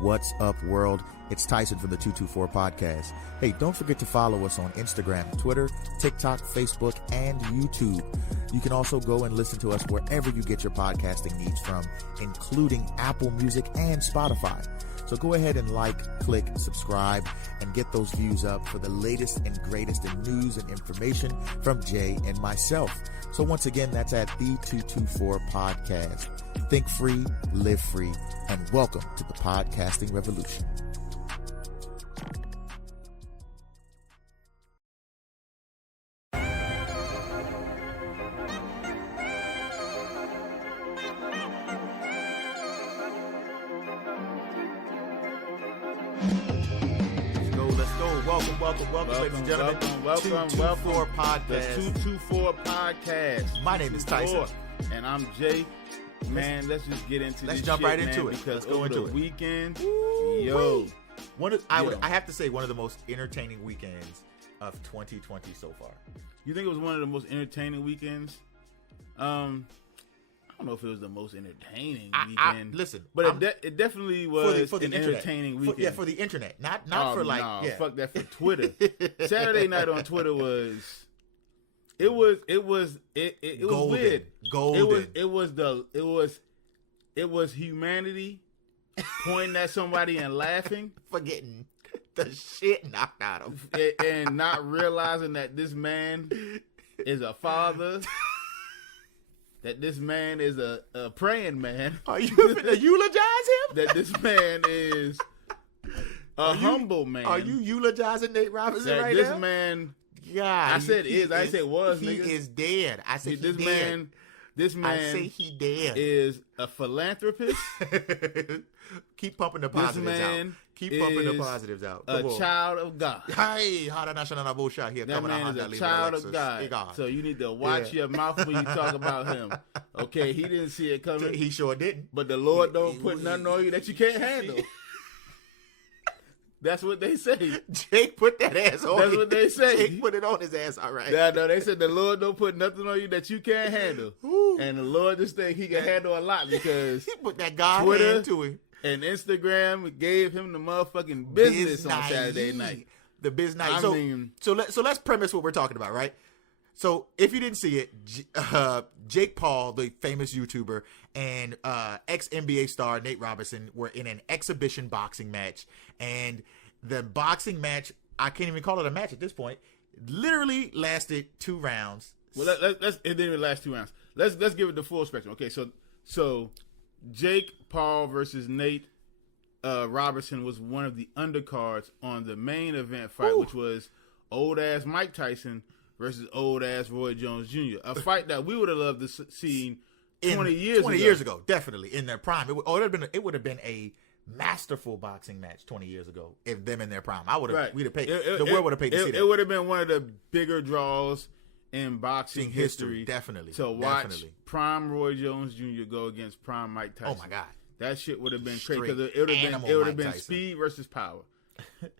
What's up, world? It's Tyson from the 224 Podcast. Hey, don't forget to follow us on Instagram, Twitter, TikTok, Facebook, and YouTube. You can also go and listen to us wherever you get your podcasting needs from, including Apple Music and Spotify. So go ahead and click, subscribe, and get those views up for the latest and greatest in news and information from Jay and myself. So once again, that's at the 224 Podcast. Think free, live free, and welcome to the podcasting revolution. Welcome, ladies and gentlemen. Welcome. 224 Podcast. The 224 Podcast. My name is Tyson. And I'm Jay. Man, let's just get into let's this jump shit, right man, into it. Because let's go over into the it. Weekend, I have to say one of the most entertaining weekends of 2020 so far. You think it was one of the most entertaining weekends? I don't know if it was the most entertaining weekend. Listen, but it definitely was for the an internet. entertaining weekend. For the internet, not for fuck that for Twitter. Saturday night on Twitter was weird. Golden. It was humanity pointing at somebody and laughing, forgetting the shit knocked out of them, and not realizing that this man is a father. That this man is a praying man. Are you going to eulogize him? That this man is a humble man. Are you eulogizing Nate Robinson right now? This man, God, I said is. I said was. He nigga. is dead. I said this he man. dead. This man. I say he dead. Is a philanthropist. Keep pumping the positives out. Keep pumping the positives out. Come on. Child of God. Hey, how the national bullshit here. That man is a child of God. So you need to watch your mouth when you talk about him. Okay, he didn't see it coming. He sure didn't. But the Lord don't put nothing on you that you can't handle. That's what they say. Jake put that ass on. That's what they say. Jake put it on his ass. All right. No, they said the Lord don't put nothing on you that you can't handle. Ooh. And the Lord just think he can handle a lot because he put that God Twitter into it. And Instagram gave him the motherfucking business on Saturday night. The biz night. So let's premise what we're talking about, right? So if you didn't see it, Jake Paul, the famous YouTuber, and ex-NBA star Nate Robinson were in an exhibition boxing match. And the boxing match, I can't even call it a match at this point, literally lasted 2 rounds. Well, it didn't even last 2 rounds. Let's give it the full spectrum. Okay, so Jake Paul versus Nate Robinson was one of the undercards on the main event fight, which was old-ass Mike Tyson versus old-ass Roy Jones Jr. A fight that we would have loved to see 20 years ago. Definitely, in their prime. It would have been a masterful boxing match 20 years ago if them in their prime. We'd have paid. The world would have paid to see that. It would have been one of the bigger draws in boxing history. Definitely. To watch prime Roy Jones Jr. go against prime Mike Tyson. Oh my God. That shit would have been crazy because it would have been speed versus power.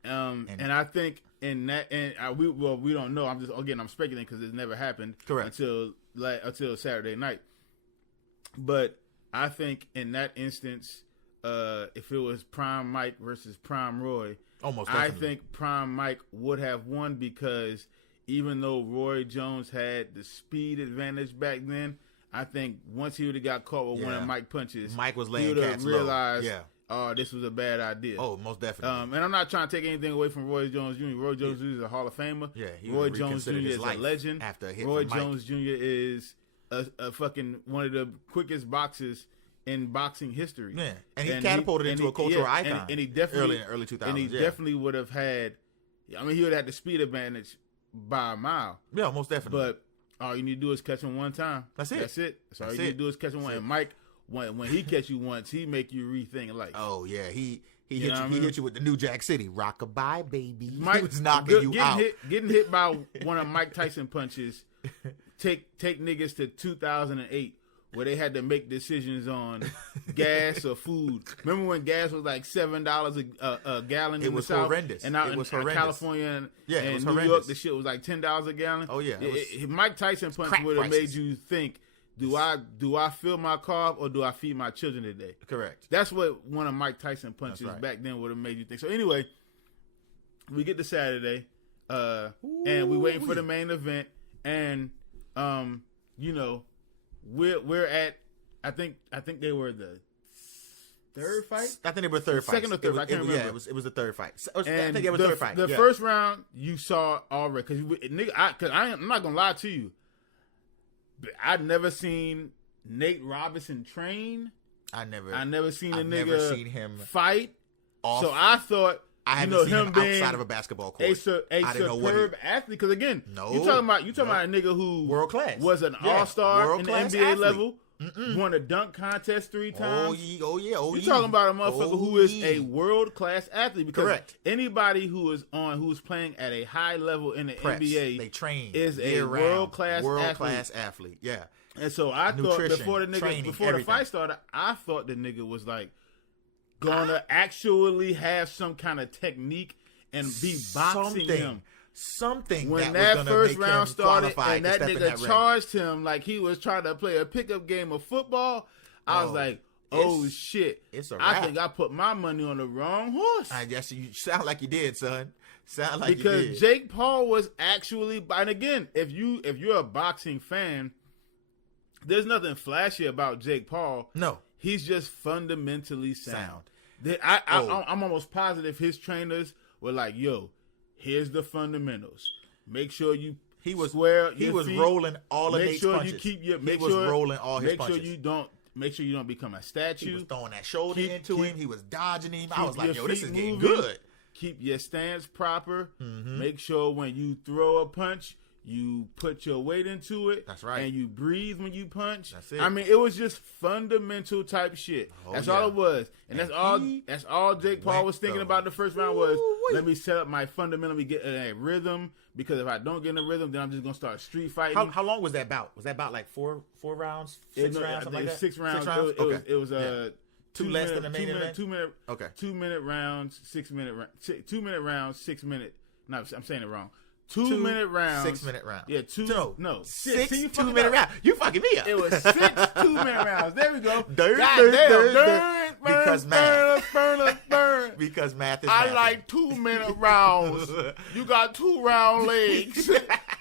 And I think in that, we don't know. I'm speculating because it never happened. Correct. Until Saturday night. But I think in that instance, if it was prime Mike versus prime Roy, almost definitely. I think prime Mike would have won because even though Roy Jones had the speed advantage back then, I think once he would have got caught with one of Mike's punches, Mike was he laying would have cats realized, low. this was a bad idea. Oh, most definitely. And I'm not trying to take anything away from Roy Jones Jr. Roy Jones Jr. is a Hall of Famer. Yeah, Roy Jones Jr. is a legend. After a hit Roy from Mike. Jones Jr. is a fucking one of the quickest boxers in boxing history. Yeah, and he catapulted into a cultural icon. And he definitely early 2000s. And he definitely would have had. I mean, he would have had the speed advantage by a mile. Yeah, most definitely. But all you need to do is catch him one time. That's it. That's all you need to do is catch him one. And Mike, when he catch you once, he make you rethink life. Oh yeah, he hit you with the New Jack City rockabye baby. Mike He was knocking you out. Getting hit by one of Mike Tyson punches. Take niggas to 2008 where they had to make decisions on gas or food. Remember when gas was like $7 a gallon in the South? Horrendous. And out it was in horrendous. California and New horrendous. York, the shit was like $10 a gallon. Oh, yeah. Mike Tyson punch would have made you think Do I fill my carb or do I feed my children today? Correct. That's what one of Mike Tyson punches back then would have made you think. So anyway, we get to Saturday, and we waiting for the main event, and we're at. I think they were the third fight. I think they were third fight. Second or third. I can't remember. Yeah, it was the third fight. I And think it was the third fight. The first round you saw already because I'm not gonna lie to you. I'd never seen Nate Robinson train. I never seen I've a never nigga seen him fight. off. So I thought I haven't seen him being outside of a basketball court. a superb athlete. Because again, you talking about a nigga who world class was an all-star in the NBA athlete. level. Won a dunk contest 3 times. You talking about a motherfucker who is a world class athlete because Correct. anybody who's playing at a high level in the NBA, they train is a world class athlete. Yeah. And so I thought before the fight started, I thought the nigga was like gonna actually have some kind of technique and be boxing him. Something when that first round started and that nigga nigga charged him like he was trying to play a pickup game of football, I was like, oh shit! It's a wrap. I think I put my money on the wrong horse. I guess you sound like you did, son. Sound like because you did. Jake Paul was actually, and again, if you're a boxing fan, there's nothing flashy about Jake Paul. No, he's just fundamentally sound. I'm almost positive his trainers were like, yo. Here's the fundamentals. Make sure you square. He was feet. rolling all of Nate's punches. You keep your. He was rolling all his punches. Make sure you don't become a statue. He was throwing that shoulder into him. He was dodging him. I was like, yo, this is getting good. Keep your stance proper. Mm-hmm. Make sure when you throw a punch, you put your weight into it. That's right. And you breathe when you punch. That's it. I mean, it was just fundamental type shit. That's all it was. And that's all Jake Paul was thinking about the first round was, let me set up my fundamental, get in a rhythm, because if I don't get in a rhythm, then I'm just going to start street fighting. How long was that bout? Was that about like four rounds? 6 rounds? Something like that? 6 rounds. 6 rounds? It was Two less than the main event? 2 minute. Okay. 2 minute rounds, 6 minute. 2 minute rounds, 6 minute. No, I'm saying it wrong. 2 minute rounds. 6 minute rounds. Yeah, No. 6 2 minute rounds. You fucking me up. It was 6 2 minute rounds. There we go. Dirt. Because math. Burn. Because math is I like 2 minute rounds. You got 2 round legs.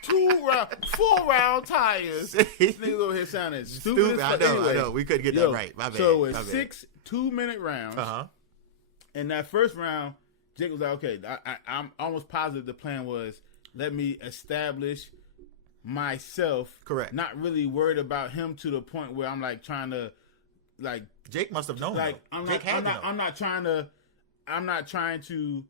4 round tires. This nigga over here sounding stupid. I know. We couldn't get that right. My bad. So it was 6 2 minute rounds. Uh-huh. And that first round, Jake was like, okay, I'm almost positive the plan was, let me establish myself. Correct. Not really worried about him to the point where I'm like trying to, like, Jake must have known. Like I'm not trying to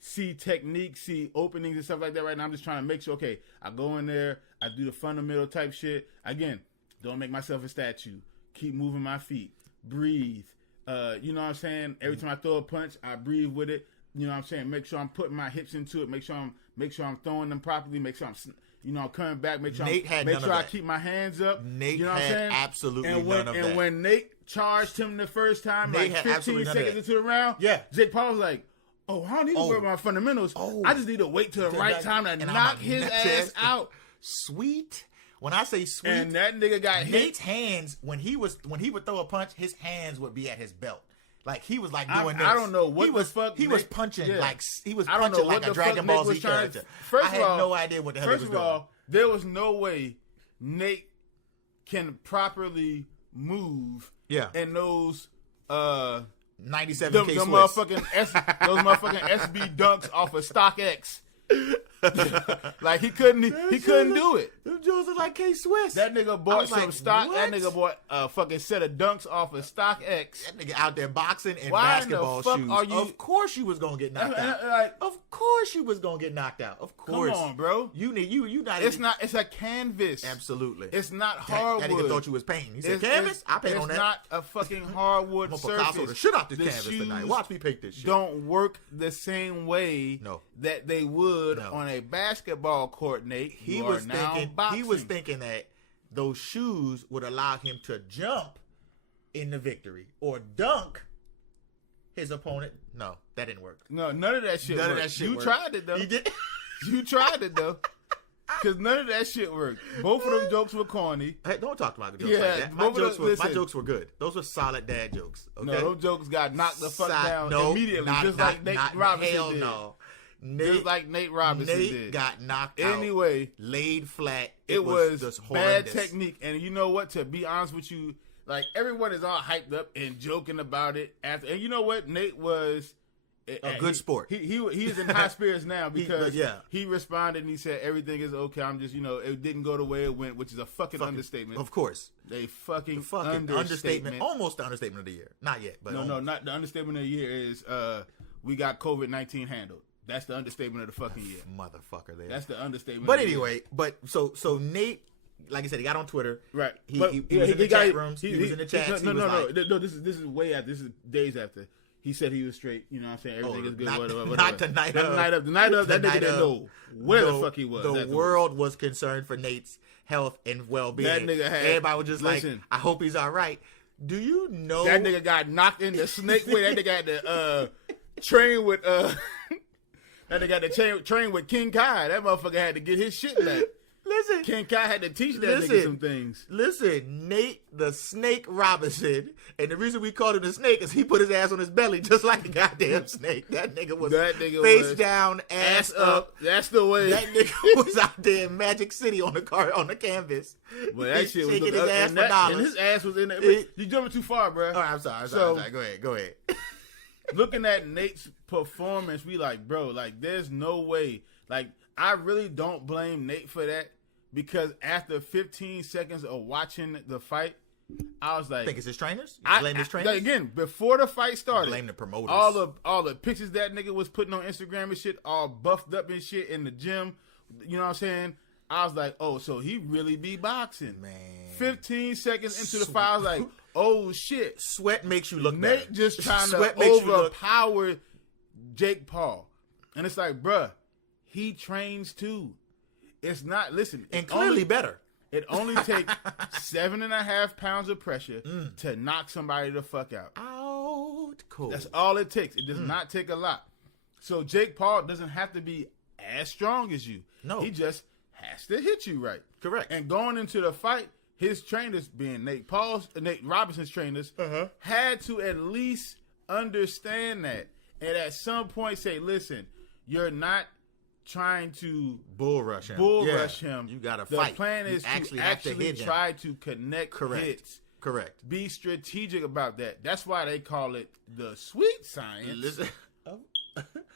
see technique, see openings and stuff like that right now. I'm just trying to make sure, okay, I go in there, I do the fundamental type shit. Again, don't make myself a statue. Keep moving my feet. Breathe. You know what I'm saying? Every time I throw a punch, I breathe with it. You know what I'm saying? Make sure I'm putting my hips into it. Make sure I'm throwing them properly. Make sure I'm coming back. Make sure I keep my hands up. Nate you know what I'm saying? Absolutely none of that. And when Nate charged him the first time, Nate like 15 seconds into the round, Jake Paul was like, oh, I don't need to worry about my fundamentals. I just need to wait till the right time to knock his ass out. Sweet. When I say sweet, and that nigga got Nate's hands when he would throw a punch, his hands would be at his belt. Like he was like doing this. I don't know what he was punching like he was I don't know punching like a Dragon Ball Z character. I had no idea what the hell he was doing. First of all, there was no way Nate can properly move in those 97K those motherfucking SB dunks off of StockX. Like he couldn't do it. Them Jones are like K-Swiss. That nigga bought some stock. What? That nigga bought a fucking set of dunks off of StockX. That nigga out there boxing in basketball shoes. Of course you was gonna get knocked out. Of course you was gonna get knocked out. Of course. Come on, bro. You not. It's a canvas. Absolutely. It's not hardwood. That nigga thought you was painting. He said canvas. I paint on that. It's not a fucking hardwood surface. I'm gonna Picasso the shit out this canvas tonight. Watch me paint this shit. Don't work the same way that they would on a basketball court, Nate. He was thinking that those shoes would allow him to jump in the victory or dunk his opponent. No, that didn't work. No, none of that shit worked. You tried it though. You did. You tried it though. Because none of that shit worked. Both of them jokes were corny. Hey, don't talk to my jokes Yeah, like that. both My jokes were good. Those were solid dad jokes. Okay? No, those jokes got knocked the fuck down immediately, like Nate Robinson Robinson did. No. Just like Nate Robinson Nate did. got knocked out. Anyway, laid flat. It was just bad horrendous. technique. And you know what? To be honest with you, like everyone is all hyped up and joking about it. And you know what? Nate was a good sport. He's in high spirits now because yeah. he responded and he said everything is okay. I'm just, it didn't go the way it went, which is a fucking understatement. Of course. A fucking understatement. Almost the understatement of the year. Not yet, but no, not the understatement of the year is we got COVID-19 handled. That's the understatement of the fucking year. Motherfucker there. That's the understatement. But anyway, so Nate, like I said, he got on Twitter. Right. He was in the chat rooms. He was in the chats. No. This is way after. This is days after. He said he was straight. You know what I'm saying? Everything is good. Whatever. Not the night of. The night of. That nigga didn't know where the fuck he was. The world was concerned for Nate's health and well-being. That nigga had. Everybody was just like, I hope he's all right. Do you know? That nigga got knocked in the snake way. That nigga had to train with That nigga got to train with King Kai. That motherfucker had to get his shit back. Listen. King Kai had to teach that nigga some things. Listen, Nate the Snake Robinson. And the reason we called him the snake is he put his ass on his belly just like a goddamn snake. That nigga was face down, ass up. That's the way. That nigga was out there in Magic City on the canvas. Well, that shit was shaking his ass for dollars. And his ass was in there. You jumping too far, bro. Oh, I'm sorry. Go ahead. Looking at Nate's performance, we like, bro, like, there's no way. Like, I really don't blame Nate for that because after 15 seconds of watching the fight, I was like, think it's his trainers? Blame his trainers? Like, again, before the fight started, blame the promoters. All the pictures that nigga was putting on Instagram and shit, all buffed up and shit in the gym. You know what I'm saying? I was like, oh, so he really be boxing. Man. 15 seconds into the fight, I was like, oh shit. Sweat makes you look Nate better. just trying to overpower Jake Paul. And it's like, bruh, he trains too. It's not, listen. And clearly better. It only takes 7.5 pounds of pressure to knock somebody the fuck out. Cool. That's all it takes. It does not take a lot. So Jake Paul doesn't have to be as strong as you. No. He just has to hit you right. Correct. And going into the fight, his trainers, being Nate Robinson's trainers, had to at least understand that. And at some point say, listen, you're not trying to bull rush him. You got to fight. The plan is to actually try to connect hits. Correct. Be strategic about that. That's why they call it the sweet science. Listen.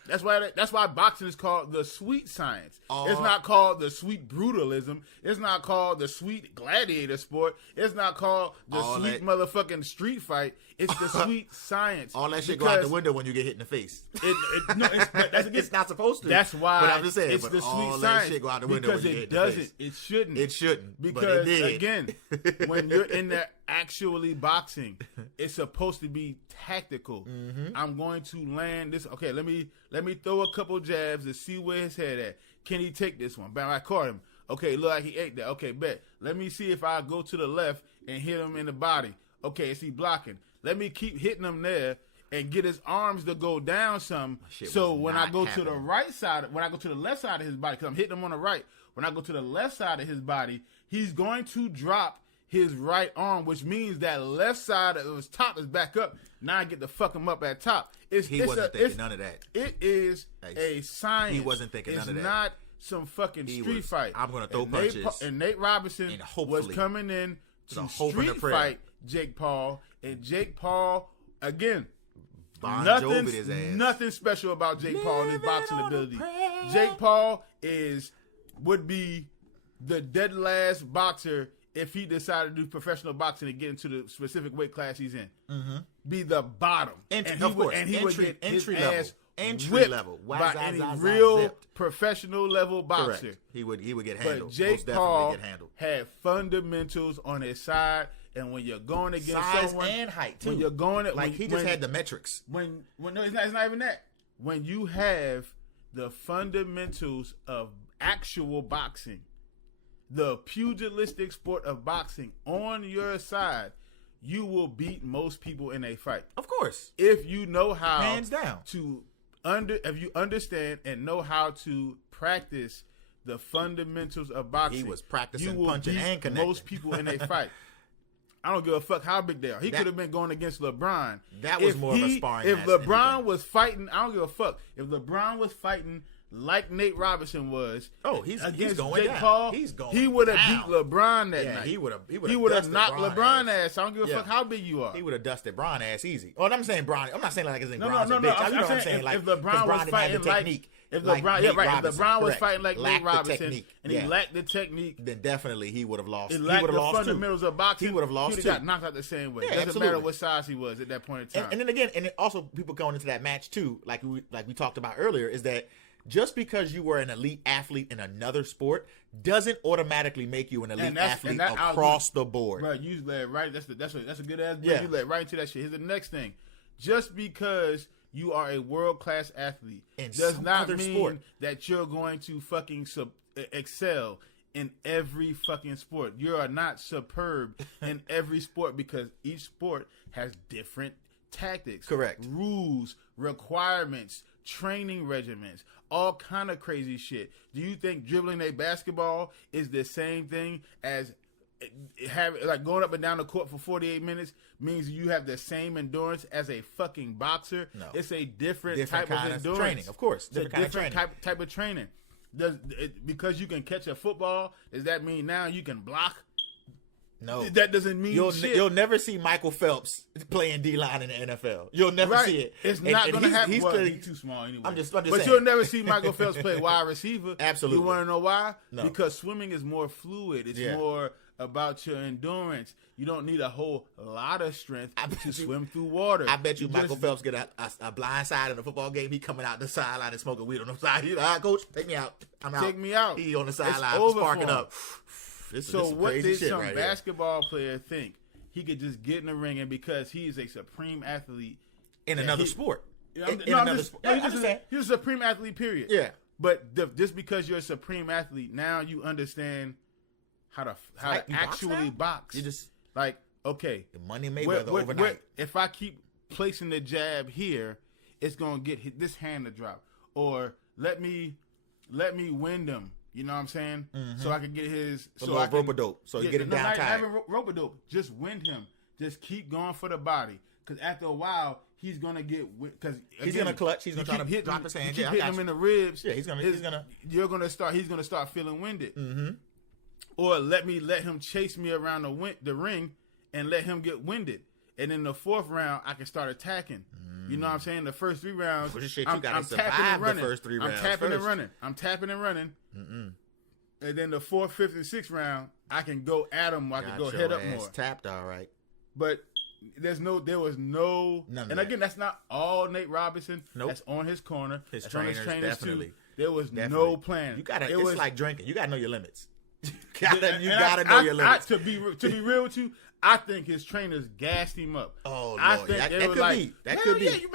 That's why boxing is called the sweet science. It's not called the sweet brutalism. It's not called the sweet gladiator sport. It's not called the sweet motherfucking street fight. It's the sweet science. All that shit go out the window when you get hit in the face. It's not supposed to. That's why but I'm just saying, it's the sweet all science. That shit go out the window because when you it get hit in the doesn't. face. It shouldn't. It shouldn't. Because but it did. Again, when you're in there actually boxing, it's supposed to be tactical. I'm going to land this. Okay, let me throw a couple jabs to see where his head at. Can he take this one? Bam, I caught him. Okay, look like he ate that. Okay, bet. Let me see if I go to the left and hit him in the body. Okay, is he blocking? Let me keep hitting him there and get his arms to go down some. So when I go to the right side, when I go to the left side of his body, because I'm hitting him on the right, when I go to the left side of his body, he's going to drop his right arm, which means that left side of his top is back up. Now I get to fuck him up at top. He wasn't thinking none of that. It is a science. He wasn't thinking none of that. It's not some fucking street fight. I'm going to throw punches. And Nate Robinson was coming in to street fight Jake Paul. And Jake Paul, again, nothing special about Jake Paul and his boxing ability. Jake Paul would be the dead last boxer if he decided to do professional boxing and get into the specific weight class he's in. Be the bottom. And he would get entry level by any real professional level boxer. Correct. He would get handled. But Jake Paul had fundamentals on his side, and when you're going against size someone and height too, when you're going at he just had the metrics. No, it's not even that. When you have the fundamentals of actual boxing, the pugilistic sport of boxing on your side, you will beat most people in a fight. Of course. If you know how hands down if you understand and know how to practice the fundamentals of boxing. He was practicing punching and connecting. Most people in a fight. I don't give a fuck how big they are. He could have been going against LeBron. That was more of a sparring match. If LeBron was fighting, I don't give a fuck. If LeBron was fighting like Nate Robinson was, he's against going Jake down. Paul, he would have beat LeBron that night. He would have knocked LeBron ass. I don't give a fuck how big you are. He would have dusted Bron ass easy. Oh, I'm saying Bron. I'm not saying like it's in Bron's no. bitch. I'm saying if LeBron was fighting like. If LeBron was fighting like Nate Robinson and he lacked the technique, then definitely he would have lost. He lacked the fundamentals of boxing. He would have lost. He would have got knocked out the same way. It doesn't matter what size he was at that point in time. And then again, and also people going into that match too, like we talked about earlier, is that just because you were an elite athlete in another sport doesn't automatically make you an elite athlete across the board. Right, you led right. That's a good ass. Yeah. You led right into that shit. Here's the next thing. Just because you are a world-class athlete does not mean that you're going to fucking excel in every fucking sport. You are not superb in every sport because each sport has different tactics, correct, rules, requirements, training regimens, all kind of crazy shit. Do you think dribbling a basketball is the same thing as going up and down the court for 48 minutes means you have the same endurance as a fucking boxer? No. It's a different type kind of endurance. Training, of course. It's a different type of training. Because you can catch a football, does that mean now you can block? No. That doesn't mean shit. You'll never see Michael Phelps playing D-line in the NFL. You'll never see it. It's not going to happen. He's too small anyway. I'm just saying. But you'll never see Michael Phelps play wide receiver. Absolutely. You want to know why? No. Because swimming is more fluid. It's more about your endurance. You don't need a whole lot of strength to swim through water. I bet you Michael Phelps get a blind side in a football game. He coming out the sideline and smoking weed on the side. He's like, all right, coach, take me out. I'm out. Take me out. He on the sideline sparking up. This what did some right basketball player think? He could just get in the ring, and because he is a supreme athlete in another sport. He's a supreme athlete, period. Yeah. But just because you're a supreme athlete, now you understand how to actually box. You just like, okay, the Money Mayweather overnight. If I keep placing the jab here, it's gonna get this hand to drop, or let me wind him. You know what I'm saying? Mm-hmm. So I can get his rope-a-dope. So you get him down tight. Not rope-a-dope. Just wind him. Just keep going for the body. Because after a while, he's gonna get because he's gonna clutch. He's gonna try to drop his hand. Keep hitting him in the ribs. Yeah, he's gonna. He's gonna start feeling winded. Mm-hmm. Or let him chase me around the ring and let him get winded. And in the fourth round, I can start attacking. You know what I'm saying? The first 3 rounds, I'm tapping and running. The first 3 rounds. I'm tapping and running. Mm-mm. And then the 4th, 5th, and 6th round, I can go at him. I can go head up more. Tapped all right. But there was no. And again, that's not all Nate Robinson. Nope. That's on his corner. His that's on his trainers definitely. too. There was no plan. It's like drinking. You gotta know your limits. You gotta know your limits. To be real with you, I think his trainers gassed him up. Oh, I Lord. think That they were could like, be. That could be.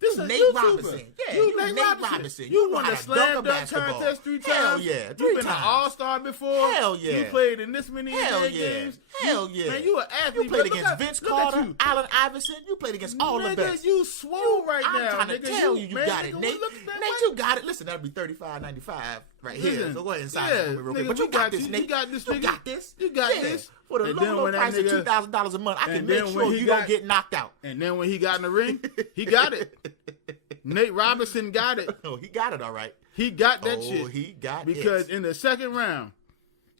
This is Nate YouTuber. Robinson. Yeah, you Nate Robinson. You won the slam dunk contest 3 times. Hell yeah. 3 You've been times. an all-star before. Hell yeah. You played in this many Hell NBA yeah. games. Hell yeah. Man, you an athlete. You played against Vince Carter, Allen Iverson. You played against all the best. You swole right now. I'm trying to tell you got it, Nate. Nate, you got it. Listen, that'll be $35.95 right here. So go ahead and sign it for me real quick. But you got this, Nate. You got this, nigga. You got this. You got this. For the low price of $2,000 a month, I can make sure you don't get knocked out. And then when he got in the ring, he got it. Nate Robinson got it. Oh, he got it all right. He got that shit. Oh, he got it. Because in the second round,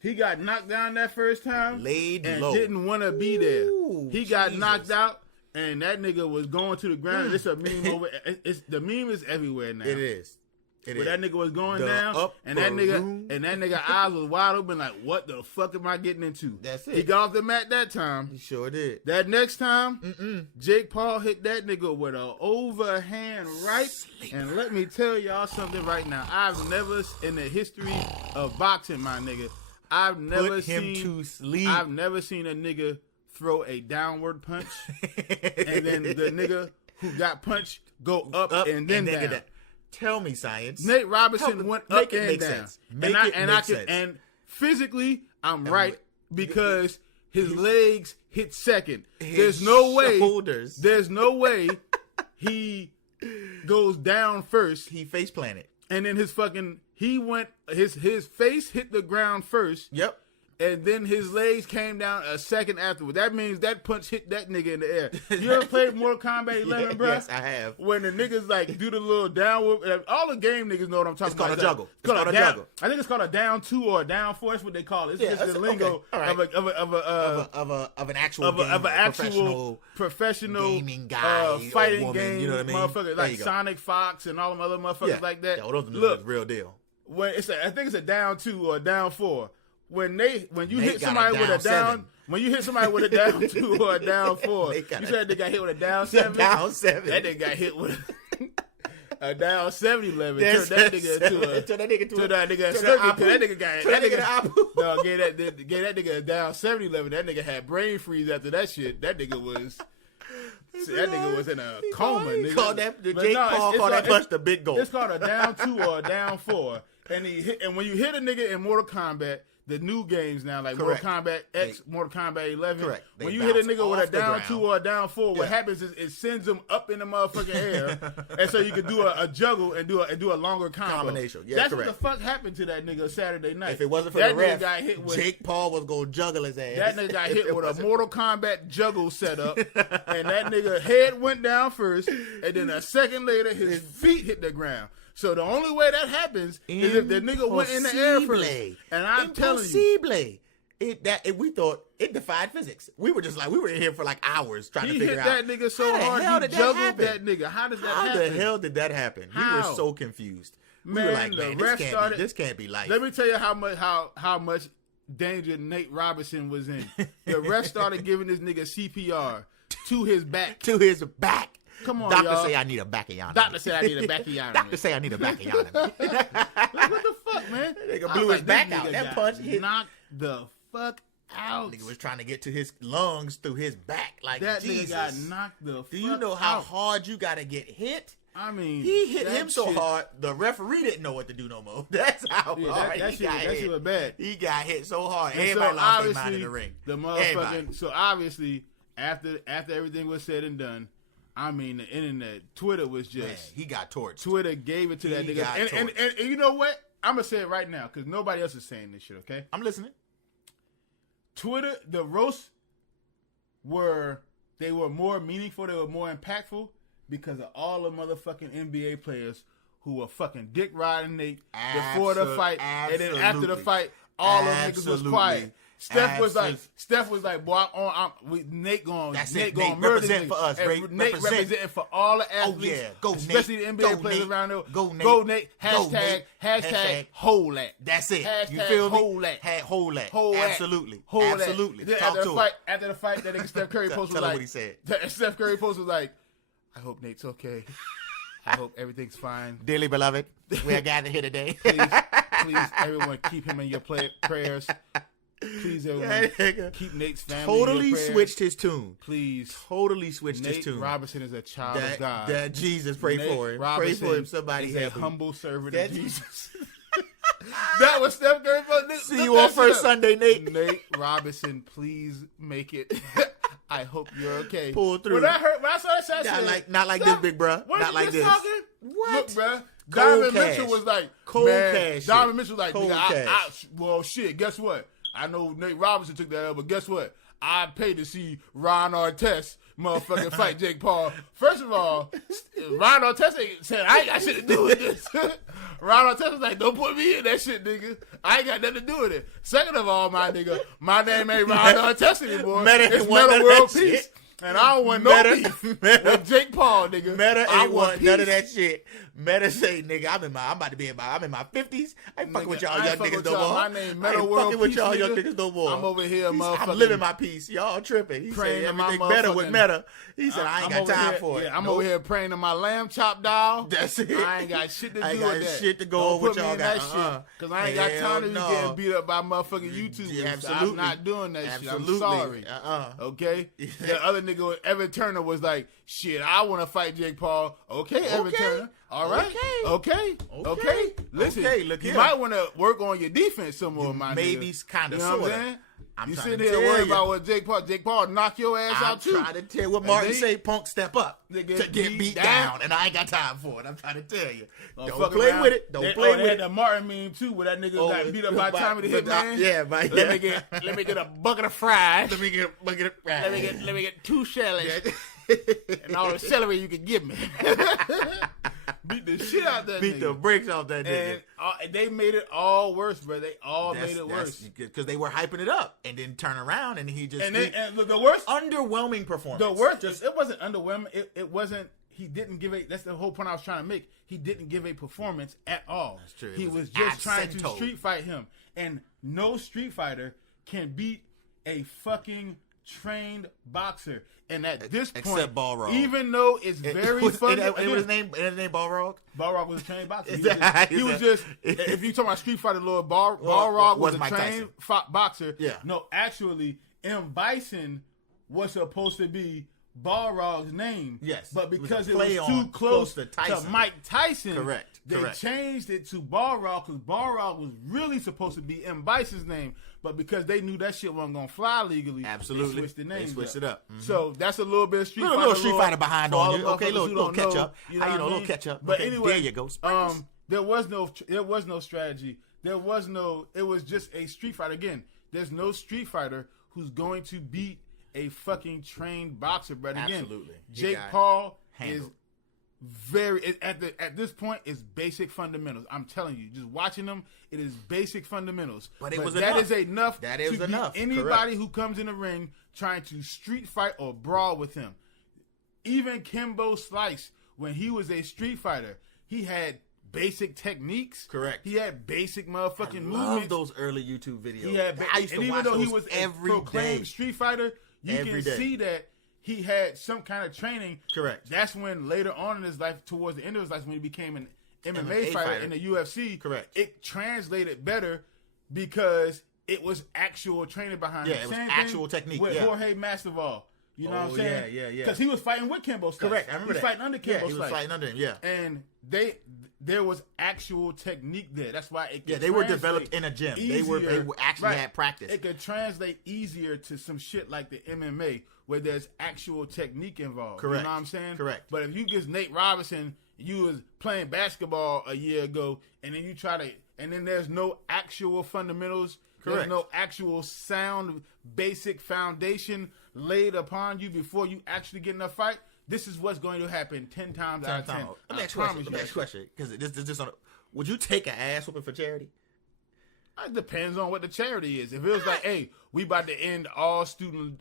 he got knocked down that first time. Laid and low. Didn't want to be there. Ooh, he got knocked out, and that nigga was going to the ground. It's a meme over. The meme is everywhere now. It is. Where that nigga was going down, and that nigga eyes was wide open, like, what the fuck am I getting into? That's it. He got off the mat that time. He sure did. That next time, Jake Paul hit that nigga with an overhand right. And let me tell y'all something right now. I've never, in the history of boxing, my nigga, I've never seen a nigga throw a downward punch, and then the nigga who got punched go up and then down. Tell me, science. Nate Robinson went up and down. And physically, I'm right because his legs hit second. There's no way he goes down first. He face planted. And then his face hit the ground first. Yep. And then his legs came down a second afterward. That means that punch hit that nigga in the air. You ever played Mortal Kombat 11, bro? Yes, I have. When the niggas like do the little downward, all the game niggas know what I'm talking about. It's called a juggle. I think it's called a down 2 or a down 4. That's what they call it. It's just the lingo of an actual professional gaming guy, fighting woman, game, you know what I mean? motherfucker like Sonic Fox and all them other motherfuckers like that. Yeah, those Look, real deal. When I think it's a down 2 or a down 4. When you hit somebody with a down 2 or a down 4, you said they got hit with a down 7. Down 7. That nigga got hit with a down 7-11. Turn that nigga a down 7-11. That nigga had brain freeze after that shit. That nigga was in a coma. Nigga. Called that that punch the big goal. It's called a down 2 or a down 4. And when you hit a nigga in Mortal Kombat, the new games now, like Mortal Kombat X, Mortal Kombat 11. Correct. When you hit a nigga with a down 2 or a down 4, what happens is it sends them up in the motherfucking air, and so you can do a juggle and do a longer combination. Yeah, that's correct. What the fuck happened to that nigga Saturday night. If it wasn't for that the ref, got hit with, Jake Paul was gonna juggle his ass. That nigga got hit with a Mortal Kombat juggle setup, and that nigga head went down first, and then a second later his feet hit the ground. So the only way that happens is if the nigga went in the air first. And I'm telling you, we thought it defied physics. We were just like, we were in here for like hours trying to figure out. He hit that nigga so hard, he juggled that nigga. How does that happen? How the hell did that happen? We were so confused. We were like, man, this can't be life. Let me tell you how much danger Nate Robinson was in. The ref started giving this nigga CPR to his back. To his back. Come on, Doctor y'all. say I need a bacchiotomy. Doctor say I need a bacchiotomy. Doctor say I need a bacchiotomy. Like, what the fuck, man? That nigga blew his back out. That punch hit. Knocked the fuck out. Nigga was trying to get to his lungs through his back. Like, that Jesus. Nigga got knocked the fuck out. Do you know how hard you got to get hit? I mean, he hit him so hard, the referee didn't know what to do no more. That's how hard that shit was bad. He got hit so hard. Everybody lost their mind in the ring. The motherfucking, so obviously, after everything was said and done, I mean, the internet, Twitter was just... Man, he got torched. Twitter gave it to that nigga. And you know what? I'm going to say it right now, because nobody else is saying this shit, okay? I'm listening. Twitter, the roasts were more meaningful, they were more impactful, because of all the motherfucking NBA players who were fucking dick riding Nate before the fight, and then after the fight, all them niggas was quiet. Steph was like, boy, Nate going murder represent for us. Nate representing for all the athletes, especially the NBA players around there. Go Nate. Hashtag hold that. That's it. Hashtag you feel me? Hold that. Hold that. Absolutely. Then after the fight, that nigga Steph Curry posted was like, what he said. Steph Curry posted was like, I hope Nate's okay. I hope everything's fine. Dearly beloved, we are gathered here today. Please, everyone, keep him in your prayers. Please, everyone, keep Nate's family totally in your prayers. Switched his tune. Please. Totally switched Nate his tune. Robinson is a child of God. That Jesus, pray for him. Robinson pray for him. Somebody is help a him. humble servant of Jesus. That was Steph Curry. See you on first Sunday, Nate. Nate Robinson, please make it. I hope you're okay. Pull through. When I saw that shot, not like this, big bruh. Not like this. What? Look, bruh. Cold Donovan cash. Mitchell was like, cold cash. Donovan Mitchell was like, cold nigga, cash. well, shit, guess what? I know Nate Robinson took that L, but guess what? I paid to see Ron Artest motherfucking fight Jake Paul. First of all, Ron Artest ain't saying, I ain't got shit to do with this. Ron Artest was like, don't put me in that shit, nigga. I ain't got nothing to do with it. Second of all, my nigga, my name ain't Ron Artest anymore. It's Meta World Peace. Shit. And I don't want no beef with Jake Paul, nigga. Meta ain't want none of that shit. Meta say, nigga, I'm in my 50s. I ain't fucking with y'all young niggas no more. My name Meta World Peace, with y'all young niggas no more. I'm over here, motherfucker. I'm living my peace. Y'all tripping. He said everything better with Meta. He said, I ain't got time for it. Yeah, I'm over here praying to my lamb chop doll. That's it. I ain't got shit to do with that. I ain't got shit to go over with y'all got. Because I ain't got time to be getting beat up by motherfucking YouTubers. Absolutely. I'm not doing that shit. I'm sorry. Okay? The other nigga, Evan Turner, was like, shit, I want to fight Jake Paul. Okay, Evan Turner. All right. Okay. Listen, look you here. might want to work on your defense some more, my nigga. Maybe kind of, you know sort of. You sitting here worried about what Jake Paul knock your ass out too. I'm trying to tell you what Martin say. Punk step up to get beat down, and I ain't got time for it. I'm trying to tell you. Don't play with it. Don't play with it. They had the Martin meme too, where that nigga got beat up by Tommy the Hitman. Yeah, let me get a bucket of fries. Let me get a bucket of fries. Let me get 2 shellies and all the celery you can give me. Beat the shit out that nigga. Beat the bricks off that nigga. And they made it all worse, bro. They made it worse. Because they were hyping it up and then turn around and he just... And the worst... Underwhelming performance. The worst... It wasn't underwhelming. It wasn't... He didn't give a... That's the whole point I was trying to make. He didn't give a performance at all. That's true. He was just trying to street fight him. And no street fighter can beat a fucking trained boxer. And at this point, except Balrog, even though it's very funny, it was his name Balrog. Balrog was a trained boxer. He was just if you talk about Street Fighter lore, Balrog was a trained boxer. Yeah. No, actually, M. Bison was supposed to be Balrog's name. Yes, but because it was too close to Mike Tyson, correct. They changed it to Balrog because Balrog was really supposed to be M. Bison's name. But because they knew that shit wasn't gonna fly legally, absolutely, they switched the name. They switched it up. Mm-hmm. So that's a little bit of Street Fighter. Little Street Fighter behind on you. Okay, little catch up. You know, a little catch up. But okay, anyway, there you go. Sprinkles. There was no strategy. It was just a Street Fighter. Again, there's no Street Fighter who's going to beat a fucking trained boxer. But again, absolutely, Jake Paul is very at this point is basic fundamentals. I'm telling you, just watching them, it is basic fundamentals. But enough. That is enough. That is to enough. Anybody correct. who comes in the ring trying to street fight or brawl with him, even Kimbo Slice, when he was a street fighter, he had basic techniques. Correct. He had basic motherfucking movements. I love those early YouTube videos. He had, I used to and watch even though those he was every a proclaimed day. street fighter, you can see that he had some kind of training. Correct. That's when later on in his life, towards the end of his life, when he became an MMA fighter in the UFC. Correct. It translated better because it was actual training behind it. Yeah, it was actual technique. With Jorge Masvidal. You know what I'm saying? Yeah. Because he was fighting with Kimbo Slice. Correct. I remember he was that. fighting under Kimbo Slice. He was fighting under him. Yeah. And there was actual technique there. That's why it could they were developed in a gym. They were actually had practice. It could translate easier to some shit like the MMA where there's actual technique involved. Correct. You know what I'm saying? Correct. But if you just Nate Robinson, you was playing basketball a year ago, and then you and then there's no actual fundamentals. Correct. There's no actual sound, basic foundation laid upon you before you actually get in a fight. This is what's going to happen 10 times out of 10. Next question. Because this would you take an ass whooping for charity? It depends on what the charity is. If it was like, hey, we about to end all student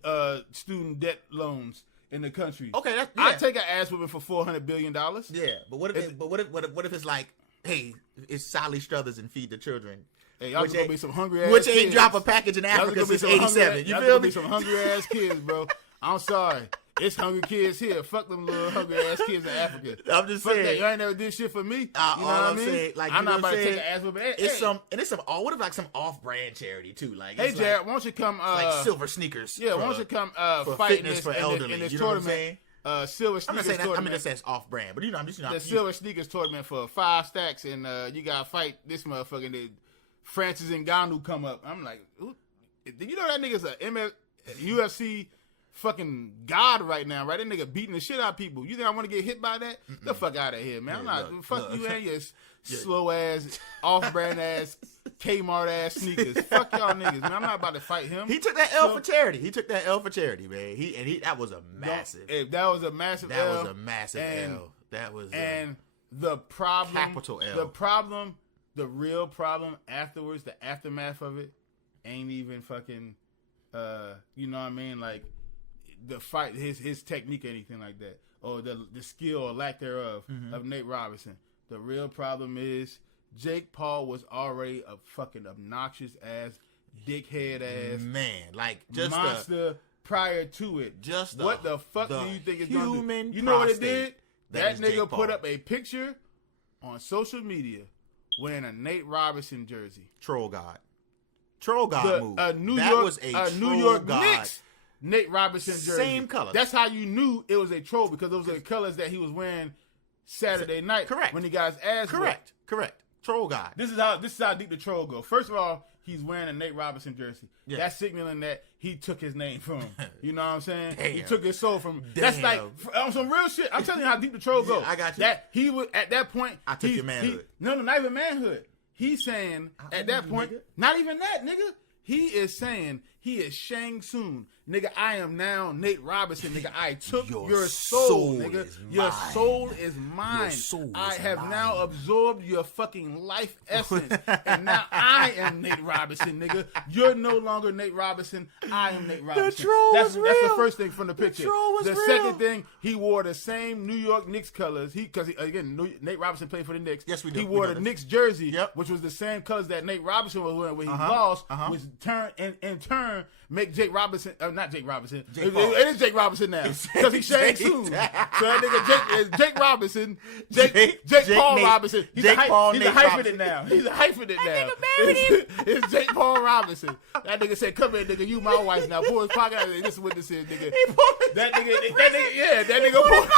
debt loans in the country. Okay, I'd take an ass whooping for $400 billion. Yeah, but what if it's like, hey, it's Sally Struthers and Feed the Children. Hey, y'all gonna be some hungry ass which kids. ain't drop a package in Africa since '87. You feel me? Be some hungry ass kids, bro. I'm sorry. It's hungry kids here. Fuck them little hungry ass kids in Africa. I'm just Fuck saying. that. You ain't never did shit for me. You know what I mean? Saying, like, I'm not about to take an ass whooping. It's some what if like some off-brand charity too? Like, hey, Jared, why don't you come? Like silver sneakers. Yeah, why don't you come for fight fitness in for elderly? in this you know tournament? What I'm saying? Silver sneakers tournament. I'm gonna say it's off-brand, but I'm just the silver sneakers tournament for 5 stacks, and you gotta fight this motherfucker. That Francis Ngannou come up. I'm like, did you know that nigga's a UFC fucking god right now, right? That nigga beating the shit out of people. You think I want to get hit by that? Get the fuck out of here, man. I'm not. Fuck you and your slow ass, off-brand ass, Kmart ass sneakers. Fuck y'all niggas, man. I'm not about to fight him. He took that L for charity. Man. That was a massive. That was a massive L. That was a massive L. That was the problem. Capital L. The problem. The real problem afterwards, the aftermath of it, ain't even fucking, you know what I mean? Like, the fight, his technique or anything like that, or the skill or lack thereof of Nate Robinson. The real problem is Jake Paul was already a fucking obnoxious ass, dickhead ass, man, like just monster prior to it. What the fuck do you think it's gonna do? You know what it did? That nigga put up a picture on social media wearing a Nate Robinson jersey. Troll God move. New New York Knicks Nate Robinson jersey. Same color. That's how you knew it was a troll, because those are the colors that he was wearing Saturday night. Correct. When he got his ass Correct. Troll guy. This is how deep the troll go. First of all, he's wearing a Nate Robinson jersey. Yeah. That's signaling that he took his name from him. You know what I'm saying? Damn. He took his soul from him. That's like on some real shit. I'm telling you how deep the troll go. I got you. That he was at that point. I took your manhood. No, not even manhood. He's saying at that point, not even that, nigga. He is saying he is Shang Tsung. Nigga, I am now Nate Robinson. Nigga, I took your soul, nigga. Your soul is mine. I have now absorbed your fucking life essence. And now I am Nate Robinson, nigga. You're no longer Nate Robinson. I am Nate Robinson. The troll was real. That's the first thing from the picture. The troll was real. Second thing, he wore the same New York Knicks colors. Because, again, Nate Robinson played for the Knicks. Yes, we do. He wore the Knicks jersey, which was the same colors that Nate Robinson was wearing when he lost, which in turn make Jake Robinson, not Jake Robinson. It is Jake Robinson now because he's Shang Tsung. So that nigga Jake Robinson, Jake Paul Nate, Robinson. He's a hyphenate now. He's a hyphenate now. It's Jake Paul Robinson. That nigga said, "Come here, nigga. You my wife now." Pull his pocket out. This is what this is, nigga. That nigga pulled.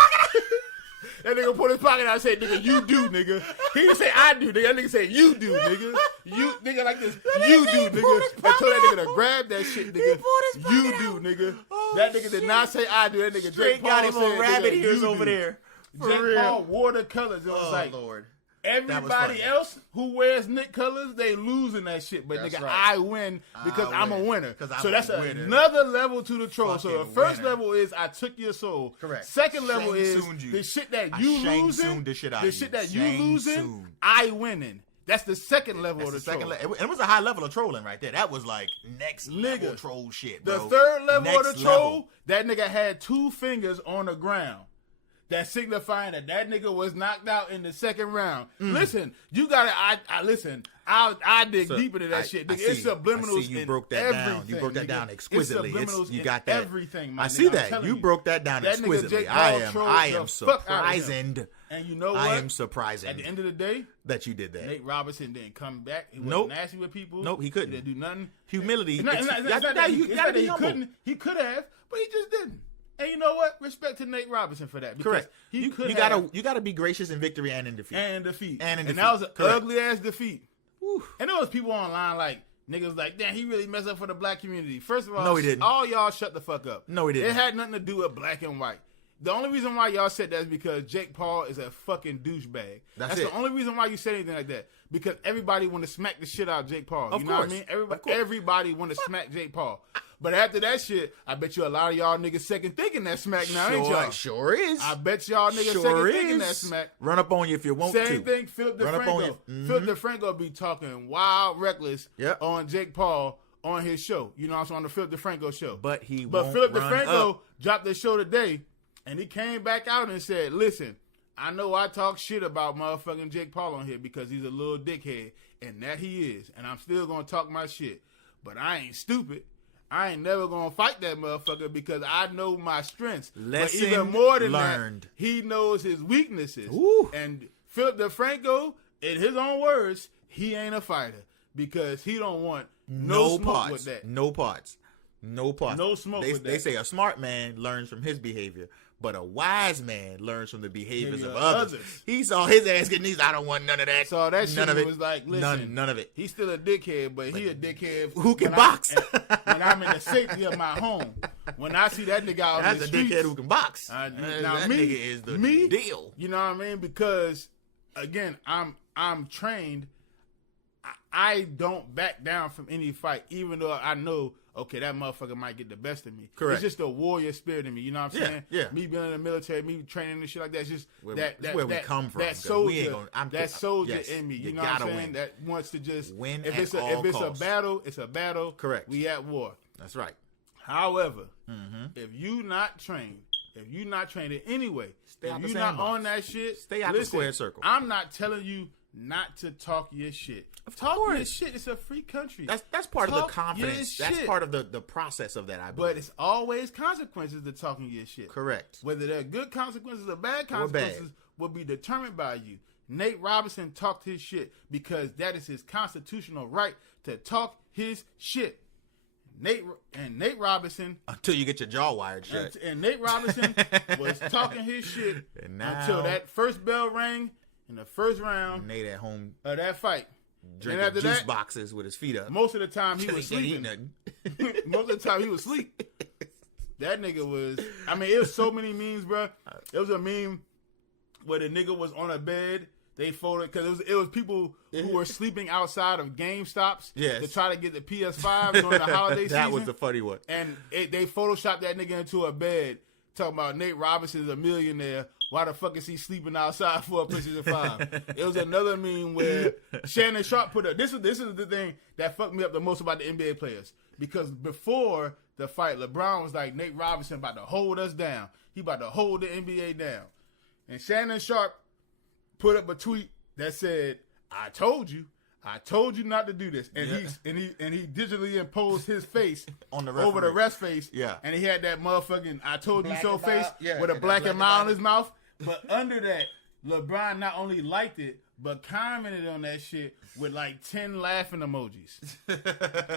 That nigga pulled his pocket out and said, "Nigga, you do, nigga." He didn't say I do, nigga. That nigga said, "You do, nigga. You, nigga, like this. You do, nigga." I told that nigga to grab that shit, nigga. You do, nigga. That nigga did not say I do. That nigga Jake Paul got him said, on rabbit nigga, ears over there. Jake Paul wore the colors. It was like, Lord. Everybody else who wears Nick colors, they losing that shit. But nigga, I win because I'm a winner. So that's another level to the troll. So the first level is I took your soul. Correct. Second level is the shit that you losing. The shit that you losing, I winning. That's the second level of the troll. It was a high level of trolling right there. That was like next level troll shit, bro. The third level of the troll, that nigga had 2 fingers on the ground. That signifying that nigga was knocked out in the second round. Listen, you gotta. Listen. I dig deep into that shit. Nigga. It's subliminals. I see you broke that down. You broke that down exquisitely. You got that. Everything. I see that. You broke that down exquisitely. I am surprised. And you know what? I am surprised. At the end of the day, that you did that. Nate Robinson didn't come back. He wasn't nasty with people. Nope, he couldn't. He didn't do nothing. Humility. You gotta be humble. He could have, but he just didn't. And you know what? Respect to Nate Robinson for that. Correct. You gotta be gracious in victory and in defeat. And that was an ugly ass defeat. Whew. And there was people online like niggas like, damn, he really messed up for the black community. First of all, no, he didn't. All y'all shut the fuck up. No, he didn't. It had nothing to do with black and white. The only reason why y'all said that is because Jake Paul is a fucking douchebag. That's the only reason why you said anything like that. Because everybody want to smack the shit out of Jake Paul. You know what I mean? Everybody want to smack Jake Paul. But after that shit, I bet you a lot of y'all niggas second thinking that smack now, ain't y'all? Sure is. I bet y'all niggas second thinking that smack. Run up on you if you want to. Same thing, Philip DeFranco. Philip DeFranco be talking wild, reckless on Jake Paul on his show. You know what I'm saying? On the Philip DeFranco show. But Philip DeFranco dropped the show today, and he came back out and said, listen, I know I talk shit about motherfucking Jake Paul on here because he's a little dickhead, and that he is. And I'm still going to talk my shit. But I ain't stupid. I ain't never gonna fight that motherfucker because I know my strengths. But even more than that, he knows his weaknesses. Ooh. And Philip DeFranco, in his own words, he ain't a fighter because he don't want no smoke with that. No parts. No smoke with that. They say a smart man learns from his behavior, but a wise man learns from the behaviors of others. He saw his ass getting these. I don't want none of that. So that shit was like, listen, none of it. He's still a dickhead, but he a dickhead who can box. When I'm in the safety of my home, when I see that nigga out in the streets, that's a dickhead who can box. Now that me, nigga is the deal. You know what I mean? Because again, I'm trained. I don't back down from any fight, even though I know, okay, that motherfucker might get the best of me. Correct. It's just a warrior spirit in me. You know what I'm saying? Yeah. Me being in the military, me training and shit like that. It's just where we come from. That soldier in me. You know what I'm saying? Win. That wants to just win. If it's a battle, it's a battle. Correct. We at war. That's right. However, if you not trained in any way, if you not on that shit, stay out the square circle. I'm not telling you not to talk your shit. Talk your shit. It's a free country. That's part of the confidence. That's part of the process of that, I believe. But it's always consequences to talking your shit. Correct. Whether they're good consequences or bad consequences will be determined by you. Nate Robinson talked his shit because that is his constitutional right to talk his shit. Nate Robinson, until you get your jaw wired shut. And Nate Robinson was talking his shit until that first bell rang. in the first round Nate at home of that fight. drinking after juice that, boxes with his feet up. Most of the time he was Can't eat sleeping. nothing. Most of the time he was asleep. That nigga was. I mean, it was so many memes, bro. It was a meme where the nigga was on a bed. They folded because it was people who were sleeping outside of GameStops to try to get the PS5 during the holiday season. That was the funny one. And they photoshopped that nigga into a bed, talking about Nate Robinson is a millionaire. Why the fuck is he sleeping outside for a PlayStation 5? It was another meme where Shannon Sharp put up. This is the thing that fucked me up the most about the NBA players. Because before the fight, LeBron was like, Nate Robinson about to hold us down. He about to hold the NBA down. And Shannon Sharp put up a tweet that said, I told you not to do this. And he digitally imposed his face on the over the ref's face. Yeah. And he had that motherfucking I told you so face with a black and mild on his mouth. But under that, LeBron not only liked it, but commented on that shit with like 10 laughing emojis.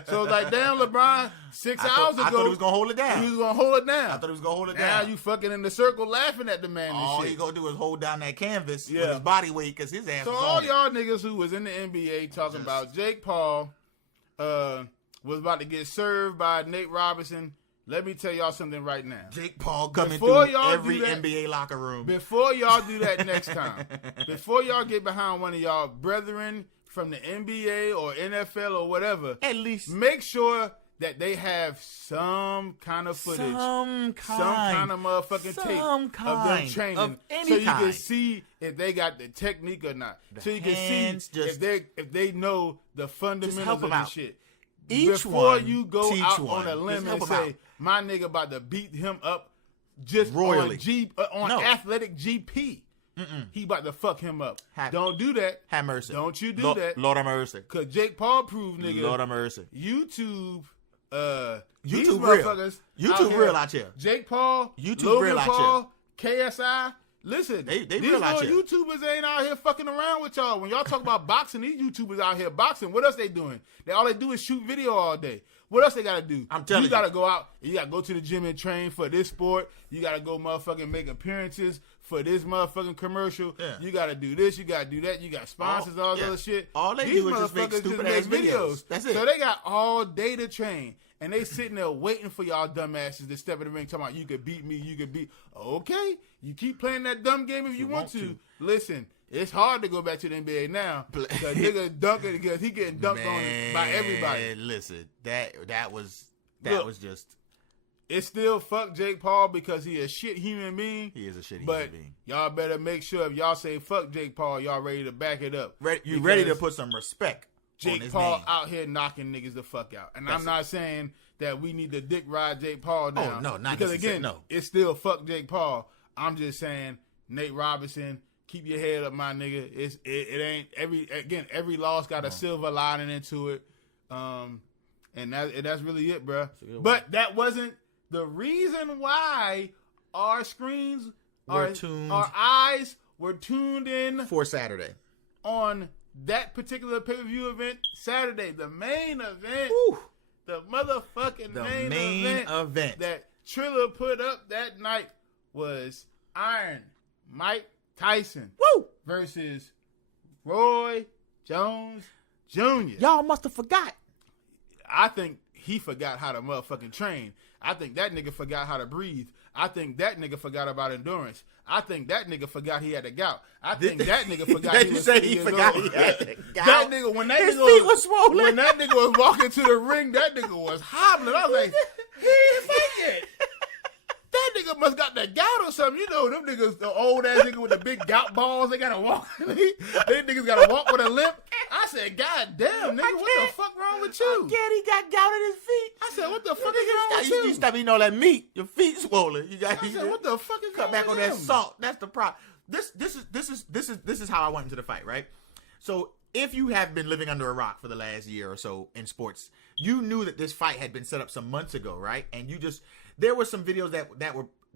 So like, damn, LeBron, 6 hours ago, I thought he was gonna hold it down. He was gonna hold it down. I thought he was gonna hold it now down. Now you fucking in the circle laughing at the man. All and shit. he gonna do is hold down that canvas with his body weight because his ass. So was all on y'all niggas who was in the NBA talking about Jake Paul was about to get served by Nate Robinson. Let me tell y'all something right now. Jake Paul coming Before through every NBA locker room. Before y'all do that next time, before y'all get behind one of y'all brethren from the NBA or NFL or whatever, at least make sure that they have some kind of footage, some kind of motherfucking tape of them training, of any so you kind. can see if they got the technique or not. So you can see if they know the fundamentals of this shit. Before you go out on a limb and say, my nigga about to beat him up just royally on athletic GP. He about to fuck him up. Don't do that. Have mercy. Don't you do that. Lord have mercy. Because Jake Paul proved, nigga. Lord have mercy. YouTube real. YouTube real out here. Jake Paul, YouTube Logan real out Paul, KSI. Listen, they these real out little here. YouTubers ain't out here fucking around with y'all. When y'all talk about boxing, these YouTubers out here boxing. What else they doing? All they do is shoot video all day. What else they gotta do? I'm telling you. You gotta go out. You gotta go to the gym and train for this sport. You gotta go motherfucking make appearances for this motherfucking commercial. Yeah. You gotta do this. You gotta do that. You got sponsors, all this other shit. All they do is just make stupid ass videos. That's it. So they got all day to train. And they sitting there waiting for y'all dumbasses to step in the ring talking about you could beat me, you could beat. Okay, you keep playing that dumb game if you want to. Listen, it's hard to go back to the NBA now because nigga dunking because he getting dunked on by everybody. Listen, that was just. It's still fuck Jake Paul because he a shit human being. He is a shit human being. Y'all better make sure if y'all say fuck Jake Paul, y'all ready to back it up. You ready to put some respect. Jake Paul out here knocking niggas the fuck out. And I'm not saying that we need to dick ride Jake Paul down. Oh, no, not because again, it's still fuck Jake Paul. I'm just saying, Nate Robinson, keep your head up, my nigga. It ain't every loss got a silver lining into it. And that's really it, bro. But that wasn't the reason why our screens our eyes were tuned in for Saturday on that particular pay-per-view event Saturday, the main event, the motherfucking main event that Triller put up that night was Iron Mike Tyson versus Roy Jones Jr. Y'all must have forgot. I think he forgot how to motherfucking train. I think that nigga forgot how to breathe. I think that nigga forgot about endurance. I think that nigga forgot he had a gout. I think that nigga forgot he was 50 years old. He had a gout? That nigga, when that His nigga feet was swollen. When that nigga was walking to the ring, that nigga was hobbling. I was like, he ain't fake it. That nigga must got the gout or something. You know, them niggas, the old ass nigga with the big gout balls, they gotta walk. They niggas gotta walk with a limp. I said, God damn, nigga, what the fuck wrong with you? Yeah, he got gout in his feet. I said, what the fuck is wrong with you? You stop eating all that meat. Your feet swollen. I said, what the fuck is cut back on that salt. That's the problem. This is how I went into the fight, right? So if you have been living under a rock for the last year or so in sports, you knew that this fight had been set up some months ago, right? And there were some videos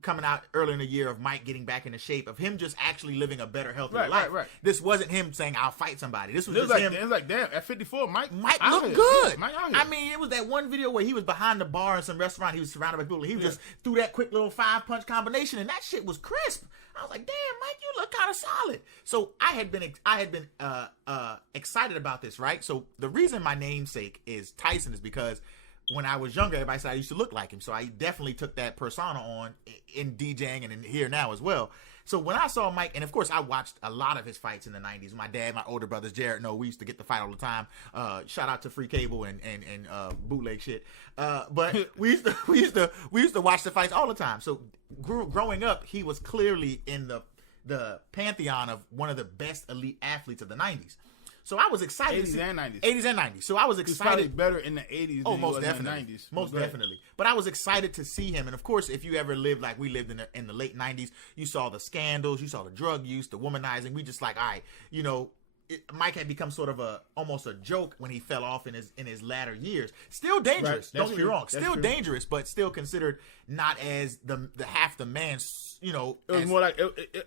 coming out early in the year of Mike getting back into shape, of him just actually living a better, healthier life. Right. This wasn't him saying, I'll fight somebody. This was just like, him. It was like, damn, at 54, Mike looked good. Mike out here. I mean, it was that one video where he was behind the bar in some restaurant. He was surrounded by people. He just threw that quick little 5-punch combination, and that shit was crisp. I was like, damn, Mike, you look kind of solid. So I had been excited about this, right? So the reason my namesake is Tyson is because when I was younger, everybody said I used to look like him. So I definitely took that persona on in DJing and in Here Now as well. So when I saw Mike, and of course I watched a lot of his fights in the 90s. My dad, my older brothers, Jared, we used to get the fight all the time. Shout out to Free Cable and bootleg shit. But we used to watch the fights all the time. So growing up, he was clearly in the pantheon of one of the best elite athletes of the 90s. So I was excited. 80s and 90s. 80s and 90s. So I was excited. He's probably better in the 80s than he was definitely. in the 90s. Most definitely. But I was excited to see him. And of course, if you ever lived like we lived in the late 90s, you saw the scandals, you saw the drug use, the womanizing. We just like, all right, Mike had become sort of almost a joke when he fell off in his latter years. Still dangerous. Don't get me wrong. Still dangerous, but still considered not as the half the man. It was more like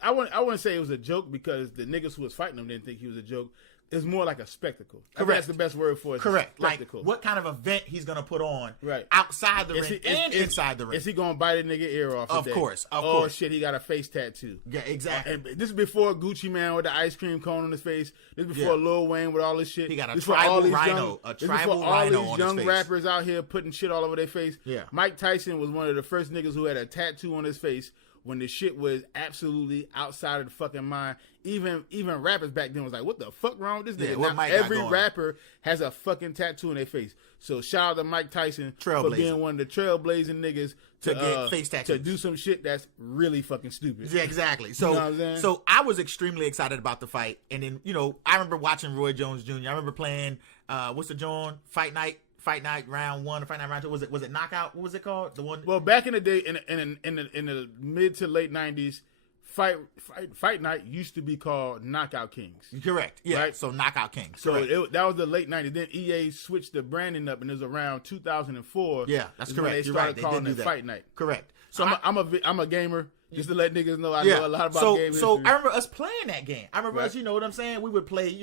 I wouldn't say it was a joke because the niggas who was fighting him didn't think he was a joke. It's more like a spectacle. Correct. That's the best word for it. Correct. Spectacle. Like what kind of event he's going to put on right. outside the ring and inside the ring. Is he going to bite a nigga ear off? Of course. Oh, shit, he got a face tattoo. Yeah, exactly. And this is before Gucci Man with the ice cream cone on his face. This is before Lil Wayne with all this shit. He got a tribal rhino. This is before all these young rappers out here putting shit all over their face. Yeah. Mike Tyson was one of the first niggas who had a tattoo on his face when the shit was absolutely outside of the fucking mind. Even rappers back then was like, what the fuck wrong with this nigga? Now, every rapper has a fucking tattoo on their face. So shout out to Mike Tyson for being one of the trailblazing niggas to get face tattoos. To do some shit that's really fucking stupid. Yeah, exactly. So, you know what I'm saying? So I was extremely excited about the fight. And then, I remember watching Roy Jones Jr. I remember playing, what's the joint? Fight Night round 1 or Fight Night round 2. Was it Knockout? What was it called? The one. Well, back in the day, in the mid to late 90s, Fight Night used to be called Knockout Kings. Correct. Yeah. Right? So Knockout Kings. So that was the late 90s. Then EA switched the branding up, and it was around 2004. Yeah, that's correct. They started calling it Fight Night. Correct. So I'm a gamer. Just to let niggas know I know a lot about game history. So I remember us playing that game. I remember us, you know what I'm saying? We would play,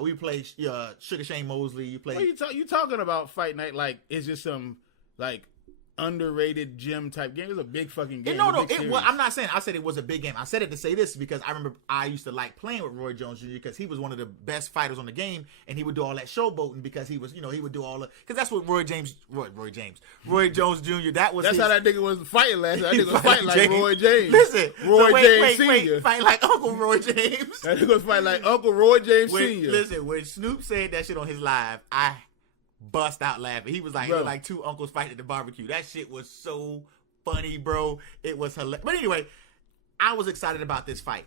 we play Sugar Shane Mosley. You play. You talking about Fight Night like it's just some like underrated gym type game? It was a big fucking game. I'm not saying I said it was a big game. I said it to say this because I remember I used to like playing with Roy Jones Jr. because he was one of the best fighters on the game, and he would do all that showboating because he was, he would do all the because that's what Roy Jones Jr. That's how that nigga was fighting last night. That nigga was fighting like Roy James. Listen, Roy James Sr. Fight like Uncle Roy James. That nigga was fighting like Uncle Roy James Sr. Listen, when Snoop said that shit on his live, I bust out laughing. He was like, like two uncles fighting at the barbecue. That shit was so funny, bro. It was hilarious. But anyway, I was excited about this fight.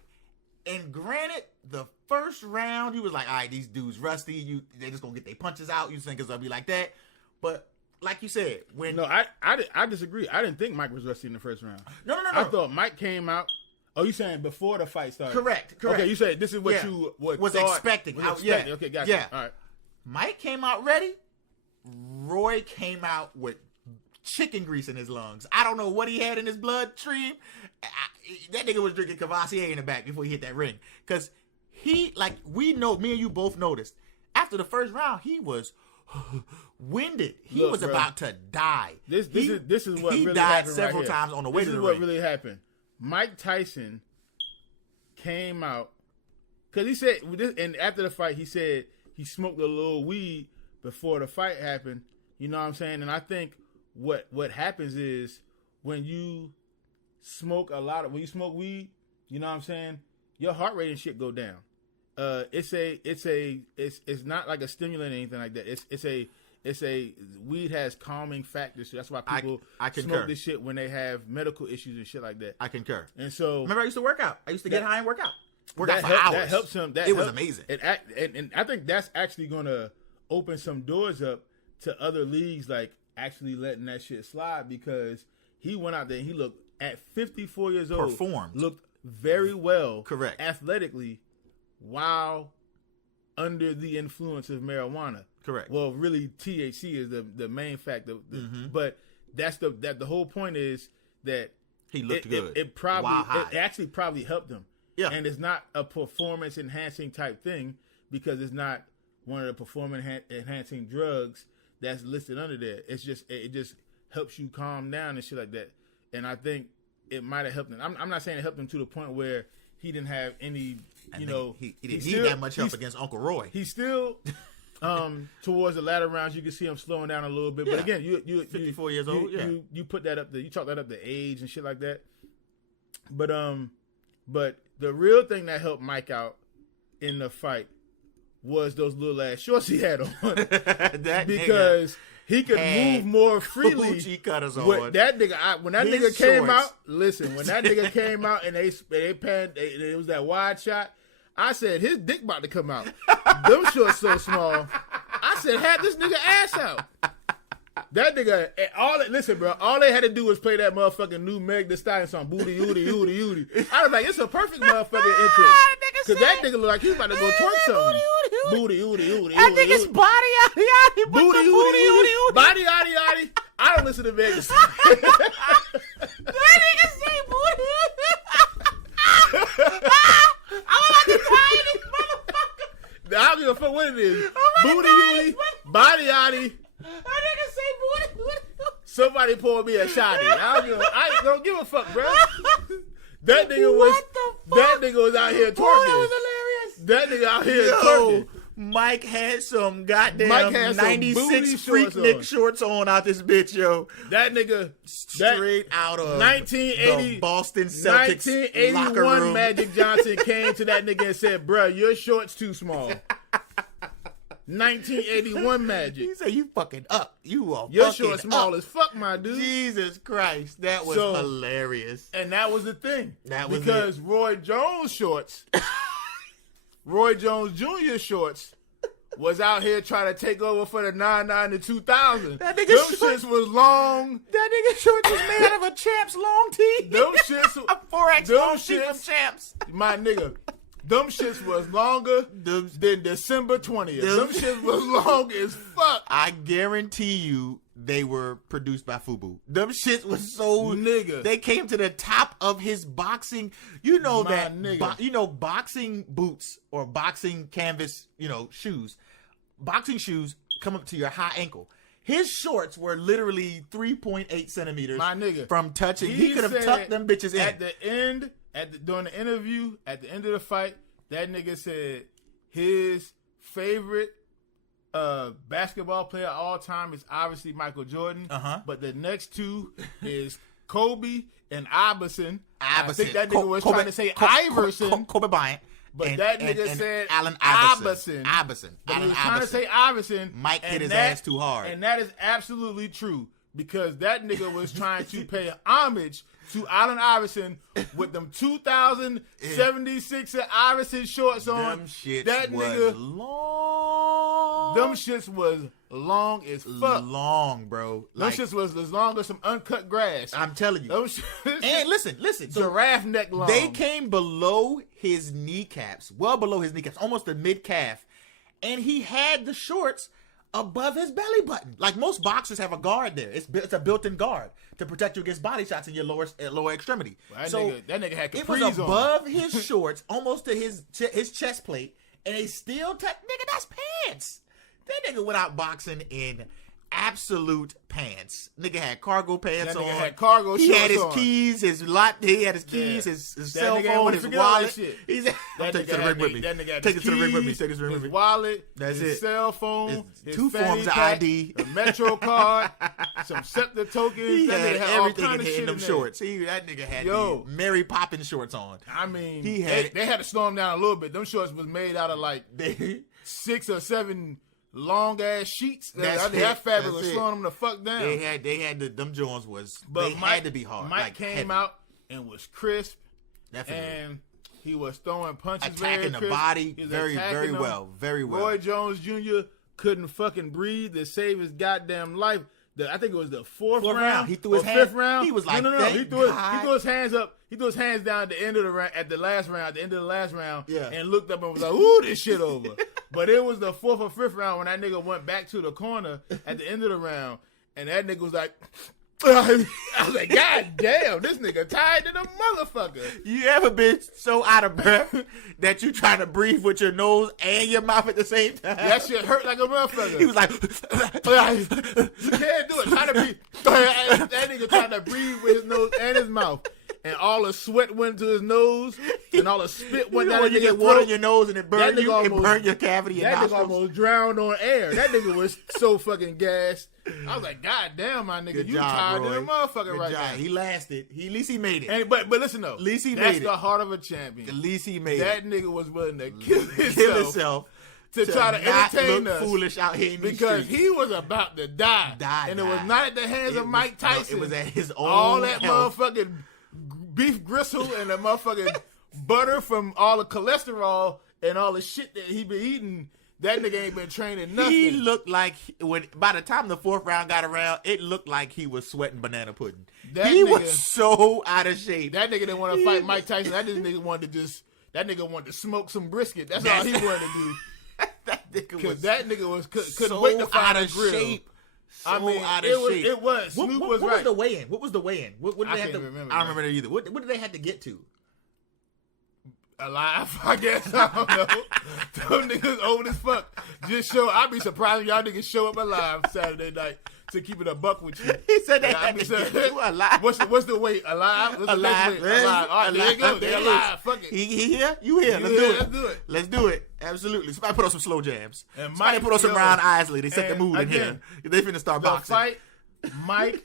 And granted, the first round, he was like, all right, these dudes rusty. They just gonna get their punches out. You think it's gonna be like that. But like you said, No, I disagree. I didn't think Mike was rusty in the first round. No. I thought Mike came out. Oh, you saying before the fight started? Correct. Okay, you said this is what you was expecting. Okay, gotcha. Yeah. All right. Mike came out ready. Roy came out with chicken grease in his lungs. I don't know what he had in his bloodstream. That nigga was drinking Cavassier in the back before he hit that ring. Because me and you both noticed, after the first round, he was winded. He was about to die. This is what he really died happened several right times on the way to the ring. This is what really happened. Mike Tyson came out because he said, and after the fight, he said he smoked a little weed before the fight happened. You know what I'm saying? And I think what happens is when you smoke weed, you know what I'm saying, your heart rate and shit go down. It's not like a stimulant or anything like that. It's a weed has calming factors, so that's why people smoke this shit when they have medical issues and shit like that. I concur. And so remember, I used to work out. I used to get high and work out for hours. That helps him. It was amazing. And I think that's actually going to open some doors up to other leagues, like actually letting that shit slide, because he went out there and he looked at 54 years old, looked very well, correct, athletically, while under the influence of marijuana. Correct. Well, really, THC is the main factor, but that's the whole point is that He looked good. It actually probably helped him. Yeah. And it's not a performance enhancing type thing because it's not one of the performance enhancing drugs that's listed under there. It's just it just helps you calm down and shit like that. And I think it might have helped him. I'm not saying it helped him to the point where he didn't have any, he didn't need that much help against Uncle Roy. He's still towards the latter rounds, you can see him slowing down a little bit. But again, you 54 years old. You put that up there. You chalk that up to age and shit like that. But the real thing that helped Mike out in the fight was those little ass shorts he had on. Because he could move more freely. Cutters on. When that nigga came out, listen, when that nigga came out and they panned, it was that wide shot. I said his dick about to come out. Them shorts so small. I said, have this nigga ass out. That nigga, listen, bro. All they had to do was play that motherfucking new Meg Thee Stallion song, booty, ooty, ooty, ooty. I was like, it's a perfect motherfucking entrance. Because that nigga look like he's about to go twerk something. Booty, ooty, ooty, that nigga's body, yaddy, yaddy. Booty, ooty, ooty, body, yaddy, yaddy. I don't listen to Meg Thee Stallion. That nigga say booty. I'm about to tie this motherfucker. I don't give a fuck what it is. Booty, ooty, body, yaddy. That nigga say booty. Somebody pour me a shotty. I don't give a fuck, bro. That nigga was out here twerking. That was hilarious. That nigga out here twerking. Mike had some goddamn 96 Freaknik shorts on out this bitch, yo. That nigga straight out of 1980 the Boston Celtics 1981 locker room. Magic Johnson came to that nigga and said, "Bruh, your shorts too small." 1981 Magic. He said, "You fucking up. You are your fucking shorts small up. as fuck, my dude." Jesus Christ, that was hilarious. And that was the thing. That was because Roy Jones shorts, Roy Jones Jr. shorts, was out here trying to take over for the 99 to 2000. That nigga Them shits was long. That nigga shorts was made out of a Champs long tee. Them shits, a 4X long tee from Champs. My nigga. Them shits was longer than December 20th. Them shits was long as fuck. I guarantee you they were produced by Fubu. Them shits was so... Nigga. They came to the top of his boxing... You know boxing boots or boxing canvas, shoes. Boxing shoes come up to your high ankle. His shorts were literally 3.8 centimeters My nigga. from touching. He could have tucked them bitches in. At the end... during the interview, at the end of the fight, that nigga said his favorite basketball player of all time is obviously Michael Jordan. But the next two is Kobe and Iverson. I think that nigga was trying to say Iverson. Kobe Bryant. But that nigga said Allen Iverson. But he was trying to say Iverson. Mike hit his ass too hard. And that is absolutely true. Because that nigga was trying to pay homage to Allen Iverson with them 2076 Iverson shorts on. Them shits that was nigga, long. Them shits was long as fuck. Long, bro. Them shits was as long as some uncut grass. I'm telling you. Them shits, and listen. Giraffe neck long. They came below his kneecaps, well below his kneecaps, almost the mid-calf. And he had the shorts above his belly button. Like most boxers have a guard there. It's a built-in guard to protect you against body shots in your lower extremity. Well, that nigga had capris it was above his shorts, almost to his chest plate, and they still nigga, that's pants. That nigga went out boxing in absolute pants. Nigga had cargo pants on. Nigga had cargo he shorts had his on. keys, his keys, his cell phone, his wallet. Take it to the ring with me. Take it to the ring with me. Take it to the ring with me. His wallet, that's his it. cell phone, his two forms of ID, a Metro card, some SEPTA tokens. He had everything in them shorts. That nigga had the Mary Poppins shorts on. I mean, they had to slow him down a little bit. Them shorts was made out of like 6 or 7 long ass sheets. That fabric was slowing them the fuck down. They had them Jones had to be hard. Mike came out and was crisp. Definitely. And he was throwing punches, attacking the body very well. Roy Jones Jr. couldn't fucking breathe to save his goddamn life. I think it was the fourth round. He threw his hands. 5th round. He was like, no. He threw his hands up. He threw his hands down at the end of the round. At the last round, at the end of the last round, and looked up and was like, "Ooh, this shit over." But it was the 4th or 5th round when that nigga went back to the corner at the end of the round, and that nigga was like, I was like, God damn, this nigga tired than a motherfucker. You ever been so out of breath that you trying to breathe with your nose and your mouth at the same time? That shit hurt like a motherfucker. He was like, you can't do it. Try to breathe. That nigga trying to breathe with his nose and his mouth. And all the sweat went to his nose, and all the spit went down his nigga's throat. You get water in your nose and it burns you, it burn your cavity. That nigga almost drowned on air. That nigga was so fucking gassed. I was like, God damn, my nigga, you tired than a motherfucker right now. He lasted. At least he made it. And, but listen though, at least he that's made it. the heart of a champion. At least he made that it. That nigga was willing to kill himself. To try to entertain us, foolish out here in because he was about to die, and it was not at the hands of Mike Tyson. No, it was at his own. All that health. motherfucking beef gristle and the motherfucking butter from all the cholesterol and all the shit that he been eating. That nigga ain't been training nothing. He looked like by the time the fourth round got around, it looked like he was sweating banana pudding. He was so out of shape. That nigga didn't want to fight Mike Tyson. That nigga wanted to smoke some brisket. That's all he wanted to do. That nigga was couldn't so wait to find out a of grill. shape. I mean, it was. Snoop was right. What was the weigh-in? What was the weigh-in? What did I they have to? remember. I don't remember that either. What did they have to get to? Alive, I guess. I don't know. Those niggas old as fuck. I'd be surprised if y'all niggas show up alive Saturday night to keep it a buck with you. He said they had to get you alive. What's the weight? Alive? What's alive. The alive. All right, there you go. They alive. Fuck it. He here? You here? Let's do it. Let's do it. Absolutely. Somebody put on some slow jams. And Somebody put on some Ron Isley. They set the mood in here. They finna start boxing. Fight, Mike,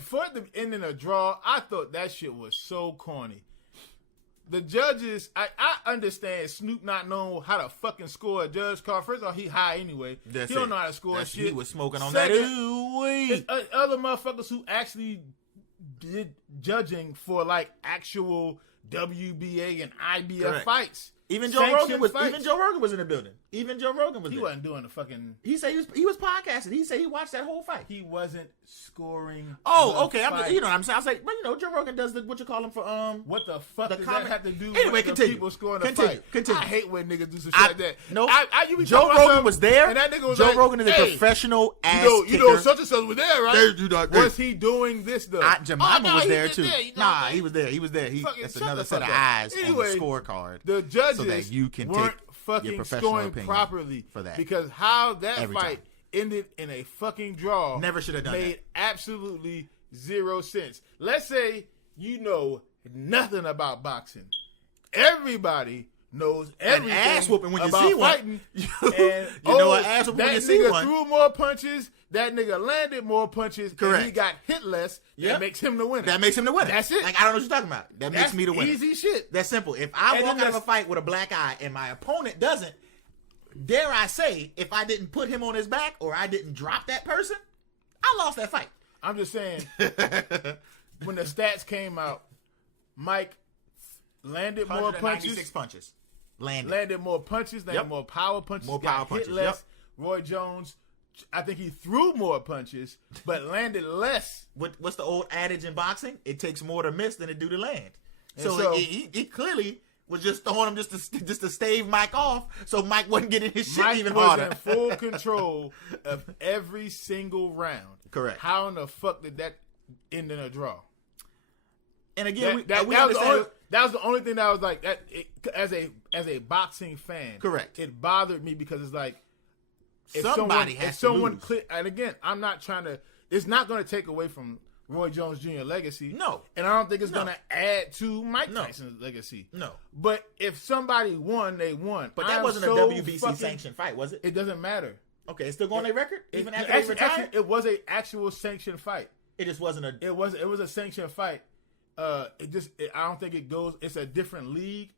for the ending a draw, I thought that shit was so corny. The judges, I understand Snoop not knowing how to fucking score a judge card. First of all, he high anyway. He don't know how to score shit. He was smoking on Second, that. Other motherfuckers who actually did judging for like actual WBA and IBF fights. Even Joe Rogan was in the building. Even Joe Rogan was there. He wasn't doing the fucking... He said he was podcasting. He said he watched that whole fight. He wasn't scoring. Oh, okay. You know what I'm saying? I was like, but Joe Rogan does what you call him for what the fuck does that have to do with the people scoring the fight? Continue. I hate when niggas do some shit like that. No, Joe Rogan was there. And that nigga was Joe Rogan is a professional ass kicker. You know, such and such was there, right? Was he doing this though? Jemima was there too. Nah, he was there. That's another set of eyes on the scorecard. The judges so that you can weren't fucking scoring properly for that. Because how that fight ended in a fucking draw never should have done made absolutely zero sense. Let's say you know nothing about boxing. Everybody knows everything an ass whooping when you about see fighting. One. And you know an ass whooping when you see one. That nigga threw more punches. That nigga landed more punches. Correct. And he got hit less. That makes him the winner. That's it. Like, I don't know what you're talking about. That's makes me the winner. Easy shit. That's simple. If I walk out of a fight with a black eye and my opponent doesn't, dare I say, if I didn't put him on his back or I didn't drop that person, I lost that fight. I'm just saying, when the stats came out, Mike landed more punches. Landed more punches. Landed more power punches. Hit less. Roy Jones, I think he threw more punches, but landed less. What's the old adage in boxing? It takes more to miss than it do to land. So he clearly was just throwing him just to stave Mike off, so Mike wasn't getting his shit even harder. Mike was in full control of every single round. Correct. How in the fuck did that end in a draw? And again, that was the only thing that I was like, as a boxing fan. Correct. It bothered me because it's like, somebody has to lose. And again, I'm not trying to. It's not going to take away from Roy Jones Jr. legacy. No. And I don't think it's going to add to Mike Tyson's legacy. No. But if somebody won, they won. But that wasn't a WBC sanctioned fight, was it? It doesn't matter. Okay, it's still going on their record even after they retired. Actually, it was a actual sanctioned fight. It just wasn't a. It was a sanctioned fight. I don't think it goes. It's a different league.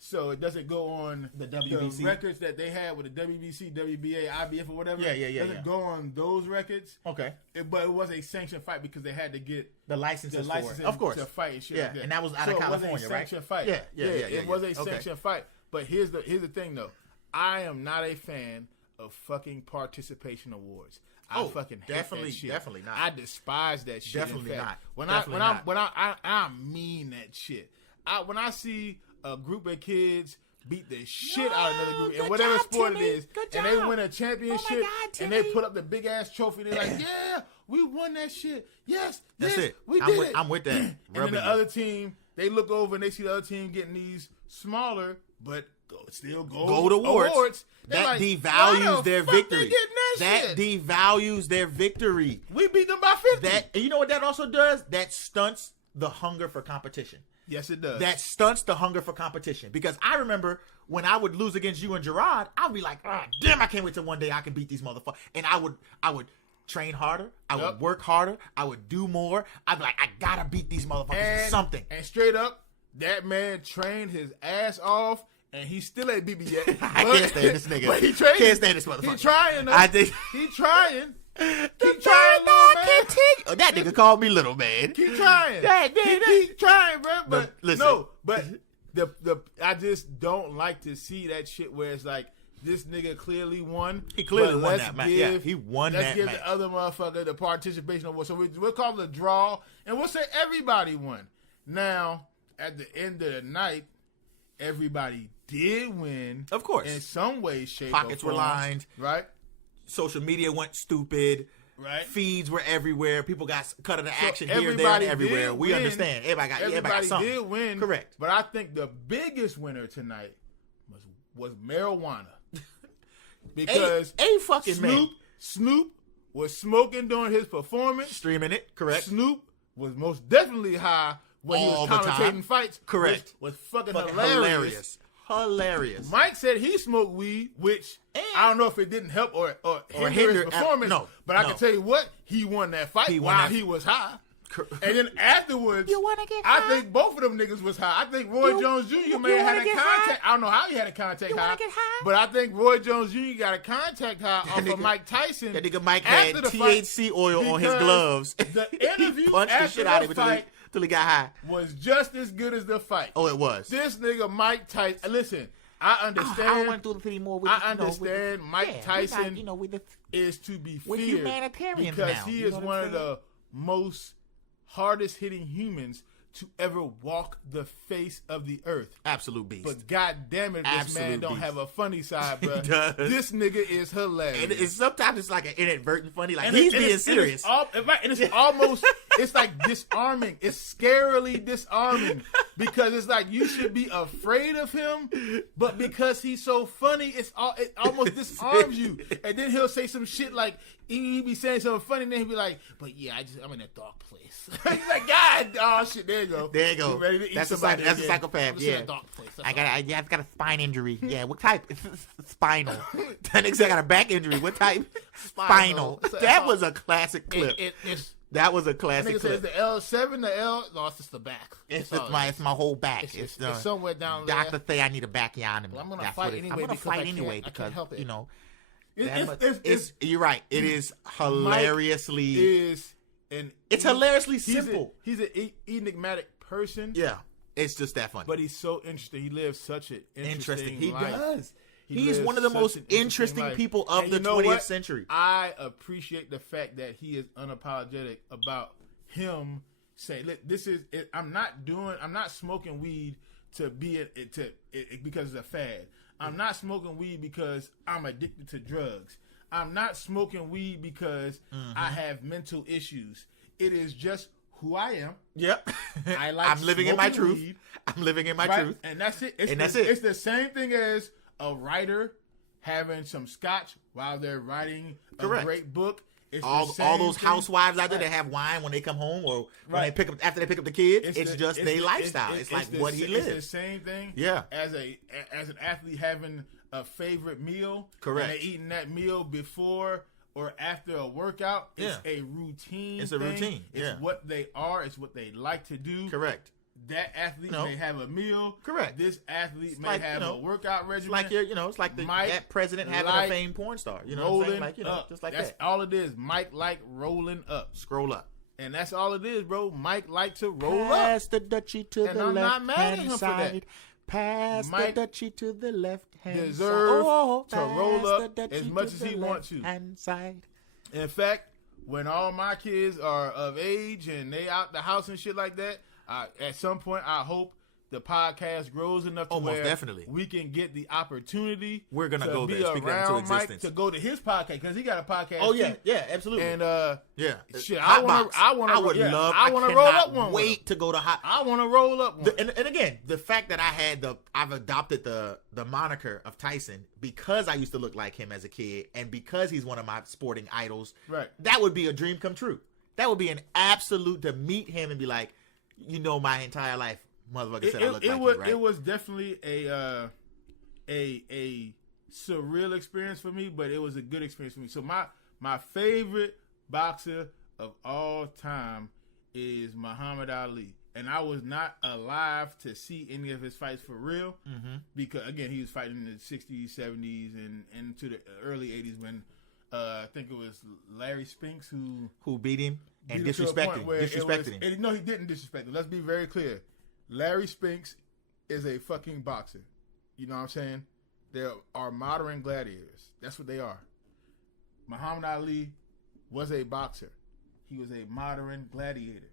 So it doesn't go on the WBC the records that they had with the WBC, WBA, IBF, or whatever. Yeah. It doesn't go on those records. Okay. But it was a sanctioned fight because they had to get the licenses for it. Of course. To fight and shit. Yeah, like that. And that was out of California, it was a sanctioned right? Fight. Yeah. It was a sanctioned fight. But here's the thing though. I am not a fan of fucking participation awards. I fucking hate that shit. Definitely not. I despise that shit. Definitely not. When I mean that shit. When I see a group of kids beat the shit out of another group in whatever sport it is, and they win a championship, and they put up the big ass trophy, they're like, yeah, we won that shit. Yes, that's it. We did it. I'm with that. And then the other team, they look over and they see the other team getting these smaller, but still gold awards. That like, devalues their victory. That devalues their victory. We beat them by 50. And you know what that also does? That stunts the hunger for competition. Yes, it does. That stunts the hunger for competition. Because I remember when I would lose against you and Gerard, I'd be like, oh, damn, I can't wait till one day I can beat these motherfuckers. And I would train harder. I would work harder. I would do more. I'd be like, I gotta beat these motherfuckers for something. And straight up, that man trained his ass off. And he still ain't beat me yet. I can't stand this nigga. But he trained. Can't stand this motherfucker. He trying, though. I think he trying. Keep trying, little man. Oh, that nigga called me little man. Keep trying. Keep trying, bro. But listen. No, but the I just don't like to see that shit where it's like this nigga clearly won. He clearly won that match. Yeah, he won that match. Let's give the other motherfucker the participation award. So we'll call it a draw, and we'll say everybody won. Now, at the end of the night, everybody did win. Of course. In some way, shape, pockets or form, were lined. Right? Social media went stupid. Right. Feeds were everywhere. People got cut of the action here, there, and everywhere. We understand. Everybody got something. Did win. Correct. But I think the biggest winner tonight was marijuana. Because Snoop was smoking during his performance. Streaming it. Correct. Snoop was most definitely high when all he was commentating fights. Correct. Was fucking hilarious. Hilarious. Mike said he smoked weed, which I don't know if it didn't help or hinder his performance. But I can tell you what, he won that fight he was high. And then afterwards, I think both of them niggas was high. I think Roy Jones Jr. may have had a contact. I don't know how he had a contact high, but I think Roy Jones Jr. got a contact high off of Mike Tyson. That nigga Mike had THC oil on his gloves. The interview punched the shit out of him till he got high. Was just as good as the fight. Oh, it was. This nigga Mike Tyson. Listen, I understand. I don't want to do this anymore. I understand Mike Tyson is to be feared because he is one of the most hardest hitting humans to ever walk the face of the earth. Absolute beast. But god damn it, this man don't have a funny side, bro. This nigga is hilarious. And sometimes it's like an inadvertent funny, like he's being serious. It's almost, it's like disarming. It's scarily disarming because it's like you should be afraid of him, but because he's so funny, it almost disarms you. And then he'll say some shit like, he be saying something funny, and then he'll be like, but yeah, I'm in a dark place. He's like, God, oh shit, there you go. There you go. You ready to eat that's somebody that's a psychopath. Yeah. In a dark place. I've got a spine injury. Yeah, what type? It's spinal. That nigga said I got a back injury. What type? Spinal. That was a classic clip. That was a classic clip. Says the L7, the L. No, it's just the back. It's my whole back. It's somewhere down there. Doctor say I need a bacchiotomy. Well, I'm gonna fight anyway because you know. You're right. It is hilariously. It's hilariously simple. He's an enigmatic person. Yeah, it's just that funny. But he's so interesting. He lives such an interesting He life. does. He's one of the most interesting people of the 20th century. I appreciate the fact that he is unapologetic about him saying, "Look, this is. I'm not smoking weed because it's a fad. I'm not smoking weed because I'm addicted to drugs. I'm not smoking weed because I have mental issues. It is just who I am. Yep. I'm living in my truth. I'm living in my truth. And that's it. That's It's the same thing as a writer having some scotch while they're writing a great book. It's all those housewives out there that have wine when they come home or when they pick up after they pick up the kids. It's just their lifestyle. It's like what he lives. It's the same thing. Yeah. As an athlete having a favorite meal. Correct. And they're eating that meal before or after a workout. It's a routine. It's a routine. It's what they are. It's what they like to do. Correct. That athlete may have a meal. Correct. This athlete may have a workout regimen. It's like it's like that president having a famed porn star. You know what I'm saying? Like, just like that's all it is. Mike like rolling up. Scroll up. And that's all it is, bro. Mike like to roll up. Pass the Dutchie to the left hand side. Pass the Dutchie to the left hand side. Deserve to roll up as much as he wants to. Side. In fact, when all my kids are of age and they out the house and shit like that, at some point I hope the podcast grows enough to where definitely we can get the opportunity, we're gonna go be there, speak that into existence, to go to his podcast because he got a podcast. Oh yeah, too. yeah, absolutely. And shit, I want to roll up one. Wait to go to Hot. I want to roll up one. And again, the fact that I've adopted the moniker of Tyson because I used to look like him as a kid, and because he's one of my sporting idols. Right. That would be a dream come true. That would be an absolute to meet him and be like, my entire life. Motherfucker said I look like you, right? It was definitely a surreal experience for me, but it was a good experience for me. So my favorite boxer of all time is Muhammad Ali, and I was not alive to see any of his fights for real, because again he was fighting in the 60s, 70s, and into the early 80s when I think it was Larry Spinks who beat him and disrespected him. No, he didn't disrespect him. Let's be very clear. Larry Spinks is a fucking boxer. You know what I'm saying? They are modern gladiators. That's what they are. Muhammad Ali was a boxer. He was a modern gladiator.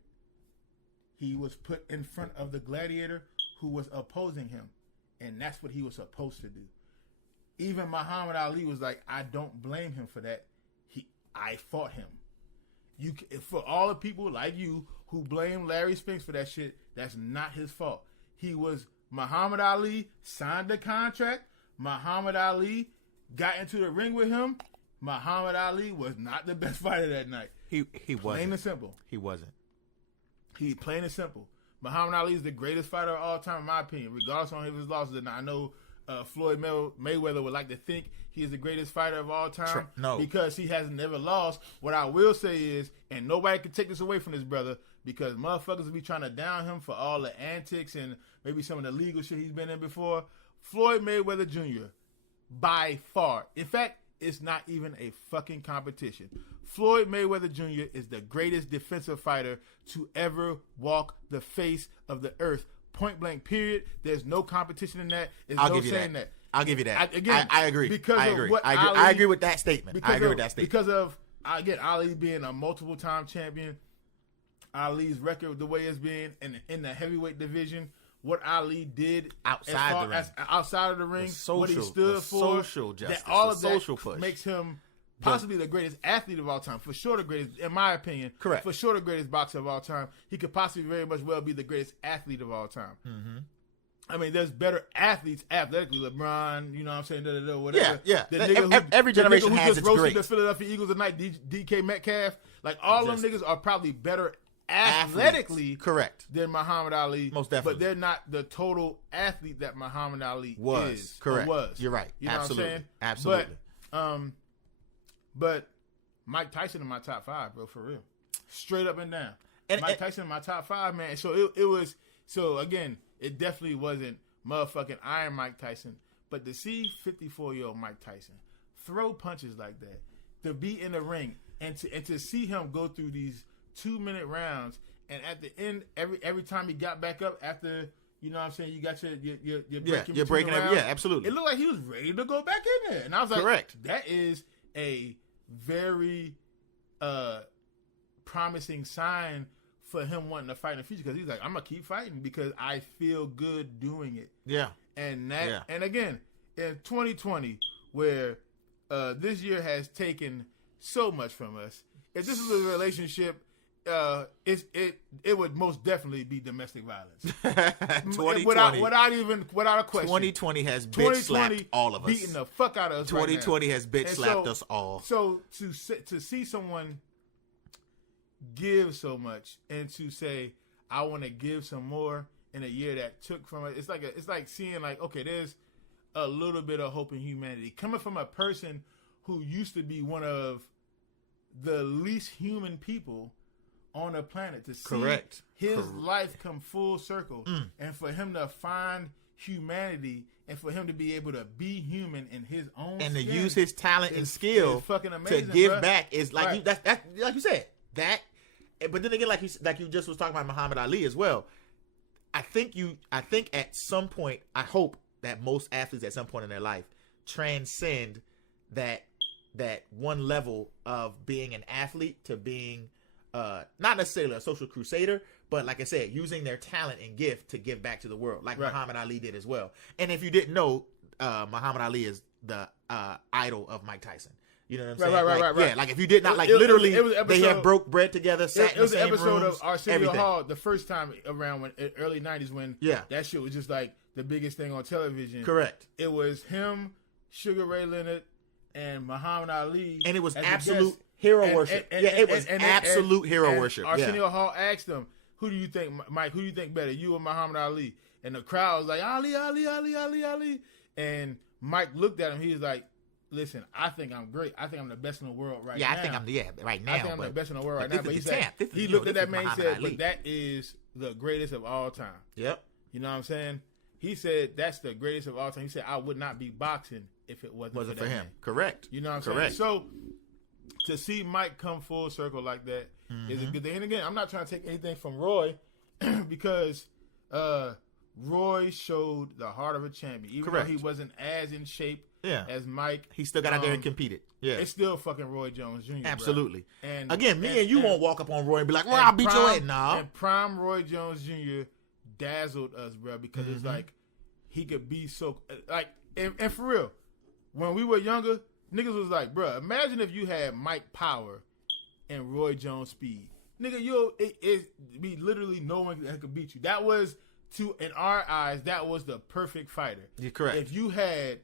He was put in front of the gladiator who was opposing him. And that's what he was supposed to do. Even Muhammad Ali was like, I don't blame him for that. I fought him. For all the people like you who blame Larry Spinks for that shit, that's not his fault. Muhammad Ali signed the contract. Muhammad Ali got into the ring with him. Muhammad Ali was not the best fighter that night. He wasn't. Plain and simple. He wasn't. Plain and simple. Muhammad Ali is the greatest fighter of all time, in my opinion, regardless of his losses. And I know Floyd Mayweather would like to think he is the greatest fighter of all time because he has never lost. What I will say is, and nobody can take this away from this brother, because motherfuckers will be trying to down him for all the antics and maybe some of the legal shit he's been in before. Floyd Mayweather Jr., by far, in fact, it's not even a fucking competition. Floyd Mayweather Jr. is the greatest defensive fighter to ever walk the face of the earth. Point blank, period. There's no competition in that. I'll give you that. I agree. I agree with that statement. Because of, again, Ali being a multiple time champion, Ali's record the way it's been in the heavyweight division, what Ali did outside of the ring, what he stood for, social justice, all of that makes him possibly the greatest athlete of all time. For sure the greatest, in my opinion. Correct. For sure the greatest boxer of all time. He could possibly very much well be the greatest athlete of all time. Mm-hmm. I mean, there's better athletes athletically. LeBron, you know what I'm saying, whatever. Yeah. Every generation who has just its roasted greats. the Philadelphia Eagles tonight, DK Metcalf. Like, all them niggas are probably better athletically than Muhammad Ali. Most definitely. But they're not the total athlete that Muhammad Ali is. Correct. Was. You're right. You know Absolutely. what I'm saying? Absolutely. But Mike Tyson in my top 5, bro, for real. Straight up and down. Mike Tyson in my top 5, man. So it was, so again, it definitely wasn't motherfucking Iron Mike Tyson. But to see 54-year-old Mike Tyson throw punches like that, to be in the ring, and to see him go through these 2-minute rounds, and at the end, every time he got back up after, you know what I'm saying, you got your breaking rounds, absolutely. It looked like he was ready to go back in there. And I was like, correct. That is a very promising sign for him wanting to fight in the future, because he's like, I'm gonna keep fighting because I feel good doing it. Yeah. And that, and again, in 2020, where this year has taken so much from us, if this is a relationship, it would most definitely be domestic violence. 2020, without a question. 2020 has bitch slapped all of us. Beating the fuck out of us. 2020 right has bitch slapped us all. So to see someone give so much and to say, I want to give some more in a year that took from it, it's like seeing like, okay, there's a little bit of hope in humanity coming from a person who used to be one of the least human people on the planet, to see his life come full circle, and for him to find humanity, and for him to be able to be human in his own and skin, to use his talent and skill fucking amazing, to give bro. back is like that's like you said that. But then again, like you just was talking about Muhammad Ali as well. I think at some point, I hope that most athletes at some point in their life transcend that one level of being an athlete to being not necessarily a social crusader, but like I said, using their talent and gift to give back to the world, like Muhammad Ali did as well. And if you didn't know, Muhammad Ali is the idol of Mike Tyson. You know what I'm saying? Right. Yeah, like if you did not, like literally, they have broke bread together, sat in the same rooms. It was an episode of Arsenio Hall the first time around when early 90s when that shit was just like the biggest thing on television. Correct. It was him, Sugar Ray Leonard, and Muhammad Ali. And it was absolute hero worship. It was absolute hero worship. Arsenio Hall asked him, who do you think, Mike, who do you think better, you or Muhammad Ali? And the crowd was like, Ali. And Mike looked at him, he was like, listen, I think I'm great. I think I'm the best in the world right now. Yeah, I think I'm right now. I think I'm the best in the world right now. But he looked at that man and said, but that is the greatest of all time. Yep. You know what I'm saying? He said that's the greatest of all time. He said I would not be boxing if it wasn't for him. Man. Correct. You know what I'm saying? So to see Mike come full circle like that is a good thing. And again, I'm not trying to take anything from Roy because Roy showed the heart of a champion. Even though he wasn't as in shape as Mike, he still got out there and competed. Yeah, it's still fucking Roy Jones Jr. Absolutely. Bro. And again, me and you won't walk up on Roy and be like, "Well, I'll beat your head." No. And prime Roy Jones Jr. dazzled us, bro, because it's like he could be so like and for real. When we were younger, niggas was like, bro, imagine if you had Mike Power and Roy Jones speed, nigga. It be literally no one that could beat you. That was in our eyes, that was the perfect fighter. You're correct. If you had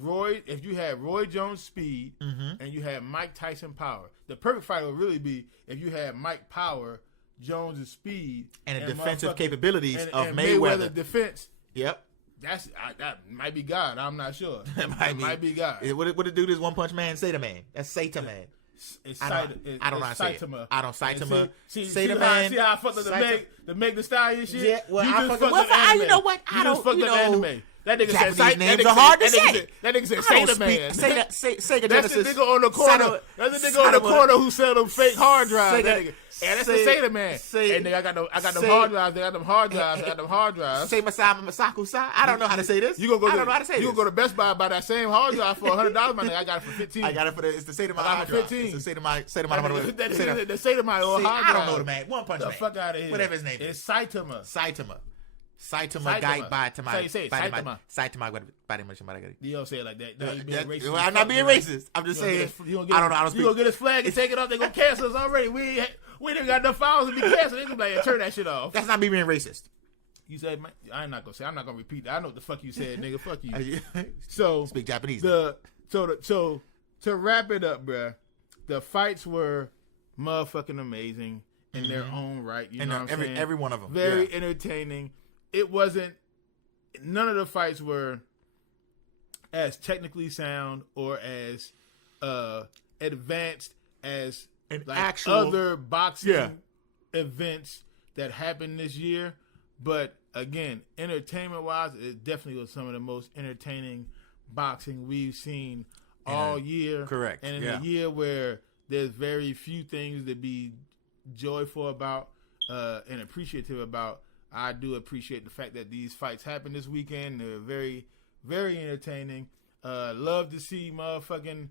Roy Jones speed and you had Mike Tyson power, the perfect fighter would really be if you had Mike Power, Jones' speed, and the defensive capabilities of and Mayweather defense. Yep. That might be God. I'm not sure. It might be God. What did do this One Punch Man say to man? That's Saita Man. I don't know how to say it. I don't Saitama. See how I fucked up the Meg the Stallion shit? Yeah, well, you know what? I don't, fucked up anime. That nigga Japanese said names are hard to say. That nigga said Sega Man. Sega That's Genesis. the nigga on the corner. That's the nigga on the corner who sell them fake hard drives. That nigga. Yeah, that's the Sega Man. Hey, nigga, I got them hard drives. They got them hard drives. I got them hard drives. Say Masaku-san. I don't know how to say this. I don't know how to say this. You gonna go to Best Buy and buy that same hard drive for $100, my nigga. I got it for $15. I got it for it's the Sega hard drive. $15. It's the Sega The Sega old hard drive. I don't know the man. One Punch Man. The fuck out of here. Whatever his name is. It's Saitama. Saitama guy by Tama. Say Saitama. You don't say it like that. No, you being racist. Well, I'm not being racist. I'm just saying. I don't know how to speak. You gonna get his flag and take it off? They gonna cancel us already. We ain't got enough files to be canceled. They gonna be like, turn that shit off. That's not me being racist. You said, I'm not gonna repeat that. I know what the fuck you said, nigga. Fuck you. So speak Japanese. So to wrap it up, bruh, the fights were motherfucking amazing in their own right. You know what I'm saying? Every one of them. Very entertaining. It wasn't. None of the fights were as technically sound or as advanced as other boxing events that happened this year. But again, entertainment-wise, it definitely was some of the most entertaining boxing we've seen all year. Correct. And in a year where there's very few things to be joyful about and appreciative about, I do appreciate the fact that these fights happened this weekend. They're very, very entertaining. Love to see motherfucking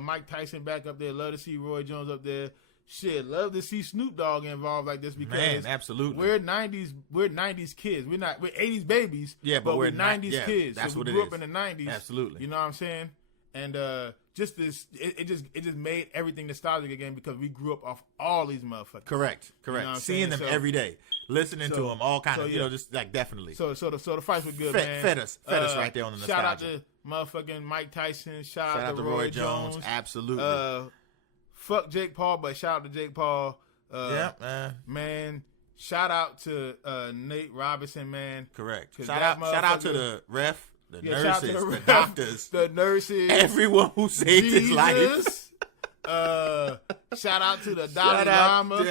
Mike Tyson back up there. Love to see Roy Jones up there. Shit, love to see Snoop Dogg involved like this because absolutely. We're 90s kids. We're 80s babies. Yeah, but we're 90s kids. That's so what we it grew is. up in the 90s. Absolutely. You know what I'm saying? And just this, it just made everything nostalgic again because we grew up off all these motherfuckers. Correct. You know Seeing them every day, listening to them, all kind of, just like definitely. So the fights were good, man. Fed us right there on the nostalgia. Shout out to motherfucking Mike Tyson. Shout out to Roy Jones. Absolutely. Fuck Jake Paul, but shout out to Jake Paul. Man. Man, shout out to Nate Robinson, man. Correct. Shout out to the ref, the nurses, the doctors, the nurses, everyone who saved his life. Shout out to the Dalai Lama.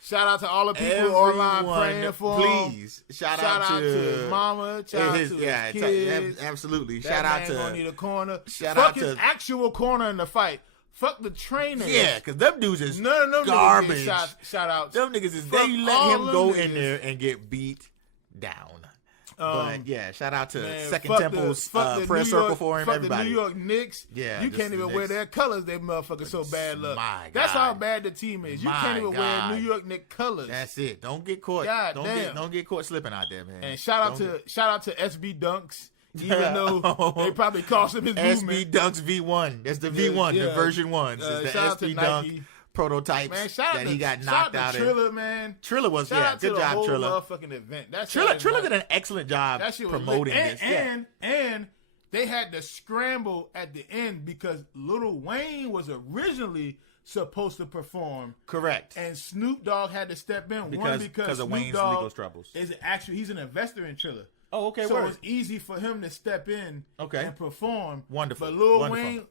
Shout out to all the people online praying for him. Please. Shout out to Mama. Shout out to his kids. Absolutely. Shout out to. Gonna need a corner. Fuck his actual corner in the fight. Fuck the trainers. Yeah, because them dudes is none of them garbage. Shout out. Them niggas is they let him go in there and get beat down. But yeah, shout out to Second Temple's prayer circle for him. Everybody. The New York Knicks. Yeah, you can't even wear their colors. They motherfuckers so bad. Look, that's how bad the team is. You can't even wear New York Knicks colors. That's it. Don't get caught. Don't get caught slipping out there, man. And shout out to SB Dunks. Even though they probably cost him his movement. SB Dunks V1. That's the V1, the version 1. It's the SB Dunk prototypes that he got knocked out in. Triller, man. Triller was, good job, Triller. Motherfucking event. Triller did an excellent job promoting this. And they had to scramble at the end because Lil Wayne was originally supposed to perform. Correct. And Snoop Dogg had to step in. Because of Wayne's legal troubles. He's an investor in Triller. Oh, okay. So it's easy for him to step in and perform. Wonderful. But Lil Wayne,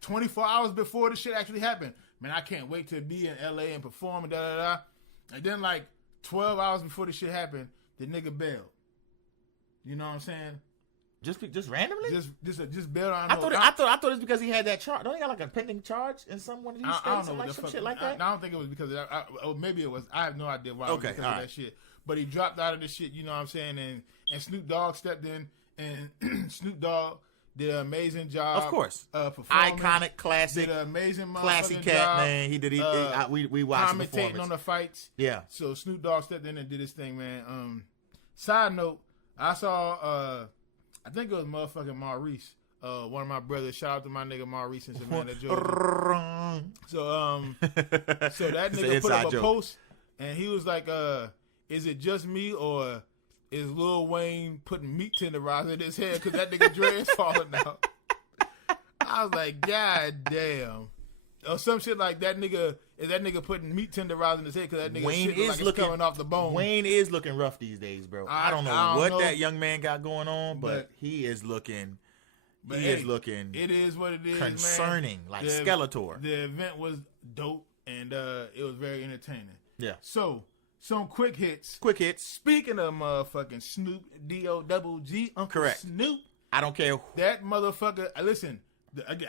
24 hours before the shit actually happened, man, I can't wait to be in LA and perform and da-da-da. And then 12 hours before the shit happened, the nigga bailed. You know what I'm saying? Just randomly? Just bailed. I thought it was because he had that charge. Don't he got a pending charge in some one of these states? I don't know, some shit like that. I don't think it was because maybe it was. I have no idea why. Because of that shit. But he dropped out of the shit. You know what I'm saying? And Snoop Dogg stepped in, and Snoop Dogg did an amazing job. Of course, performing. Iconic, classic, did an amazing, classy cat job, man. He did. We watched the performance. Commentating on the fights. Yeah. So Snoop Dogg stepped in and did his thing, man. Side note, I saw. I think it was motherfucking Maurice. One of my brothers. Shout out to my nigga Maurice in Savannah, Georgia. So that nigga put up a post, and he was like, "Is it just me or is Lil Wayne putting meat tenderizer in his head because that nigga dreads falling out?" I was like, God damn. Or some shit like that nigga. Is that nigga putting meat tenderizer in his head because that nigga Wayne shit is like looking, coming off the bone? Wayne is looking rough these days, bro. I don't know what that young man got going on, but he is looking. It is what it is, concerning, man. Like Skeletor. The event was dope and it was very entertaining. Yeah. So some quick hits. Speaking of motherfucking Snoop D-O-double-G, Uncle Correct. Snoop. I don't care. That motherfucker. Listen.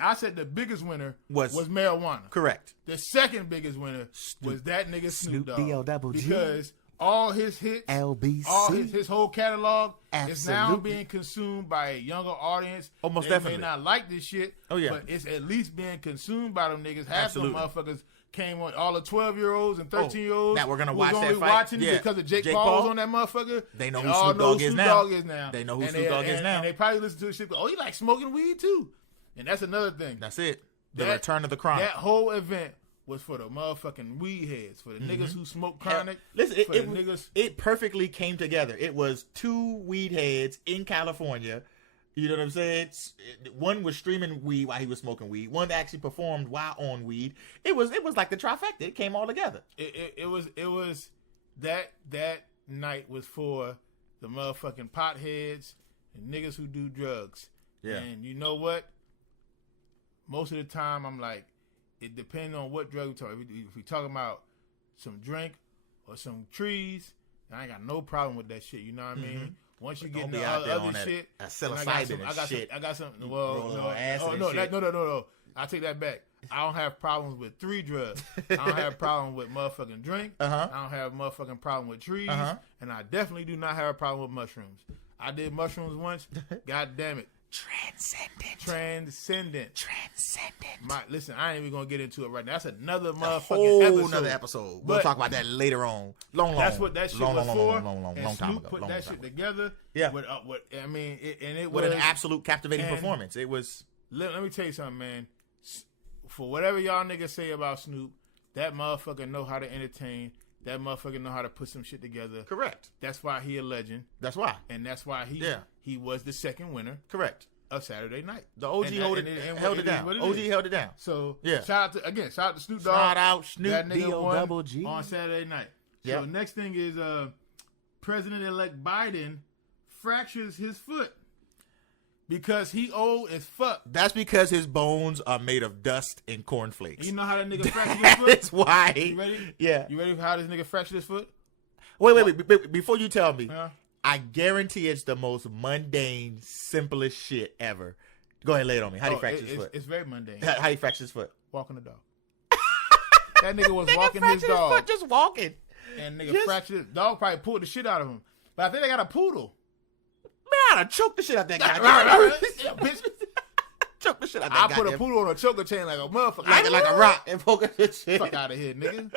I said the biggest winner was marijuana. Correct. The second biggest winner was that nigga Snoop Dogg. D-O-double-G. Because all his hits, LBC. all his whole catalog is now being consumed by a younger audience. Almost they definitely. May not like this shit, but it's at least being consumed by them niggas. Half of them motherfuckers came on, all the 12-year-olds and 13-year-olds that we're going to watch that fight. Watching because of Jake Paul was on that motherfucker. They know who Snoop Dogg is now. They know who Snoop Dogg is now. And they probably listen to the shit. Oh, he like smoking weed too. And that's another thing. That's it. The return of the chronic. That whole event was for the motherfucking weed heads, for the niggas who smoke chronic. Listen, it perfectly came together. It was two weed heads in California. You know what I'm saying? One was streaming weed while he was smoking weed. One actually performed while on weed. It was like the trifecta. It came all together. It was that night was for the motherfucking potheads and niggas who do drugs. Yeah. And you know what? Most of the time, I'm like, it depends on what drug we talk. If we talking about some drink or some trees, I ain't got no problem with that shit. You know what I mean? Once you get into other shit, I got some. Well, no. I take that back. I don't have problems with three drugs. I don't have problems with motherfucking drink. I don't have motherfucking problem with trees, and I definitely do not have a problem with mushrooms. I did mushrooms once. God damn it. Transcendent. Listen, I ain't even gonna get into it right now. That's another motherfucking episode. We'll talk about that later on. That's what that shit was for. Long time ago. Put that shit together. Yeah. With an absolute captivating performance. It was. Let me tell you something, man. For whatever y'all niggas say about Snoop, that motherfucker know how to entertain. That motherfucker know how to put some shit together. Correct. That's why he a legend. That's why. And that's why he was the second winner. Correct. Of Saturday night. The OG held it down. OG held it down. So shout out to Snoop Dogg. Shout out Snoop. That nigga won on Saturday night. Yep. So next thing is President-elect Biden fractures his foot. Because he old as fuck. That's because his bones are made of dust and cornflakes. You know how that nigga fractured his foot? That's why. You ready? Yeah. You ready for how this nigga fractured his foot? Wait. Before you tell me, I guarantee it's the most mundane, simplest shit ever. Go ahead and lay it on me. How do you fracture his foot? It's very mundane. How do you fracture his foot? Walking the dog. That nigga was walking his dog. Just walking. And nigga fractured his dog, probably pulled the shit out of him. But I think they got a poodle. Man, I'd choke the shit out that guy. Bitch. Choke the shit out that guy. I put a poodle on a choker chain like a motherfucker. Like a rock and poke his shit. Fuck out of here, nigga.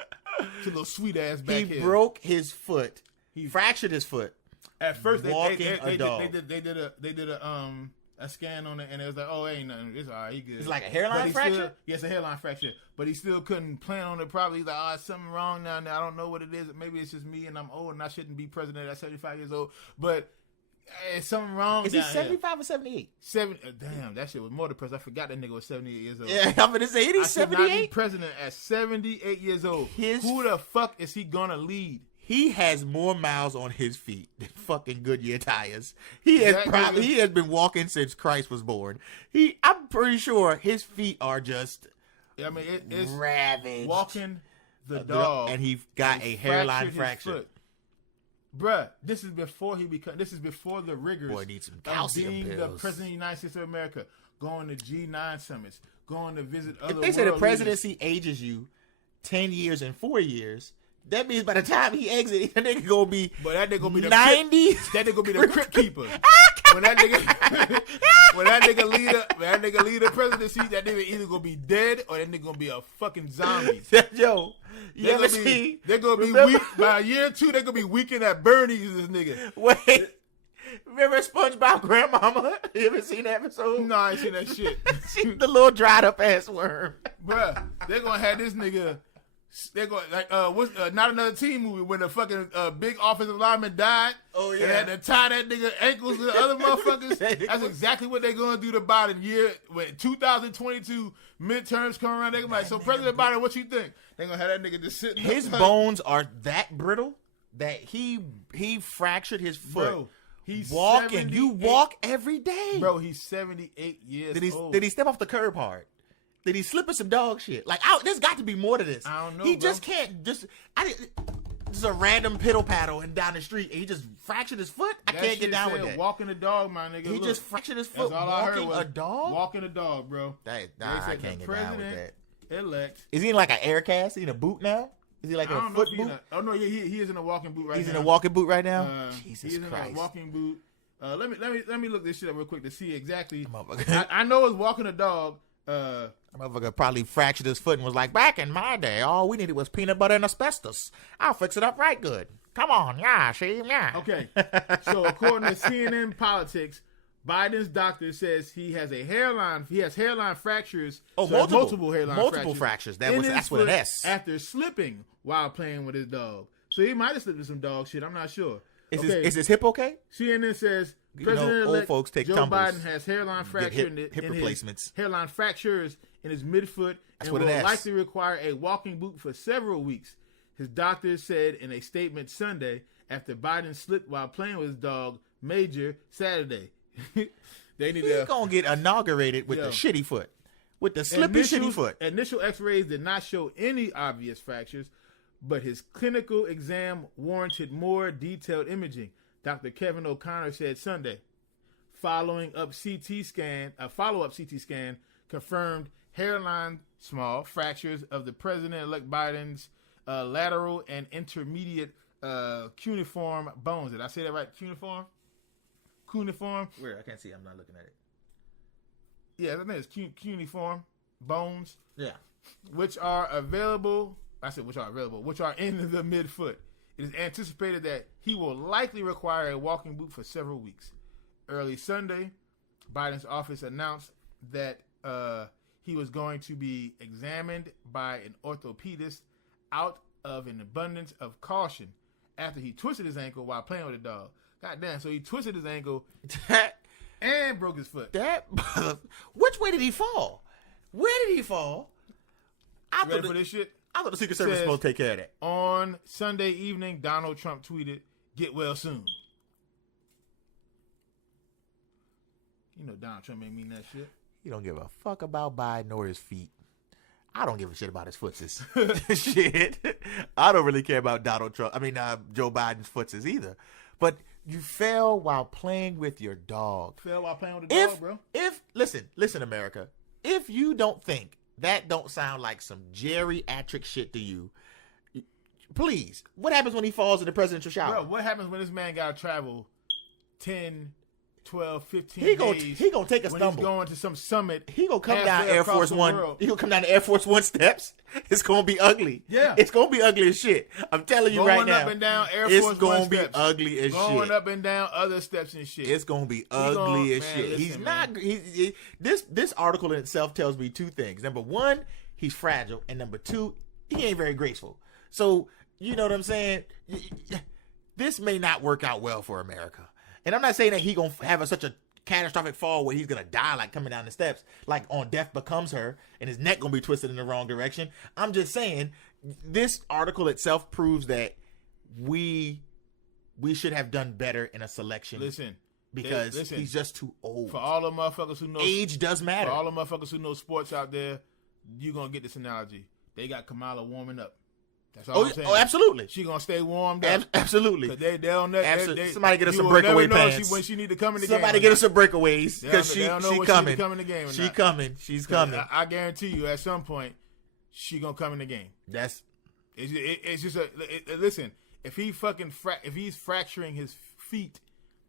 It's a little sweet ass back here. He broke his foot. He fractured his foot. At first, they did a scan on it, and it was like, oh, ain't nothing. It's all right. He good. It's like a hairline fracture? Yes, a hairline fracture. But he still couldn't plan on it properly. He's like, oh, it's something wrong now. I don't know what it is. Maybe it's just me, and I'm old, and I shouldn't be president at 75 years old. But it's something wrong. Is he 75 or 78? Damn, that shit was more depressed. I forgot that nigga was 78 years old. Yeah, I'm gonna say he's 78. Not be president at 78 years old. Who the fuck is he gonna lead? He has more miles on his feet than fucking Goodyear tires. He has been walking since Christ was born. I'm pretty sure his feet are just it's ravaged. Walking the dog, and he got a hairline fracture. Bruh, this is before the rigors Boy, needs some calcium of being pills. the president of the United States of America, going to G9 summits, going to visit other If they say the presidency leaders. ages you 10 years and 4 years, that means by the time he exits, that nigga gonna be 90. That nigga gonna be the crypt keeper. When that nigga lead the presidency, that nigga either gonna be dead or that nigga gonna be a fucking zombie. Yo, they're gonna be weak by year 2. They're gonna be weakened at Bernie's. This nigga. Wait, remember SpongeBob Grandmama? You ever seen that episode? No, I ain't seen that shit. She's the little dried up ass worm. Bruh, they're gonna have this nigga. They're going like Not Another Team movie when the fucking big offensive lineman died. Oh yeah, and had to tie that nigga ankles to the other motherfuckers. That's exactly what they're gonna do to Biden when 2022 midterms come around. They're gonna be like, so President Biden, what you think? They're gonna have that nigga just sitting. His bones are that brittle that he fractured his foot. Bro, he's walking. You walk every day, bro. He's 78 years old. Did he step off the curb hard? Did he slip in some dog shit? Like, there's got to be more to this. I don't know. He just can't just a random piddle paddle and down the street, and he just fractured his foot. I can't get down with that. Walking a dog, my nigga. He just fractured his foot. That's all I heard walking was a dog. Walking a dog, bro. I can't get down with that. Elect. Is he in like an air cast? Is he in a boot now? Is he like in a foot boot? Oh no, yeah, he is in a walking boot right now. He's in a walking boot right now. Jesus he's Christ. in a walking boot. Let me look this shit up real quick to see exactly. I know it's walking a dog. Motherfucker probably fractured his foot and was like, back in my day, all we needed was peanut butter and asbestos. I'll fix it up right good. Come on, yeah, see, yeah. Okay, so according to CNN Politics, Biden's doctor says he has hairline fractures. Oh, multiple hairline fractures. That's what it is. After slipping while playing with his dog. So he might have slipped in some dog shit. I'm not sure. Is his hip okay? CNN says President-elect old folks take Joe tumbles. Biden has hairline fracture hip replacements. Hairline fractures in his midfoot and will likely require a walking boot for several weeks. His doctor said in a statement Sunday after Biden slipped while playing with his dog Major Saturday. He's gonna get inaugurated with the shitty foot, with the slippy shitty foot. Initial X-rays did not show any obvious fractures, but his clinical exam warranted more detailed imaging. Dr. Kevin O'Connor said Sunday. A follow-up CT scan confirmed hairline small fractures of the President-elect Biden's lateral and intermediate cuneiform bones. Did I say that right? Cuneiform? Where? I can't see. I'm not looking at it. Yeah, I think it's cuneiform bones. Yeah. Which are in the midfoot. It is anticipated that he will likely require a walking boot for several weeks. Early Sunday, Biden's office announced that he was going to be examined by an orthopedist out of an abundance of caution after he twisted his ankle while playing with a dog. God damn, so he twisted his ankle and broke his foot. Which way did he fall? Where did he fall? Ready for this shit? I thought the Secret Service was supposed to take care of that. On Sunday evening, Donald Trump tweeted, "Get well soon." You know Donald Trump ain't mean that shit. He don't give a fuck about Biden or his feet. I don't give a shit about his footses. Shit. I don't really care about Joe Biden's footses either. But you fell while playing with your dog. Fell while playing with a dog, bro. Listen, America. If you don't think that don't sound like some geriatric shit to you, Please. What happens when he falls in the presidential shower? Bro, what happens when this man got to travel 10, 12, 15 days? He gonna take a stumble. He's going to some summit. He gonna come down Air Force One. He gonna come down the Air Force One steps. It's gonna be ugly. Yeah. It's gonna be ugly as shit. I'm telling you right now. Going up and down Air Force One It's gonna be steps. ugly as shit. Going up and down other steps and shit. It's gonna be ugly as shit. He's not. This article in itself tells me two things. Number one, he's fragile, and number two, he ain't very graceful. So you know what I'm saying. This may not work out well for America. And I'm not saying that he gonna have such a catastrophic fall where he's gonna die like coming down the steps, like on Death Becomes Her, and his neck gonna be twisted in the wrong direction. I'm just saying this article itself proves that we should have done better in a selection. Listen, because he's just too old. For all the motherfuckers who know age does matter. For all the motherfuckers who know sports out there, you gonna get this analogy. They got Kamala warming up. That's all I'm saying. Oh, absolutely. She gonna stay warmed up. Absolutely. They don't know. Somebody get us some breakaway pants. When she need to come in the game. Somebody get us some breakaways because she coming. She coming. She's coming. I guarantee you, at some point, she gonna come in the game. It's just listen. If he if he's fracturing his feet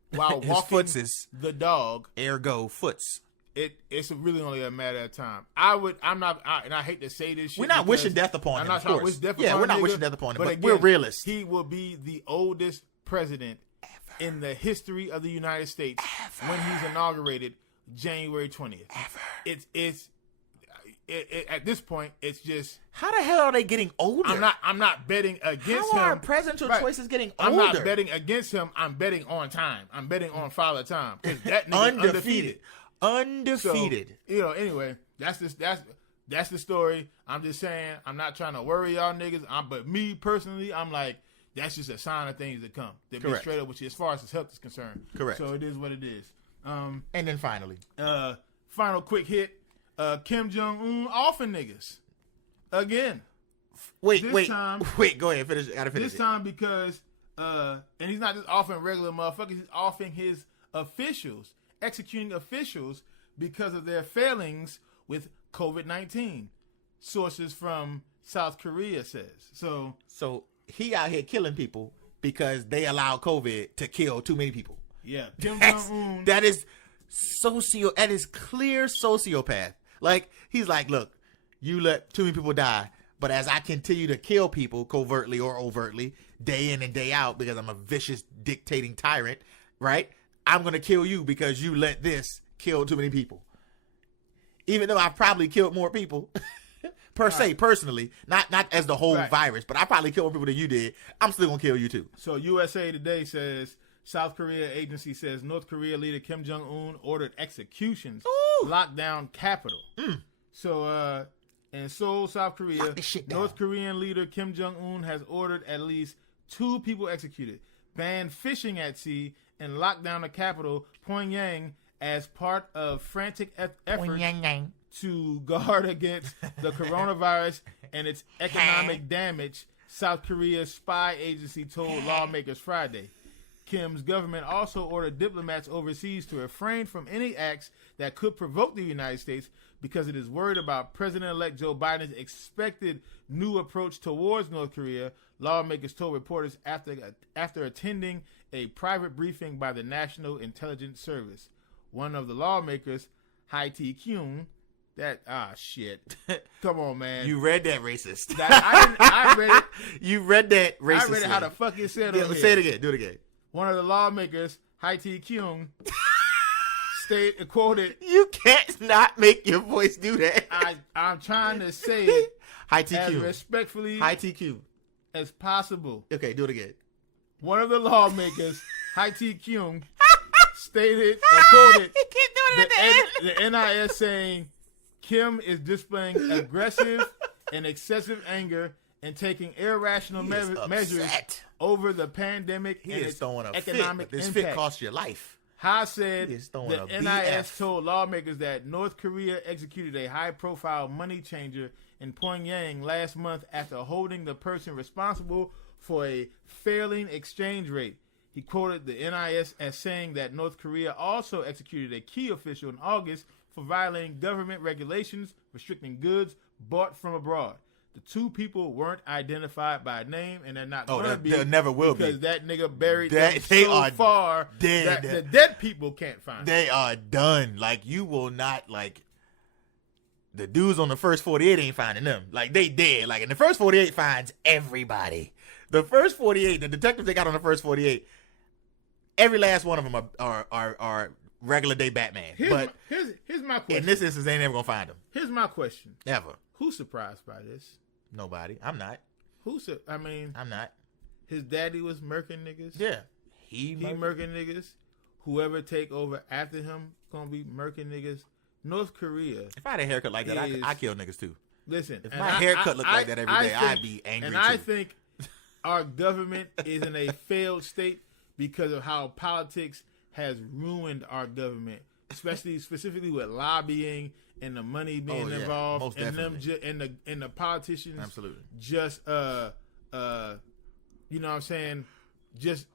while walking the dog, ergo foots. It's really only a matter of time. And I hate to say this shit. We're not wishing death upon him, of course. We're not wishing death upon him, but again, we're realists. He will be the oldest president in the history of the United States when he's inaugurated January 20th. It's at this point, it's just... How the hell are they getting older? I'm not betting against him. How are presidential choices getting older? I'm not betting against him. I'm betting on time. I'm betting on Father Time. Because that nigga undefeated. Undefeated. So, anyway, that's the story. I'm just saying, I'm not trying to worry y'all niggas. But me personally, I'm like, that's just a sign of things to come. To be straight up with you as far as his health is concerned. Correct. So it is what it is. And then finally, final quick hit. Kim Jong-un offing niggas again. Wait. Go ahead. Finish. Gotta finish. This time because, and he's not just offering regular motherfuckers. He's offering his officials. Executing officials because of their failings with COVID-19. Sources from South Korea says. So he out here killing people because they allow COVID to kill too many people. Yeah. Kim Jong-un. That is clear sociopath. Like, he's like, look, you let too many people die, but as I continue to kill people covertly or overtly, day in and day out, because I'm a vicious dictating tyrant, right? I'm going to kill you because you let this kill too many people. Even though I've probably killed more people, personally, not as the whole virus, but I probably killed more people than you did. I'm still going to kill you too. So USA Today says, South Korea agency says North Korea leader Kim Jong-un ordered executions, locked down capital. So in Seoul, South Korea, North Korean leader Kim Jong-un has ordered at least 2 people executed, banned fishing at sea, and locked down the capital, Pyongyang, as part of frantic efforts to guard against the coronavirus and its economic damage, South Korea's spy agency told lawmakers Friday. Kim's government also ordered diplomats overseas to refrain from any acts that could provoke the United States because it is worried about President-elect Joe Biden's expected new approach towards North Korea, lawmakers told reporters after attending a private briefing by the National Intelligence Service. One of the lawmakers, Haiti Kyung, shit. Come on, man. You read that racist. I read it. You read that racist. I read it how the fuck it said on here. Say it again. Do it again. One of the lawmakers, Haiti Kyung, quoted. You can't not make your voice do that. I'm trying to say it as respectfully as possible. Okay, do it again. One of the lawmakers, Haiti Kyung, stated or quoted the NIS saying Kim is displaying aggressive and excessive anger and taking irrational measures over the pandemic and its economic this impact. fit cost your life. Ha said the NIS told lawmakers that North Korea executed a high-profile money changer in Pyongyang last month after holding the person responsible for a failing exchange rate. He quoted the NIS as saying that North Korea also executed a key official in August for violating government regulations restricting goods bought from abroad. the two people weren't identified by name, and they're not going to be. They never will because be. that nigga buried They them so are far dead. that the dead people can't find them. They are done. Like, you will not, like, the dudes on the first 48 ain't finding them. Like, they dead. Like, and the first 48 finds everybody. The first 48, the detectives they got on the first 48, every last one of them are regular day Batman. Here's my question. In this instance, they ain't never gonna find them. Here's my question. Ever. Who's surprised by this? Nobody. I'm not. I'm not. His daddy was murking niggas. Yeah. He murking niggas. Whoever take over after him gonna be murking niggas. North Korea. If I had a haircut like that, I kill niggas too. Listen, if my haircut looked like that every day, I'd be angry too. I think our government is in a failed state because of how politics has ruined our government, specifically with lobbying and the money being involved, most and definitely. and the politicians absolutely just you know what I'm saying, just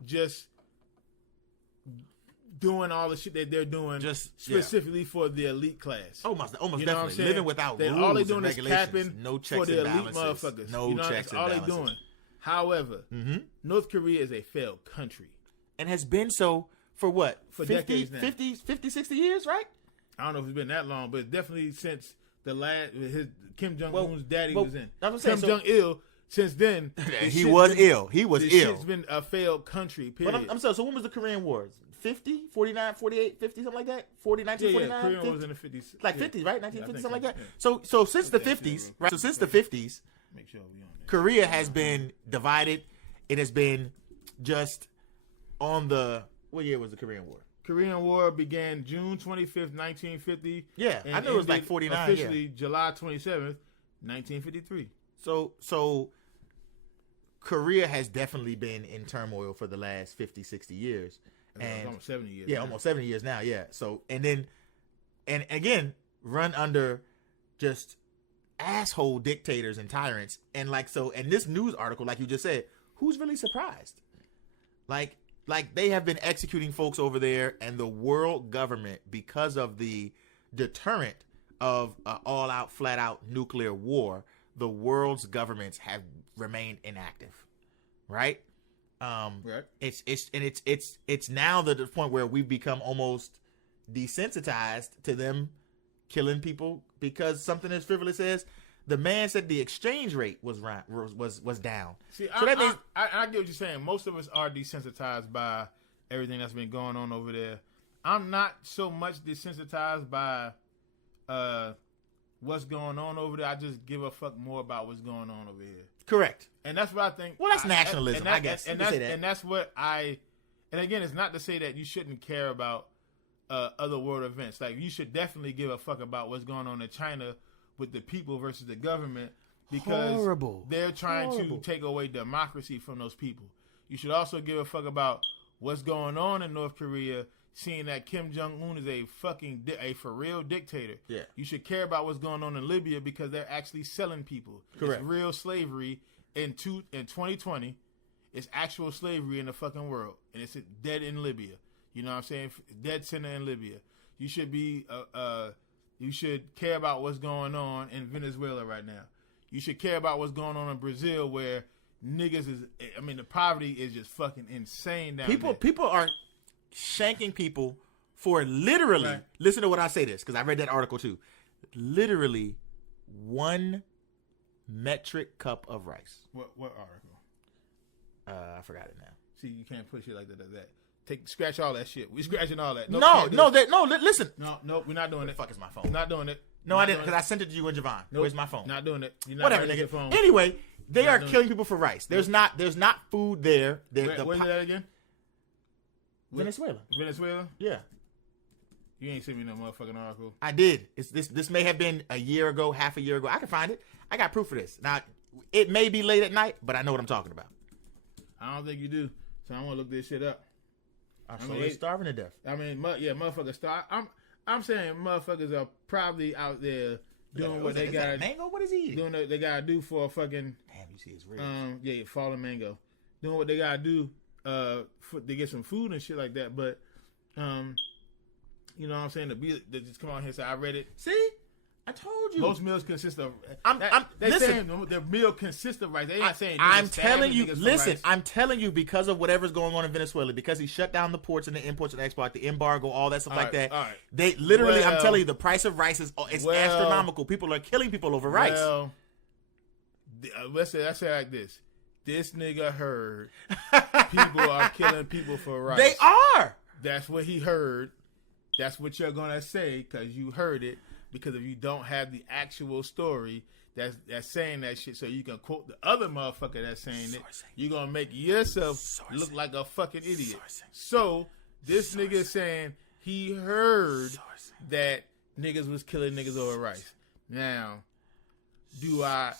doing all the shit that they're doing specifically for the elite class. Almost you know definitely. Living without rules all they doing and is regulations. capping No checks for the and elite balances. motherfuckers. No checks and all balances. they doing. However, North Korea is a failed country. And has been so for what? For 50, decades now. 50, 60 years, right? I don't know if it's been that long, but definitely since the last Kim Jong-un's daddy was in. Kim Jong-il, since then. He was ill. He was ill. It's been a failed country, period. But I'm sorry, so when was the Korean Wars? 50, 49, 48, 50, something like that? 1949? Yeah, Korea was in the 50s. Like 50, right? 1950, something like that? Yeah. So since the 50s, right? So since the 50s, make sure we on there. Korea has been divided. It has been just on the... What year was the Korean War? Korean War began June 25th, 1950. Yeah, I knew it was like 49. Officially, July 27th, 1953. So Korea has definitely been in turmoil for the last 50, 60 years. And almost 70 years. Yeah, now. almost 70 years now, yeah. So, and again, run under just asshole dictators and tyrants. And this news article, like you just said, who's really surprised? Like they have been executing folks over there, and the world government, because of the deterrent of all-out, flat-out nuclear war, the world's governments have remained inactive, right? Right. It's now the point where we've become almost desensitized to them killing people because something as frivolous as the man said the exchange rate was down. See, so that means I get what you're saying. Most of us are desensitized by everything that's been going on over there. I'm not so much desensitized by what's going on over there. I just give a fuck more about what's going on over here. Correct. And that's what I think. Well, that's nationalism, I guess. And that's what I. And again, it's not to say that you shouldn't care about other world events. Like, you should definitely give a fuck about what's going on in China with the people versus the government, because they're trying to take away democracy from those people. You should also give a fuck about what's going on in North Korea, seeing that Kim Jong-un is a fucking a for real dictator. Yeah. You should care about what's going on in Libya because they're actually selling people. Correct. It's real slavery in 2020. It's actual slavery in the fucking world, and it's dead in Libya. You know what I'm saying? Dead center in Libya. You should be you should care about what's going on in Venezuela right now. You should care about what's going on in Brazil, where niggas is. I mean, the poverty is just fucking insane down there. People are shanking people for literally. Right. Listen to what I say this, because I read that article too. Literally, 1 metric cup of rice. What article? I forgot it now. See, you can't put shit like that. Scratch all that shit. We scratching all that. Listen. No, we're not doing it. Fuck is my phone? Not doing it. No, I didn't, because I sent it to you and Javon. Nope. Where's my phone? Not doing it. You're not whatever, nigga. Phone. Anyway, they are killing people for rice. There's not food there. Where's that again? Venezuela. Venezuela? Yeah. You ain't sent me no motherfucking article. I did. This may have been a year ago, half a year ago. I can find it. I got proof of this. Now, it may be late at night, but I know what I'm talking about. I don't think you do. So I'm gonna look this shit up. They're starving to death. I mean, motherfuckers starve. I'm saying motherfuckers are probably out there doing what they got. Mango? What is he eating? Doing what they gotta do for a fucking. Damn, you see his ribs. Fallen mango. Doing what they gotta do to get some food and shit like that. But you know what I'm saying? To just come on here and say I read it. See, I told you. Most meals consist of. Listen, saying the meal consists of rice. They ain't saying. I'm telling you. Listen, I'm telling you because of whatever's going on in Venezuela, because he shut down the ports and the imports and exports, the embargo, all that stuff like that. All right. They literally, I'm telling you, the price of rice is astronomical. People are killing people over rice. Well, let's say it like this. This nigga heard people are killing people for rice. They are. That's what he heard. That's what you're gonna say because you heard it. Because if you don't have the actual story that's saying that shit, so you can quote the other motherfucker that's saying it, you're gonna make yourself look like a fucking idiot. So this nigga is saying he heard that niggas was killing niggas over rice. Now, do I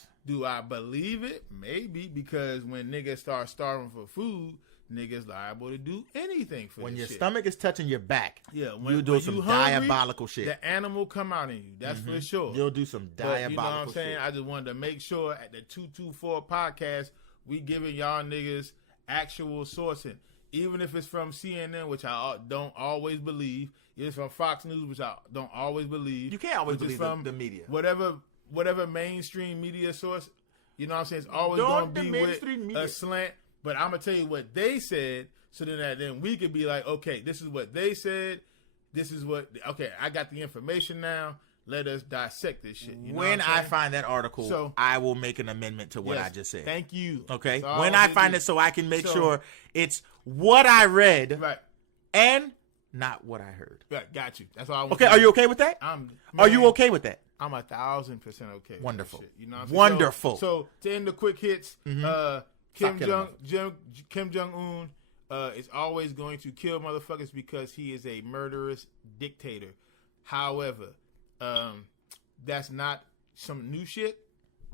believe it? Maybe, because when niggas start starving for food, niggas liable to do anything for when this your shit. stomach is touching your back. Yeah, you do some diabolical shit. The animal come out in you. That's for sure. You'll do some diabolical shit. You know what I'm saying? Shit. I just wanted to make sure at the 224 podcast we giving y'all niggas actual sourcing, even if it's from CNN, which I don't always believe. If it's from Fox News, which I don't always believe. You can't always believe from the media. Whatever mainstream media source. You know what I'm saying? It's always going to be with a slant. But I'm going to tell you what they said, so then we could be like, okay, this is what they said. This is what, okay, I got the information now. Let us dissect this shit. You know when I find that article, I will make an amendment to what I just said. Thank you. Okay? When I find it, so I can make sure it's what I read and not what I heard. Right, got you. That's all I want. Okay, are you okay with that? Are you okay with that? I'm 1,000% okay. Wonderful. With that shit, you know what I'm saying? Wonderful. So to end the quick hits, Kim Jong-un is always going to kill motherfuckers because he is a murderous dictator. However, that's not some new shit.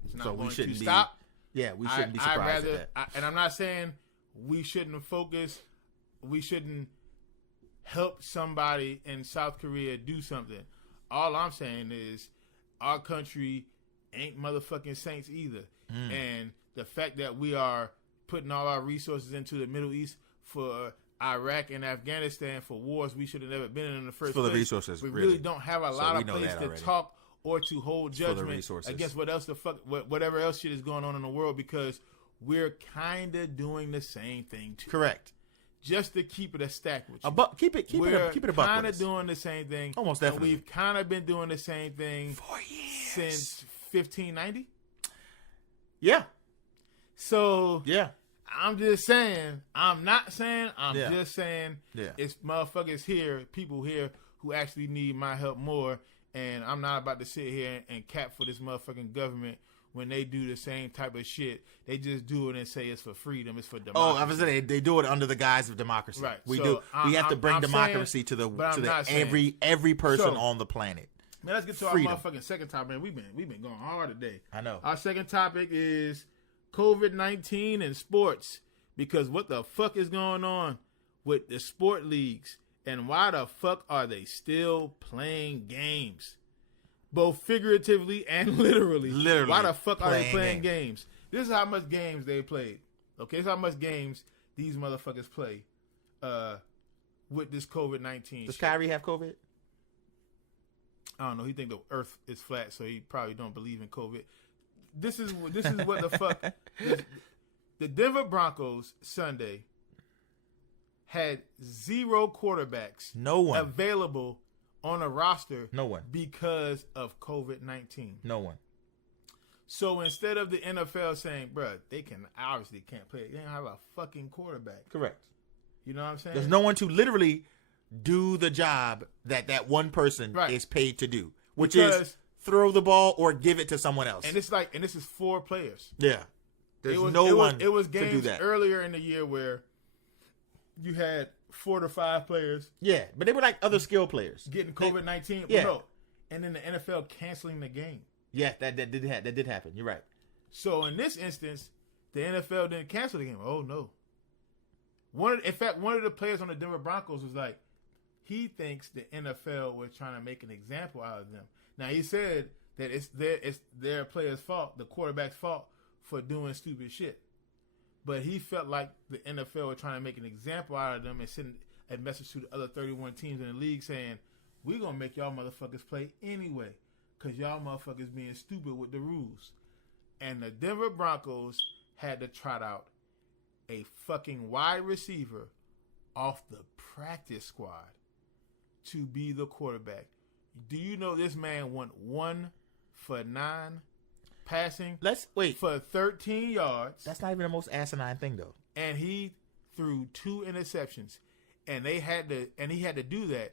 It's not going to stop. Yeah, we shouldn't be surprised at that. And I'm not saying we shouldn't focus. We shouldn't help somebody in South Korea do something. All I'm saying is our country ain't motherfucking saints either. And the fact that we are putting all our resources into the Middle East for Iraq and Afghanistan for wars we should have never been in the first place. For the resources, we really don't have a lot of place to talk or to hold judgment against whatever else shit is going on in the world, because we're kind of doing the same thing too. Correct. Just to keep it a stack with you. Keep it a buck. Kind of doing the same thing. Almost definitely. We've kind of been doing the same thing for years since 1590. Yeah. So yeah, I'm just saying. I'm not saying. I'm just saying. Yeah. It's motherfuckers here, people here who actually need my help more, and I'm not about to sit here and cap for this motherfucking government when they do the same type of shit. They just do it and say it's for freedom, it's for democracy. Oh, I was saying they do it under the guise of democracy. Right. We have to bring democracy to every person on the planet. Man, let's get to our motherfucking second topic, man. We've been going hard today. I know. Our second topic is COVID-19 and sports, because what the fuck is going on with the sport leagues, and why the fuck are they still playing games? Both figuratively and literally. Why the fuck are they playing games? This is how much games they played. Okay, this is how much games these motherfuckers play with this COVID-19 Does Kyrie have COVID? I don't know. He think the earth is flat, so he probably don't believe in COVID. This is what the fuck. The Denver Broncos Sunday had 0 quarterbacks. No one available on a roster. No one. Because of COVID-19. No one. So instead of the NFL saying, bruh, they obviously can't play. They don't have a fucking quarterback. Correct. You know what I'm saying? There's no one to literally do the job that one person is paid to do, which is throw the ball or give it to someone else. And this is 4 players. Yeah. There's no one it was games to do that. Earlier in the year where you had 4 to 5 players. Yeah, but they were like other skill players. Getting COVID-19. Yeah. No. And then the NFL canceling the game. Yeah, that did happen. You're right. So in this instance, the NFL didn't cancel the game. Oh no. One of the players on the Denver Broncos was like, he thinks the NFL was trying to make an example out of them. Now he said that it's their player's fault, the quarterback's fault for doing stupid shit. But he felt like the NFL was trying to make an example out of them and send a message to the other 31 teams in the league saying, we're going to make y'all motherfuckers play anyway. because y'all motherfuckers being stupid with the rules. And the Denver Broncos had to trot out a fucking wide receiver off the practice squad to be the quarterback. Do you know this man went 1 for 9 passing? Let's wait for 13 yards. That's not even the most asinine thing, though. And he threw 2 interceptions, and he had to do that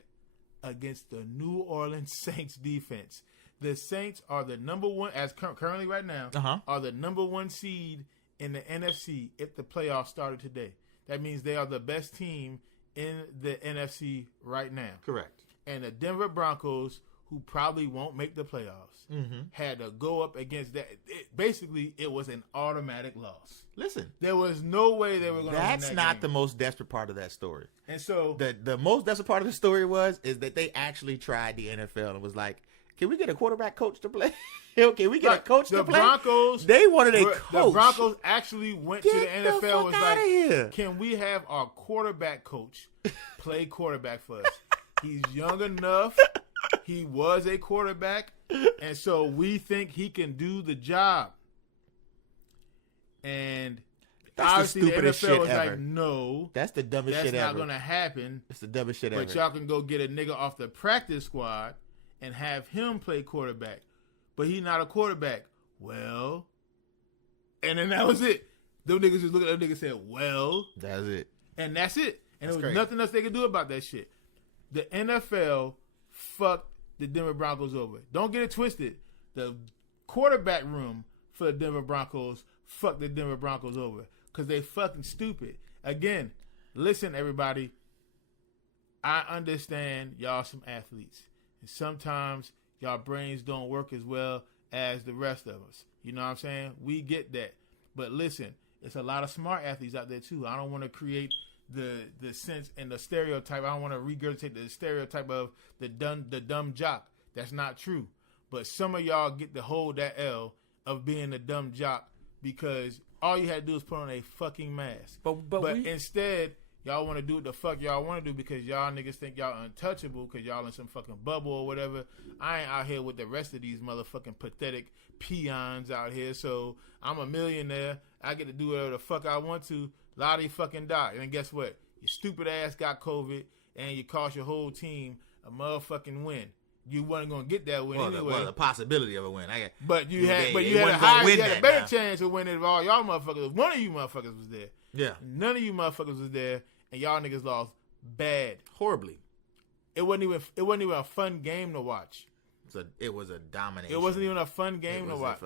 against the New Orleans Saints defense. The Saints are the number one, as currently right now, are the number 1 seed in the NFC if the playoffs started today. That means they are the best team in the NFC right now. Correct. And the Denver Broncos, who probably won't make the playoffs, had to go up against that. Basically, it was an automatic loss. Listen, there was no way they were going to win that That's not game. the most desperate part of that story. And so the most desperate part of the story is that they actually tried the NFL and was like, can we get a quarterback coach to play? Can we get a coach to play? Broncos, they wanted a coach. The Broncos actually went to the NFL and was like, here. Can we have our quarterback coach play quarterback for us? He's young enough. He was a quarterback. And so we think he can do the job. And that's the stupidest the NFL shit was ever. like, no. That's the dumbest shit ever. That's not going to happen. It's the dumbest shit ever. But y'all can go get a nigga off the practice squad and have him play quarterback. But he's not a quarterback. Well, and then that was it. Them niggas just looked at that nigga and said, well. That's it. And that's it. And there was crazy. nothing else they could do about that shit. The NFL fucked the Denver Broncos over. Don't get it twisted. The quarterback room for the Denver Broncos fucked the Denver Broncos over because they fucking stupid. Again, listen, everybody. I understand y'all some athletes. And sometimes y'all brains don't work as well as the rest of us. You know what I'm saying? We get that. But listen, it's a lot of smart athletes out there too. I don't want to create the sense and the stereotype. I don't want to regurgitate the stereotype of the dumb jock. That's not true. But some of y'all get to hold that L of being a dumb jock because all you had to do is put on a fucking mask. But instead, y'all want to do what the fuck y'all want to do because y'all niggas think y'all untouchable because y'all in some fucking bubble or whatever. I ain't out here with the rest of these motherfucking pathetic peons out here. So I'm a millionaire. I get to do whatever the fuck I want to. A lot of you fucking die. And guess what? Your stupid ass got COVID and you cost your whole team a motherfucking win. You wasn't gonna get that win anyway. The possibility of a win. But you had a better chance of winning if all y'all motherfuckers. One of you motherfuckers was there. Yeah. None of you motherfuckers was there, and y'all niggas lost bad, horribly. It wasn't even a fun game to watch. It was a domination. It wasn't even a fun game to watch.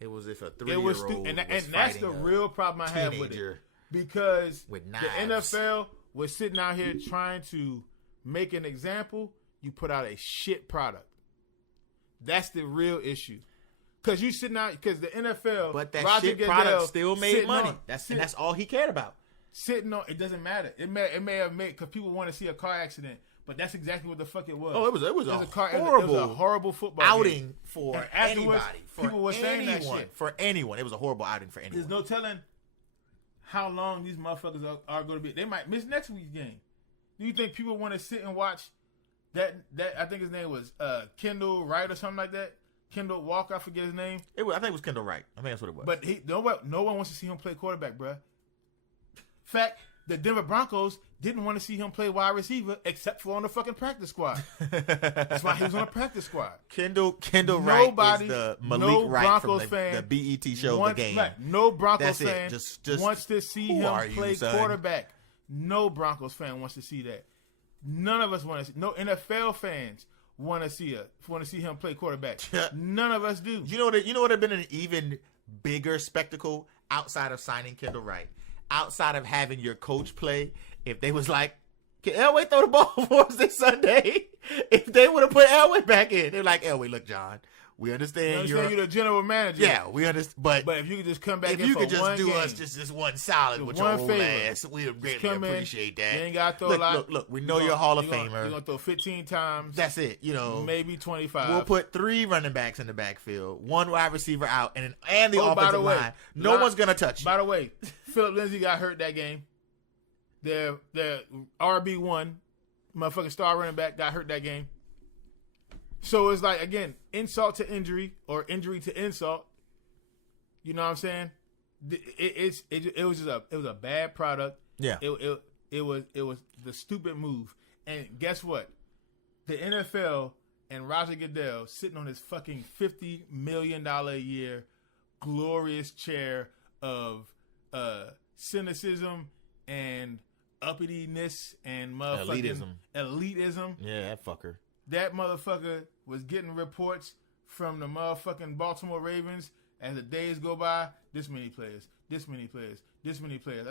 It was if a 3-year-old and that's the real problem I have with it. Because the NFL was sitting out here trying to make an example. You put out a shit product. That's the real issue. Because you sitting out, because the NFL, but that Roger shit Goodell product still made money. That's all he cared about. Sitting on, it doesn't matter. It may have made, because people want to see a car accident, but that's exactly what the fuck it was. Oh, it was a horrible football outing game. for anybody. People were saying that shit. For anyone. It was a horrible outing for anyone. There's no telling how long these motherfuckers are going to be. They might miss next week's game. Do you think people want to sit and watch that I think his name was Kendall Wright or something like that? Kendall Walker, I forget his name. I think it was Kendall Wright. I think that's what it was. But no one wants to see him play quarterback, bruh. Fact, the Denver Broncos didn't want to see him play wide receiver except for on the fucking practice squad. That's why he was on the practice squad. Kendall Wright is the Malik Wright from the BET show The Game. No Broncos fan wants to see him play quarterback. No Broncos fan wants to see that. None of us want to see. No NFL fans want to see him play quarterback. None of us do. You know what would have been an even bigger spectacle outside of signing Kendall Wright, outside of having your coach play? If they was like, can Elway throw the ball for us this Sunday? If they would have put Elway back in, they're like, Elway, look, John, we understand you're the general manager. Yeah, we understand. But if you could just come back, if you could just do us just this one solid with your old ass, we would greatly appreciate that. You ain't got to throw a lot. Look, we know you're a Hall of Famer. You're gonna throw 15 times. That's it. Maybe 25. We'll put 3 running backs in the backfield, 1 wide receiver out, and the offensive line. No one's gonna touch you. By the way, Philip Lindsay got hurt that game. Their RB1, motherfucking star running back, got hurt that game. So it's like, again, insult to injury or injury to insult. You know what I'm saying? It was a bad product. Yeah. It was the stupid move. And guess what? The NFL and Roger Goodell sitting on his fucking $50 million a year glorious chair of cynicism and uppityness and motherfucking elitism. Yeah, that fucker. That motherfucker was getting reports from the motherfucking Baltimore Ravens as the days go by. This many players. I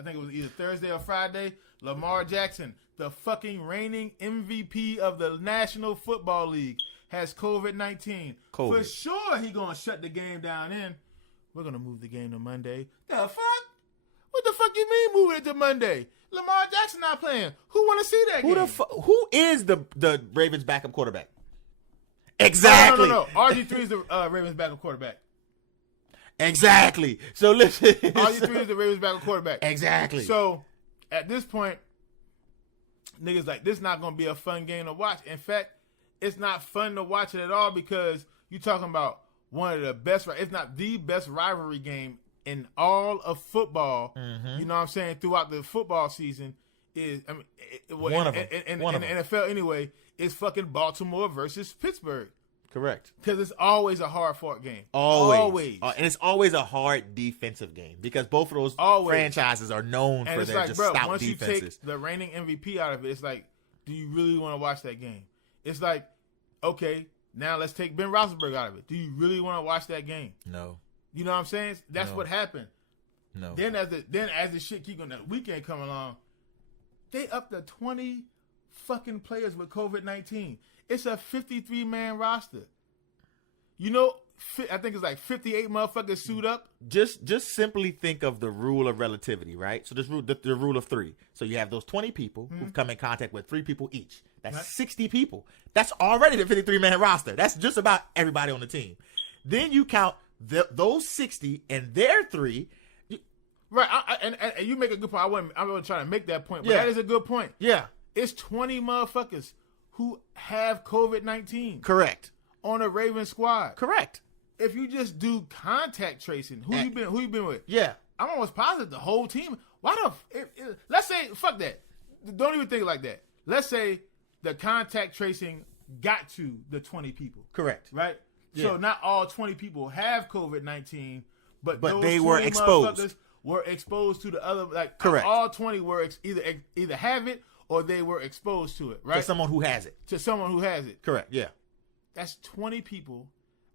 think it was either Thursday or Friday. Lamar Jackson, the fucking reigning MVP of the National Football League, has COVID-19. For sure he gonna shut the game down in. We're gonna move the game to Monday. The fuck? What the fuck you mean moving it to Monday? Lamar Jackson not playing. Who want to see that game? Who is the Ravens backup quarterback? Exactly. No. RG3 is the Ravens backup quarterback. Exactly. So listen. RG3 is the Ravens backup quarterback. Exactly. So at this point, niggas like, this not going to be a fun game to watch. In fact, it's not fun to watch it at all because you're talking about one of the best, if not the best rivalry game in all of football. Mm-hmm. You know what I'm saying? Throughout the football season is, I mean, one of them. In the NFL anyway, is fucking Baltimore versus Pittsburgh. Correct. Because it's always a hard-fought game. Always. And it's always a hard defensive game because both of those franchises are known for their just stout once defenses. You take the reigning MVP out of it, it's like, do you really want to watch that game? It's like, okay, now let's take Ben Roethlisberger out of it. Do you really want to watch that game? No. You know what I'm saying? That's what happened. No. Then as the shit keep going, the weekend come along, they up to 20 fucking players with COVID-19. It's a 53-man roster. You know, I think it's like 58 motherfuckers suit up. Just simply think of the rule of relativity, right? So this rule, the rule of three. So you have those 20 people who've come in contact with 3 people each. That's 60 people. That's already the 53-man roster. That's just about everybody on the team. Then you count those 60 and their 3. Right, and you make a good point. I wasn't trying to make that point, but that is a good point. Yeah. It's 20 motherfuckers who have COVID-19. Correct. On a Ravens squad. Correct. If you just do contact tracing, who you been with? Yeah. I'm almost positive the whole team. Let's say, fuck that. Don't even think like that. Let's say the contact tracing got to the 20 people. Correct. Right? Yeah. So not all 20 people have COVID-19, but those they were exposed. Were exposed to the other, like, correct. All 20 were either have it or they were exposed to it, right? To someone who has it. Correct, yeah. That's 20 people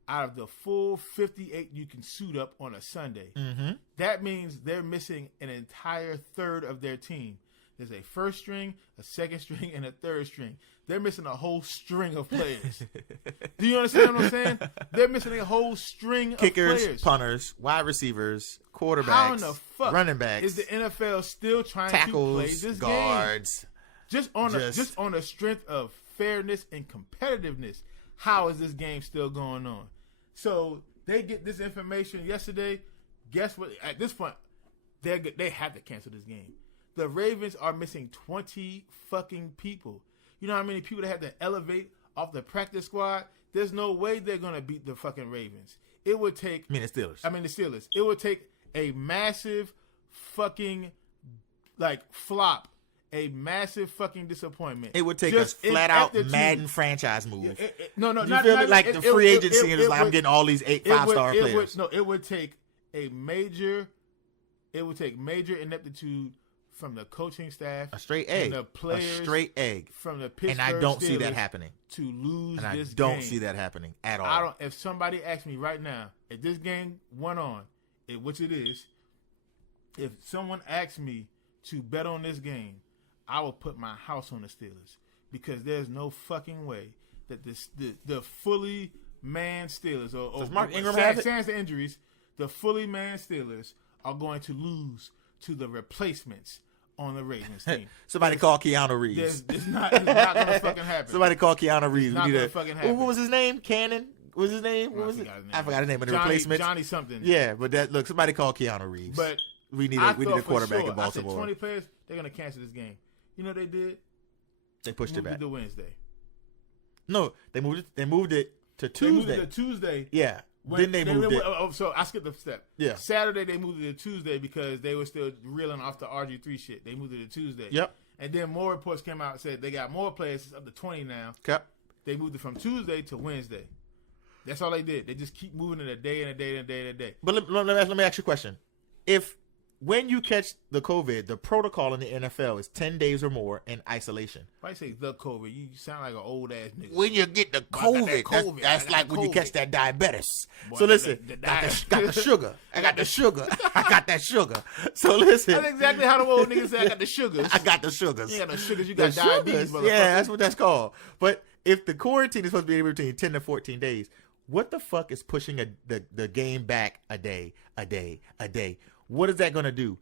out of the full 58 you can suit up on a Sunday. Mm-hmm. That means they're missing an entire third of their team. There's a first string, a second string, and a third string. They're missing a whole string of players. Do you understand what I'm saying? They're missing a whole string of players. Kickers, punters, wide receivers, quarterbacks, how in the fuck running backs. Is the NFL still trying tackles, to play this guards, game? Just on the strength of fairness and competitiveness, how is this game still going on? So they get this information yesterday. Guess what? At this point, they have to cancel this game. The Ravens are missing 20 fucking people. You know how many people they have to elevate off the practice squad? There's no way they're going to beat the fucking Ravens. It would take... the Steelers. It would take a massive fucking, flop. A massive fucking disappointment. It would take a flat-out Madden franchise move. No, you feel me? Like the free agency is like, I'm getting all these 5-star players. It would take major ineptitude from the coaching staff, a straight egg, and the players, a straight egg, from the Pittsburgh and I don't Steelers see that happening. To lose and this I don't game. see that happening at all. If somebody asks me right now, if this game went on, which it is, if someone asks me to bet on this game, I will put my house on the Steelers because there's no fucking way that the fully manned Steelers or Mark Ingram have it? Sans the injuries, the fully manned Steelers are going to lose to the replacements on the Ravens team. Somebody call Keanu Reeves. It's not going to fucking happen. Somebody call Keanu Reeves. It's not going to fucking happen. What was his name? Cannon? What was his name? I forgot his name. But the replacement. Johnny something. Yeah, but somebody call Keanu Reeves. But we need a quarterback in Baltimore. I said 20 players, they're going to cancel this game. You know what they did? They pushed it back. To Wednesday. No, they moved it to Tuesday. They moved it to Tuesday. Yeah. Then they moved it. So I skipped a step. Yeah. Saturday they moved it to Tuesday because they were still reeling off the RG3 shit. They moved it to Tuesday. Yep. And then more reports came out and said they got more players. It's up to 20 now. Yep. They moved it from Tuesday to Wednesday. That's all they did. They just keep moving it a day and a day and a day and a day. But let me ask you a question. When you catch the COVID, the protocol in the NFL is 10 days or more in isolation. If I say the COVID, you sound like an old ass nigga. When you get the COVID, that's like when you catch that diabetes. Boy, so listen, got the sugar. I got the sugar. I got that sugar. So listen. That's exactly how the old niggas say I got the sugars. I got the sugars. You got no sugars, you got diabetes, motherfucker. Yeah, that's what that's called. But if the quarantine is supposed to be between 10 to 14 days, what the fuck is pushing the game back a day? What is that going to do?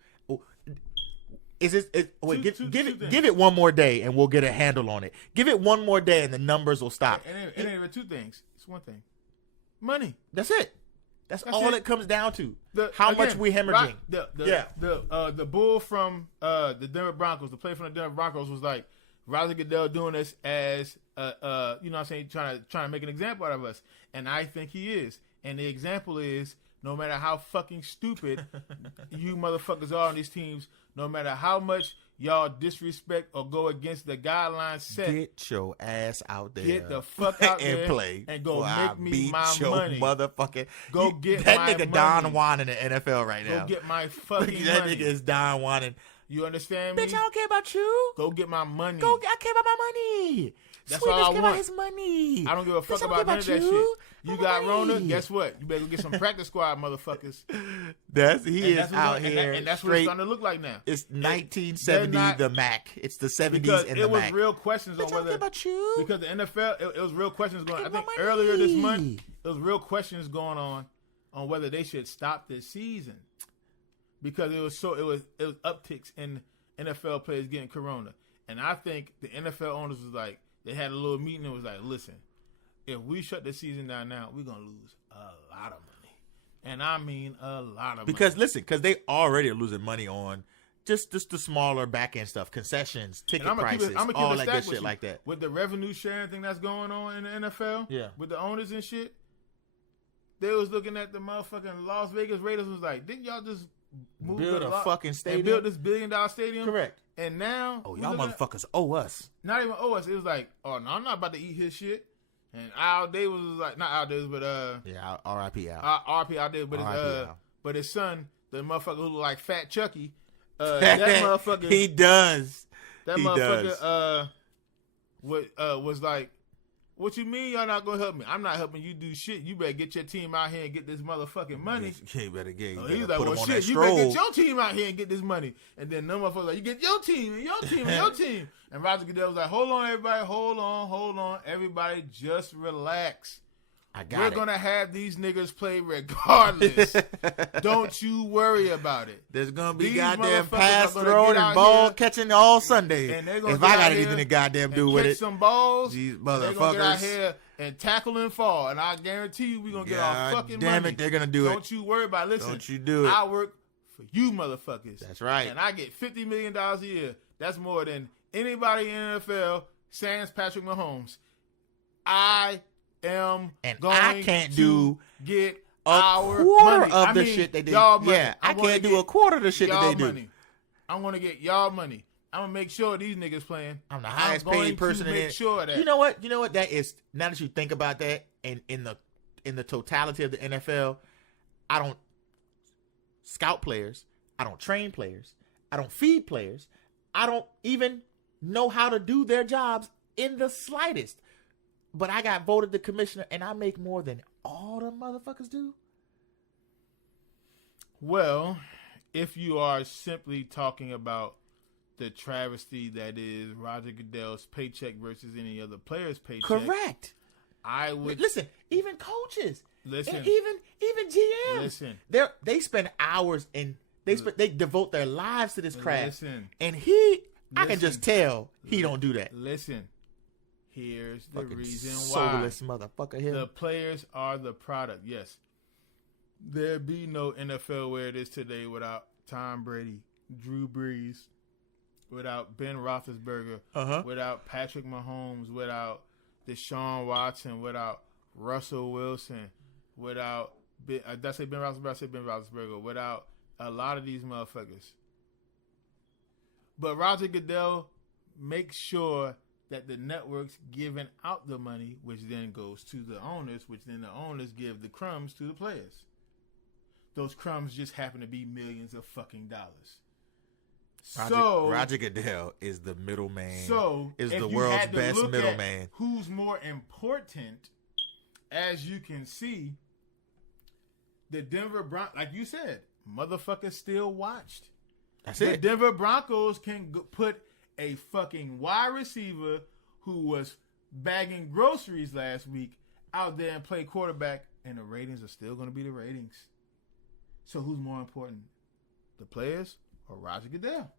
Is it? Wait, give it one more day and we'll get a handle on it. Give it one more day and the numbers will stop. It ain't even two things. It's one thing. Money. That's it. That's all it comes down to. How much we hemorrhaging. The bull from the Denver Broncos, the player from the Denver Broncos was like, Roger Goodell doing this as you know what I'm saying, trying to make an example out of us. And I think he is. And the example is, no matter how fucking stupid you motherfuckers are on these teams, no matter how much y'all disrespect or go against the guidelines set, get your ass out there. Get the fuck out and there play. And go make me my money. Motherfucking go get that my nigga money. Don Juan in the NFL right now. Go get my fucking that money. Nigga is Don Juan. You understand me? Bitch, I don't care about you. Go get my money. I care about my money. That's Sweet all bitch I care want. About his money. I don't give a fuck about none of that shit. You got Rona, guess what? You better go get some practice squad, motherfuckers. He is out here. And that's what it's starting to look like now. It's 1970 the Mac. It's the 70s because and it the was Mac. real questions on bitch, whether. I don't care about you. Because the NFL, it was real questions going on. I think earlier this month, there was real questions going on whether they should stop this season. Because it was upticks in NFL players getting corona. And I think the NFL owners was like, they had a little meeting and was like, listen, if we shut the season down now, we're going to lose a lot of money. And I mean a lot of money. Because they already are losing money on just the smaller back end stuff, concessions, ticket prices, all that good shit like that. With the revenue sharing thing that's going on in the NFL, with the owners and shit, they was looking at the motherfucking Las Vegas Raiders was like, didn't y'all just build a fucking stadium? And build this $1 billion stadium? Correct. And now, y'all motherfuckers owe us. Not even owe us. It was like, oh no, I'm not about to eat his shit. And Al Davis was like, not Al Davis, but R.I.P. Al. R.I.P. Al Davis, but his son, the motherfucker who looked like Fat Chucky, that motherfucker. He does. That motherfucker was like, what you mean y'all not gonna help me? I'm not helping you do shit. You better get your team out here and get this motherfucking money. You better get. He's like, well, shit, you better get your team out here and get this money. And then them motherfuckers like, you get your team and your team and your team. And Roger Goodell was like, hold on, everybody, hold on, everybody, just relax. We're gonna have these niggas play regardless. Don't you worry about it. There's gonna be goddamn pass throwing and ball catching all Sunday. If I got anything to goddamn do with it, some balls. These motherfuckers. They're gonna get out here and tackle and fall, and I guarantee you, we're gonna get our fucking money. Damn it, they're gonna do it. Don't you worry about it. Listen, don't you do it. I work for you, motherfuckers. That's right. And I get $50 million a year. That's more than anybody in the NFL. Sans Patrick Mahomes. I can't get our quarter money. of the shit they do. Yeah, I can't do a quarter of the shit that they do. I'm gonna get y'all money. I'm gonna make sure these niggas playing. I'm the highest paid person in it. Sure that. You know what? That is, now that you think about that, and in the totality of the NFL, I don't scout players. I don't train players. I don't feed players. I don't even know how to do their jobs in the slightest. But I got voted the commissioner, and I make more than all them motherfuckers do. Well, if you are simply talking about the travesty that is Roger Goodell's paycheck versus any other player's paycheck, correct. I would listen. Even coaches, listen, and even GMs, listen. They spend hours and they devote their lives to this craft. Listen, and I can just tell he don't do that. Listen. Here's the fucking reason why. Soulless motherfucker here. The players are the product. Yes. There be no NFL where it is today without Tom Brady, Drew Brees, without Ben Roethlisberger, without Patrick Mahomes, without Deshaun Watson, without Russell Wilson, without Ben Roethlisberger, without a lot of these motherfuckers. But Roger Goodell makes sure that the network's giving out the money, which then goes to the owners, which then the owners give the crumbs to the players. Those crumbs just happen to be millions of fucking dollars. Roger Goodell is the middleman. So is the world's best middleman. Who's more important? As you can see, the Denver Broncos, like you said, motherfuckers still watched. That's the it. Denver Broncos can put a fucking wide receiver who was bagging groceries last week out there and play quarterback, and the ratings are still going to be the ratings. So who's more important, the players or Roger Goodell?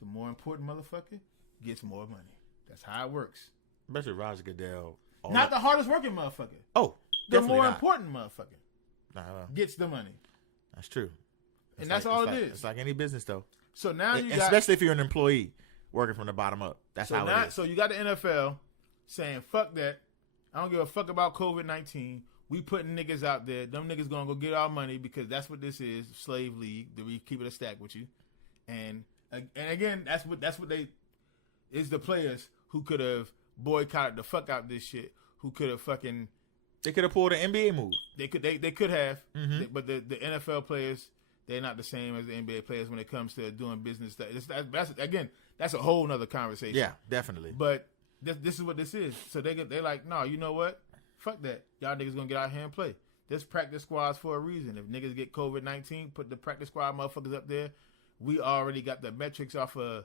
The more important motherfucker gets more money. That's how it works. Especially Roger Goodell. Not the hardest working motherfucker. Oh, the more important motherfucker gets the money. That's true. And that's all it is. It's like any business, though. So now especially if you're an employee working from the bottom up. That's how it is. So you got the NFL saying, fuck that. I don't give a fuck about COVID-19. We putting niggas out there. Them niggas gonna go get our money because that's what this is, slave league. That we keep it a stack with you. And again, that's what they is the players who could have boycotted the fuck out this shit. Who could have fucking they could have pulled an NBA move. They could have, but the NFL players, they're not the same as the NBA players when it comes to doing business. That's a whole nother conversation. Yeah, definitely. But this is what this is. So they're like, no, you know what? Fuck that. Y'all niggas gonna get out here and play. This practice squad's for a reason. If niggas get COVID-19, put the practice squad motherfuckers up there. We already got the metrics off of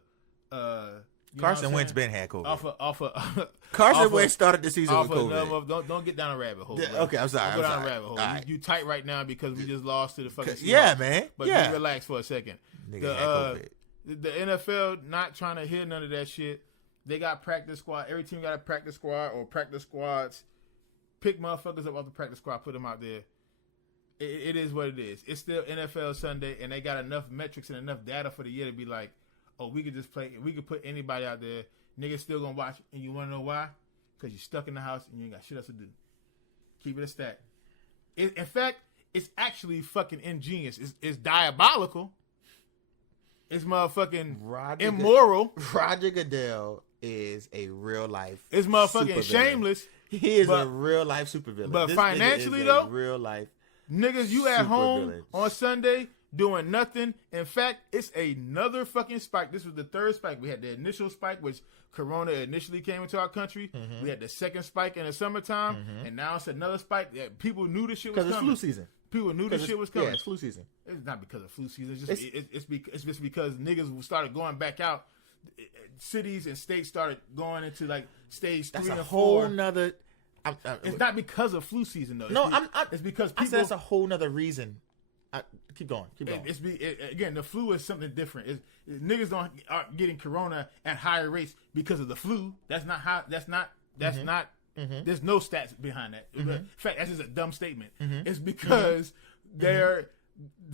Carson Wentz been had COVID. Off of Carson Wentz started the season with COVID. Don't get down a rabbit hole. Okay, I'm sorry. Don't go down a rabbit hole. Right. You tight right now because we just lost to the fucking Seahawks. Yeah, man. But relax for a second. The NFL not trying to hear none of that shit. They got practice squad. Every team got a practice squad or practice squads. Pick motherfuckers up off the practice squad, put them out there. It is what it is. It's still NFL Sunday, and they got enough metrics and enough data for the year to be like, oh, we could just play. We could put anybody out there. Niggas still gonna watch, and you want to know why? Because you're stuck in the house and you ain't got shit else to do. Keep it a stack. In fact, it's actually fucking ingenious. It's diabolical. It's motherfucking immoral. Roger Goodell is a real life. It's motherfucking shameless. He is a real life supervillain. But financially though, real life. Niggas, you at home on Sunday doing nothing. In fact, it's another fucking spike. This was the third spike. We had the initial spike, which Corona initially came into our country. We had the second spike in the summertime, and now it's another spike. People knew the shit was coming. Because it's flu season. People knew the shit was coming. Yeah, it's flu season. It's not because of flu season. It's just because niggas started going back out. Cities and states started going into like stage 3 and 4. That's a whole nother. It's not because of flu season though. It's because people. I said that's a whole nother reason. Keep going. Again, the flu is something different. Niggas aren't getting corona at higher rates because of the flu. That's not how. That's not. There's no stats behind that. In fact, that's just a dumb statement. It's because the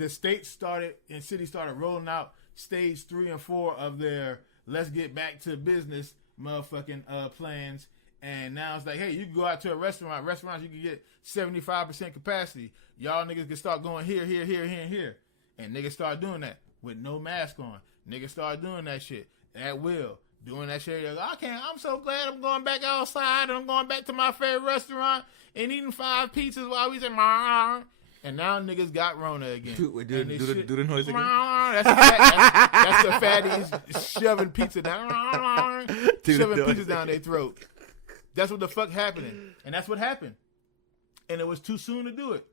states started and cities started rolling out stage 3 and 4 of their let's get back to business motherfucking plans. And now it's like, hey, you can go out to a restaurant. Restaurants, you can get 75% capacity. Y'all niggas can start going here, here, here, here, and here. And niggas start doing that with no mask on. Niggas start doing that shit at will. Doing that shit. I'm so glad I'm going back outside and I'm going back to my favorite restaurant and eating 5 pizzas while we say, Mah. And now niggas got Rona again. Do the noise again. That's the fatties shoving pizza down. Shoving pizzas down their throat. That's what the fuck happening, and that's what happened, and it was too soon to do it,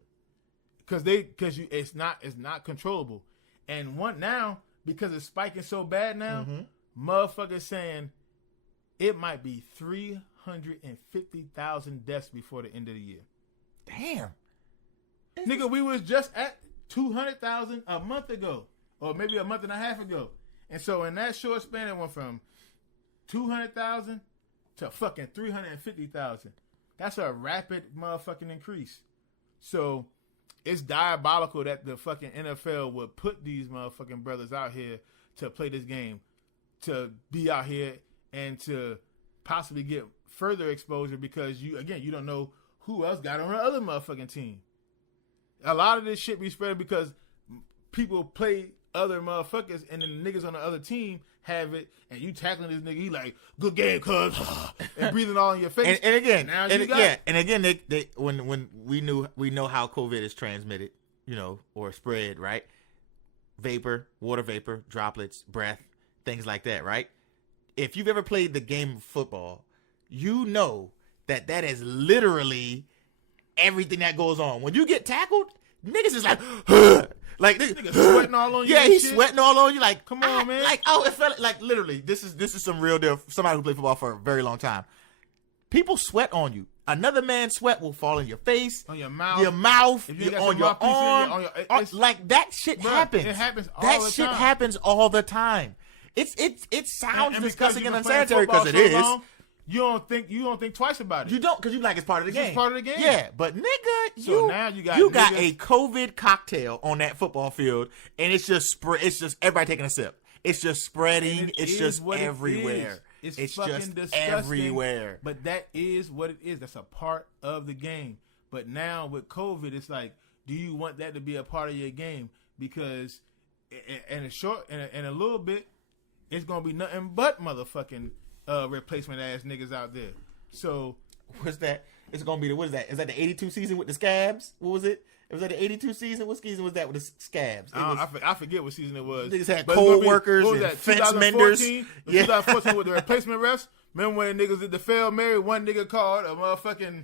because it's not controllable, and now because it's spiking so bad now, motherfuckers saying it might be 350,000 deaths before the end of the year. Damn, nigga, we was just at 200,000 a month ago, or maybe a month and a half ago, and so in that short span, it went from 200,000. to fucking 350,000. That's a rapid motherfucking increase. So it's diabolical that the fucking NFL would put these motherfucking brothers out here to play this game, to be out here and to possibly get further exposure because you don't know who else got on the other motherfucking team. A lot of this shit be spread because people play other motherfuckers and then the niggas on the other team have it, and you tackling this nigga, he like, good game, cuz, and breathing all in your face. And again, they when we know how COVID is transmitted, or spread, right? Vapor, water vapor, droplets, breath, things like that, right? If you've ever played the game of football, you know that is literally everything that goes on. When you get tackled, niggas is like, like niggas sweating all on you. Yeah, he's sweating all on you. Like, come on, man. Like, it felt like literally. This is some real deal. Somebody who played football for a very long time. People sweat on you. Another man's sweat will fall in your face, on your mouth, on your arm. Like that shit happens. It happens all that the shit time. happens all the time. It sounds disgusting and unsanitary because it is. Long, you don't think twice about it. You don't, because you like it's part of the game. It's part of the game. Yeah, but nigga, now you got a COVID cocktail on that football field, and it's just everybody taking a sip. It's just spreading. It's just everywhere. It's just disgusting, everywhere. But that is what it is. That's a part of the game. But now with COVID, it's like, do you want that to be a part of your game? Because in a little bit, it's gonna be nothing but motherfucking replacement ass niggas out there. So what's that? It's gonna be what is that? Is that the 82 season with the scabs? What was it? Was that the 82 season? What season was that with the scabs? I forget what season it was. Niggas had cold workers and fence menders. 2014 with the replacement refs. Remember when niggas did the fail Mary? One nigga called a motherfucking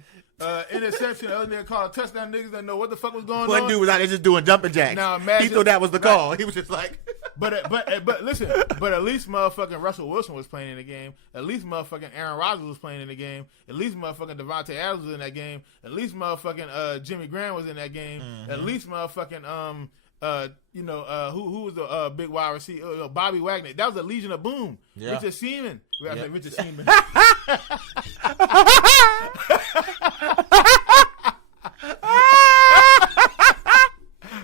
interception. The other nigga called a touchdown. Niggas didn't know what the fuck was going on. One dude was out there just doing jumping jacks. Now imagine, he thought that was the call. He was just like... But listen, but at least motherfucking Russell Wilson was playing in the game. At least motherfucking Aaron Rodgers was playing in the game. At least motherfucking Devontae Adams was in that game. At least motherfucking Jimmy Graham was in that game. Mm-hmm. At least motherfucking who was the big wide receiver? Bobby Wagner. That was a Legion of Boom. Yeah. Richard Seaman. Richard Seaman.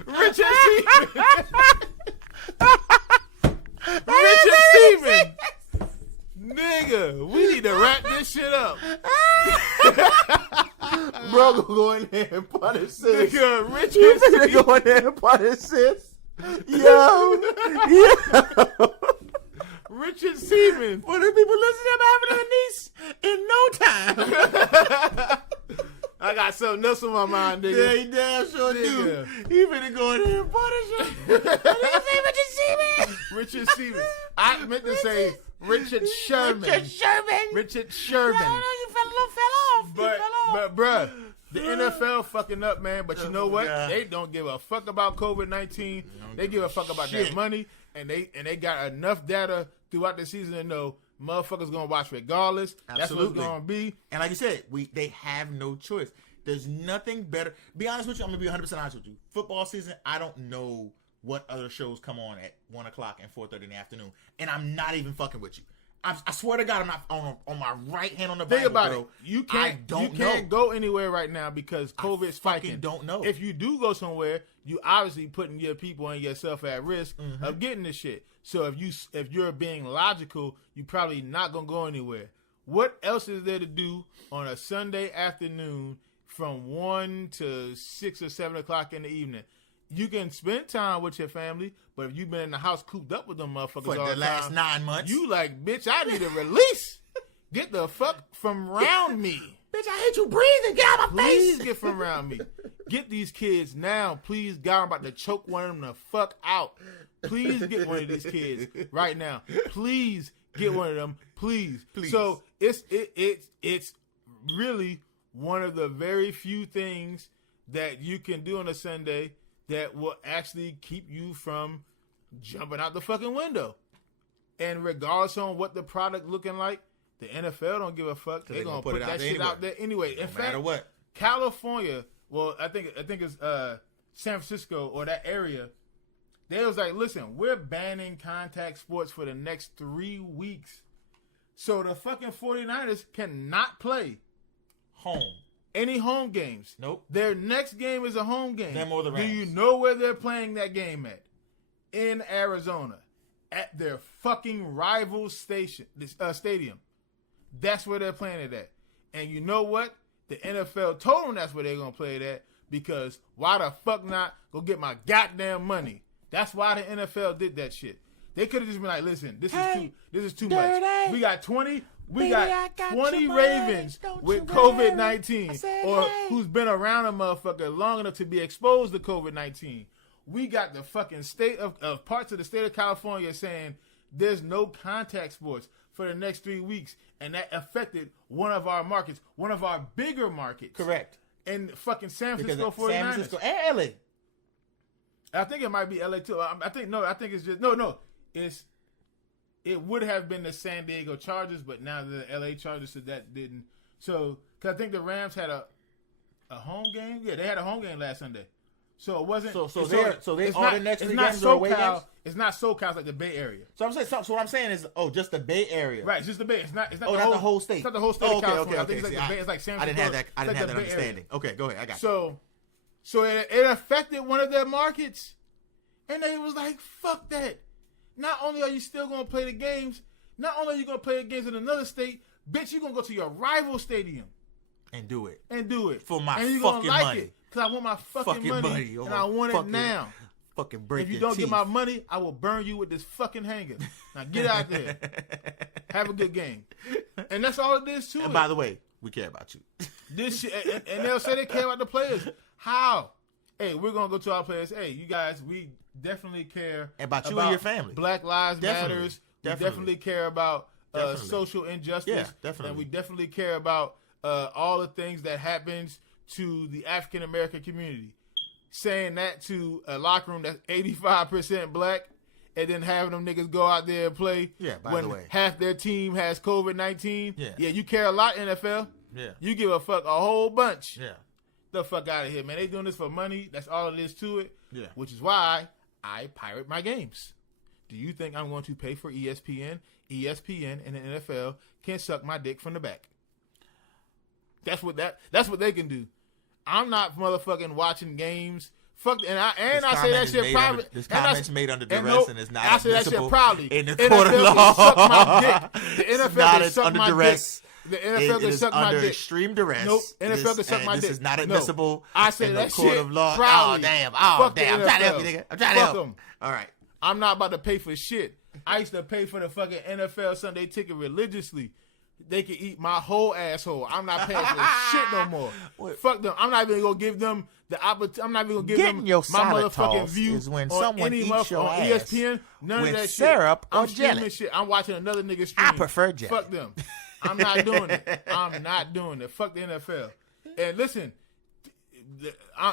Richard Seaman. Richard Seaman. Nigga, we need to wrap this shit up. Bro, go in there and punish sis. Nigga, Richard Seaman. Go in there and punish sis. Yo. Richard Seaman. For the people listening, I'm having a niece in no time. I got something else on my mind, nigga. Yeah, he damn sure do. He finna go in there and punish him. Richard Seaman. Richard Seaman. I meant to say Richard Sherman. Richard Sherman. No, you fell off. But bruh, the NFL fucking up, man. But you know what? God. They don't give a fuck about COVID-19. They give a fuck about their money, and they got enough data throughout the season to know motherfuckers gonna watch regardless. Absolutely. That's what it's gonna be. And like you said, they have no choice. There's nothing better. Be honest with you, I'm gonna be 100% honest with you. Football season, I don't know what other shows come on at 1 o'clock and 4:30 in the afternoon, and I'm not even fucking with you. I swear to God, I'm not on my right hand on the Bible, Think about bro. it. You can't go anywhere right now because COVID's spiking. Don't know. If you do go somewhere, you obviously putting your people and yourself at risk of getting this shit. So if you're being logical, you probably not gonna go anywhere. What else is there to do on a Sunday afternoon from 1 to 6 or 7 o'clock in the evening? You can spend time with your family, but if you've been in the house cooped up with them motherfuckers for all the last 9 months, you like, bitch, I need a release. Get the fuck from around me. Bitch, I hate you breathing. Get out of my face. Please get from around me. Get these kids now. Please, God, I'm about to choke one of them the fuck out. Please get one of these kids right now. Please get one of them. Please. So it's really one of the very few things that you can do on a Sunday that will actually keep you from jumping out the fucking window. And regardless on what the product looking like, the NFL don't give a fuck. They're gonna put that shit out there anyway. In fact, matter what. California, well, I think it's San Francisco or that area. They was like, listen, we're banning contact sports for the next 3 weeks. So the fucking 49ers cannot play any home games. Nope. Their next game is a home game. Them or the Rams. Do you know where they're playing that game at? In Arizona. At their fucking rival stadium. That's where they're playing it at. And you know what? The NFL told them that's where they're going to play it at, because why the fuck not go get my goddamn money? That's why the NFL did that shit. They could have just been like, listen, this is too much. We got 20 Ravens with COVID-19 or who's been around a motherfucker long enough to be exposed to COVID-19. We got the fucking state of parts of the state of California saying there's no contact sports for the next 3 weeks, and that affected one of our markets, one of our bigger markets. Correct. In fucking San Francisco 49ers. San Francisco and LA. I think it might be LA too. I think it's just it would have been the San Diego Chargers, but now the LA Chargers, so that didn't. So, because I think the Rams had a home game. Yeah, they had a home game last Sunday. So it wasn't. So they all the next 3 games are away games. It's not SoCal, it's like the Bay Area. So I'm saying. So what I'm saying is, just the Bay Area. Right, just the Bay. It's not. Not the whole state. It's not the whole state of California. Okay. I think it's like the Bay. It's like San Francisco. I didn't have that understanding. Okay, go ahead. I got you. So it affected one of their markets, and they was like, "Fuck that." Not only are you still going to play the games, not only are you going to play the games in another state, bitch, you're going to go to your rival stadium. And do it. And For my fucking money. And you're going to like it. Because I want my fucking money, and I want it now. Fucking break If you don't get my money, I will burn you with this fucking hanger. Now get out there. Have a good game. And that's all it is to it. And by the way, we care about you. This shit, and they'll say they care about the players. How? Hey, we're going to go to our players. Hey, you guys, we definitely care about you and your family. Black Lives Matters. We definitely care about social injustice. Yeah, definitely. And we definitely care about all the things that happens to the African American community. Saying that to a locker room that's 85% black, and then having them niggas go out there and play. Yeah, by when the way, half their team has COVID-19. Yeah, you care a lot, NFL. Yeah, you give a fuck a whole bunch. Yeah, the fuck out of here, man. They doing this for money. That's all it is to it. Yeah, which is why I pirate my games. Do you think I'm going to pay for ESPN? ESPN and the NFL can suck my dick from the back. That's what they can do. I'm not motherfucking watching games. Fuck, and I say that shit probably. This comment's made under duress and it's not. I say that shit probably in the court of law. Suck my dick. The NFL can suck under my duress. Dick. The NFL can suck my dick. Under extreme duress. Nope. NFL can suck my dick. This is not admissible. I say in that the court shit of law. proudly. Oh damn! I'm trying to help you, nigga. I'm trying to help. Them. All right. I'm not about to pay for shit. I used to pay for the fucking NFL Sunday ticket religiously. They can eat my whole asshole. I'm not paying for shit no more. Fuck them. I'm not even gonna give them the opportunity. I'm not even gonna give them my motherfucking view is when on someone any eats your on ass ESPN. None with of that syrup shit. or I'm streaming jelly. shit. I'm watching another nigga stream. I prefer jelly. Fuck them. I'm not doing it. I'm not doing it. Fuck the NFL. And listen,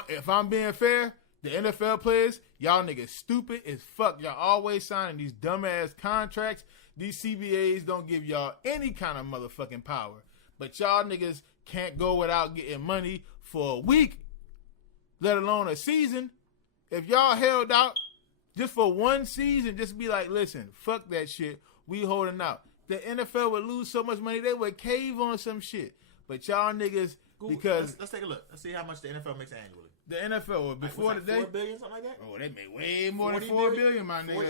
if I'm being fair, the NFL players, y'all niggas stupid as fuck. Y'all always signing these dumbass contracts. These CBAs don't give y'all any kind of motherfucking power. But y'all niggas can't go without getting money for a week, let alone a season. If y'all held out just for one season, just be like, listen, fuck that shit. We holding out. The NFL would lose so much money, they would cave on some shit. But y'all niggas, because... Let's take a look. Let's see how much the NFL makes annually. The NFL, before the day... $4 billion, something like that? Oh, they made way more than $4 billion, my nigga.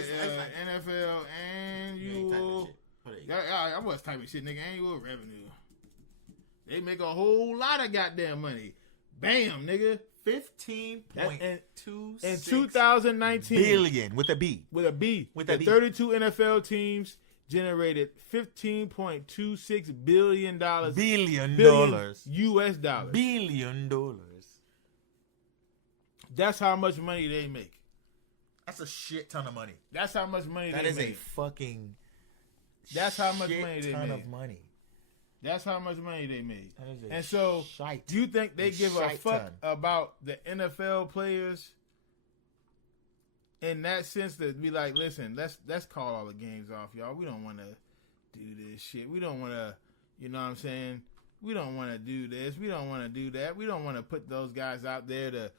NFL annual... I was typing shit, nigga. Annual revenue. They make a whole lot of goddamn money. Bam, nigga. 15.26 in 2019 billion with a B. With a B. With the a B. 32 NFL teams generated $15.26 billion. Billion dollars. US dollars. Billion dollars. That's how much money they make. That's a shit ton of money. That's how much money they make. That is a fucking That's how much money they ton make. of money. That's how much money they made. And so, do you think they give a fuck about the NFL players in that sense, to be like, listen, let's call all the games off, y'all. We don't want to do this shit. We don't want to, you know what I'm saying? We don't want to do this. We don't want to do that. We don't want to put those guys out there to,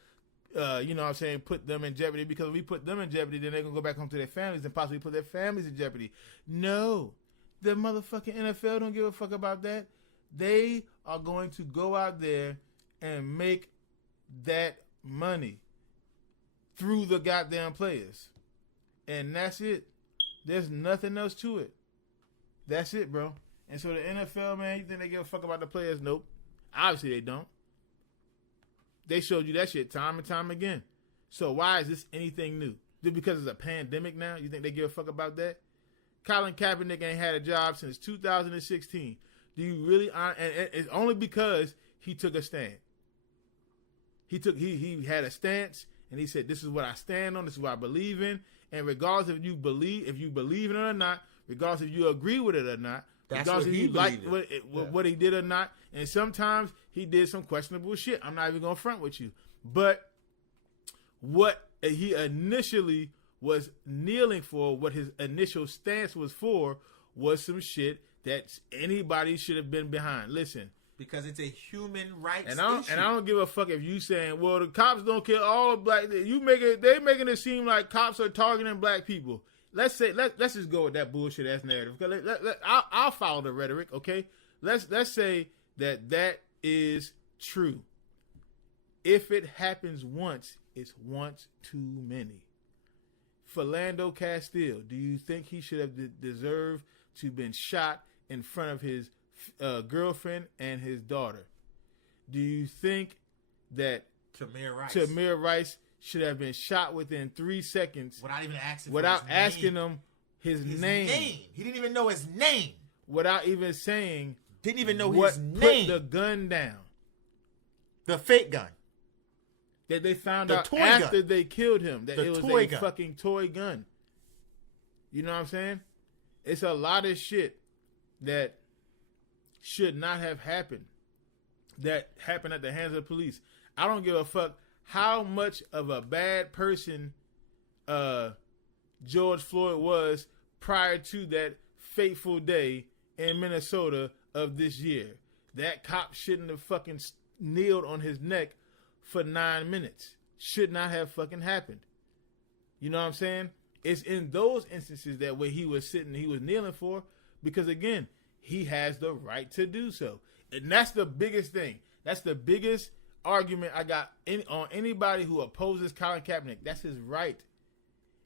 you know what I'm saying, put them in jeopardy, because if we put them in jeopardy, then they're going to go back home to their families and possibly put their families in jeopardy. No. The motherfucking NFL don't give a fuck about that. They are going to go out there and make that money through the goddamn players. And that's it. There's nothing else to it. That's it, bro. And so the NFL, man, you think they give a fuck about the players? Nope. Obviously they don't. They showed you that shit time and time again. So why is this anything new? Just because it's a pandemic now, you think they give a fuck about that? Colin Kaepernick ain't had a job since 2016. Do you really? And it's only because he took a stand. He had a stance, and he said, "This is what I stand on. This is what I believe in." And regardless if you believe in it or not, regardless if you agree with it or not, regardless if you like what he did or not, and sometimes he did some questionable shit. I'm not even gonna front with you, but what he initially was kneeling for, what his initial stance was for, was some shit that anybody should have been behind. Listen. Because it's a human rights issue. And I don't give a fuck if you saying, well, the cops don't kill all black. They making it seem like cops are targeting black people. Let's just go with that bullshit ass narrative. I'll follow the rhetoric. Okay, let's say that is true. If it happens once, it's once too many. Philando Castile, do you think he should have deserved to have been shot in front of his girlfriend and his daughter? Do you think that Tamir Rice should have been shot within 3 seconds without asking him his name? He didn't even know his name. Without even saying, didn't even know his name. Put the gun down. The fake gun. That they found out after they killed him that it was a fucking toy gun. You know what I'm saying? It's a lot of shit that should not have happened, that happened at the hands of the police. I don't give a fuck how much of a bad person George Floyd was prior to that fateful day in Minnesota of this year. That cop shouldn't have fucking kneeled on his neck for 9 minutes. Should not have fucking happened. You know what I'm saying? It's in those instances that where he was kneeling for, because again, he has the right to do so. And that's the biggest thing. That's the biggest argument I got on anybody who opposes Colin Kaepernick. That's his right.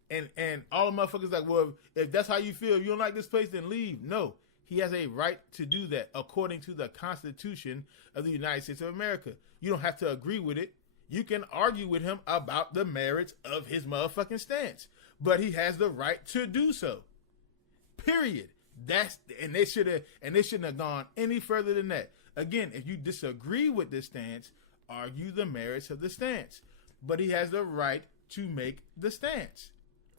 And all the motherfuckers like, well, if that's how you feel, if you don't like this place, then leave. No, he has a right to do that according to the Constitution of the United States of America. You don't have to agree with it. You can argue with him about the merits of his motherfucking stance, but he has the right to do so. Period. They shouldn't have gone any further than that. Again, if you disagree with this stance, argue the merits of the stance. But he has the right to make the stance.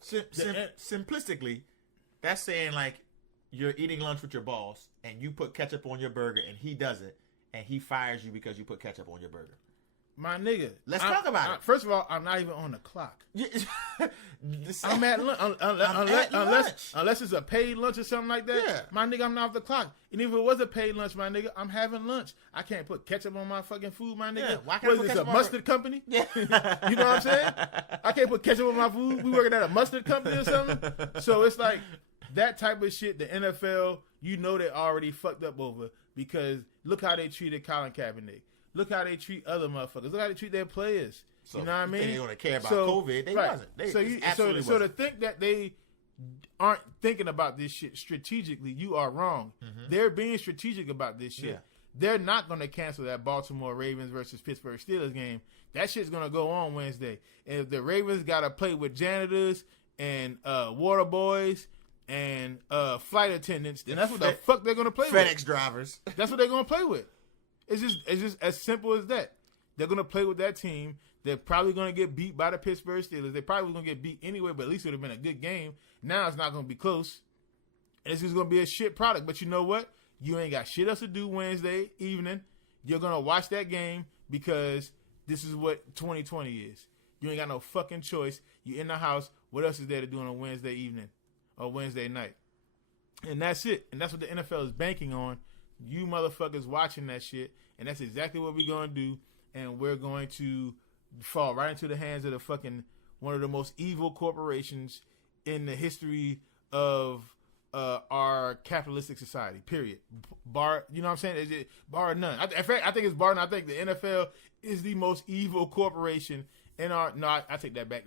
Simplistically, that's saying like you're eating lunch with your boss and you put ketchup on your burger and he doesn't, and he fires you because you put ketchup on your burger. My nigga, let's talk about it. First of all, I'm not even on the clock. I'm at lunch. Unless it's a paid lunch or something like that. Yeah. My nigga, I'm not off the clock. And if it was a paid lunch, my nigga, I'm having lunch. I can't put ketchup on my fucking food, my nigga. Yeah, why can't I put ketchup on mustard company? Yeah. You know what I'm saying? I can't put ketchup on my food. We working at a mustard company or something. So it's like that type of shit. The NFL, you know, they already fucked up over, because look how they treated Colin Kaepernick. Look how they treat other motherfuckers. Look how they treat their players. So you know what I mean? They don't care about COVID. They wasn't. So to think that they aren't thinking about this shit strategically, you are wrong. Mm-hmm. They're being strategic about this shit. Yeah. They're not going to cancel that Baltimore Ravens versus Pittsburgh Steelers game. That shit's going to go on Wednesday. And if the Ravens got to play with janitors and water boys and flight attendants, then that's what the fuck they're going to play with. FedEx drivers. That's what they're going to play with. It's just as simple as that. They're going to play with that team. They're probably going to get beat by the Pittsburgh Steelers. They probably was going to get beat anyway, but at least it would have been a good game. Now it's not going to be close. And it's just going to be a shit product. But you know what? You ain't got shit else to do Wednesday evening. You're going to watch that game because this is what 2020 is. You ain't got no fucking choice. You in the house. What else is there to do on a Wednesday evening or Wednesday night? And that's it. And that's what the NFL is banking on. You motherfuckers watching that shit. And that's exactly what we're going to do. And we're going to fall right into the hands of the fucking one of the most evil corporations in the history of our capitalistic society, period. Bar, you know what I'm saying? Is it bar none? In fact, I think it's bar none. I think the NFL is the most evil corporation in our. No, I take that back.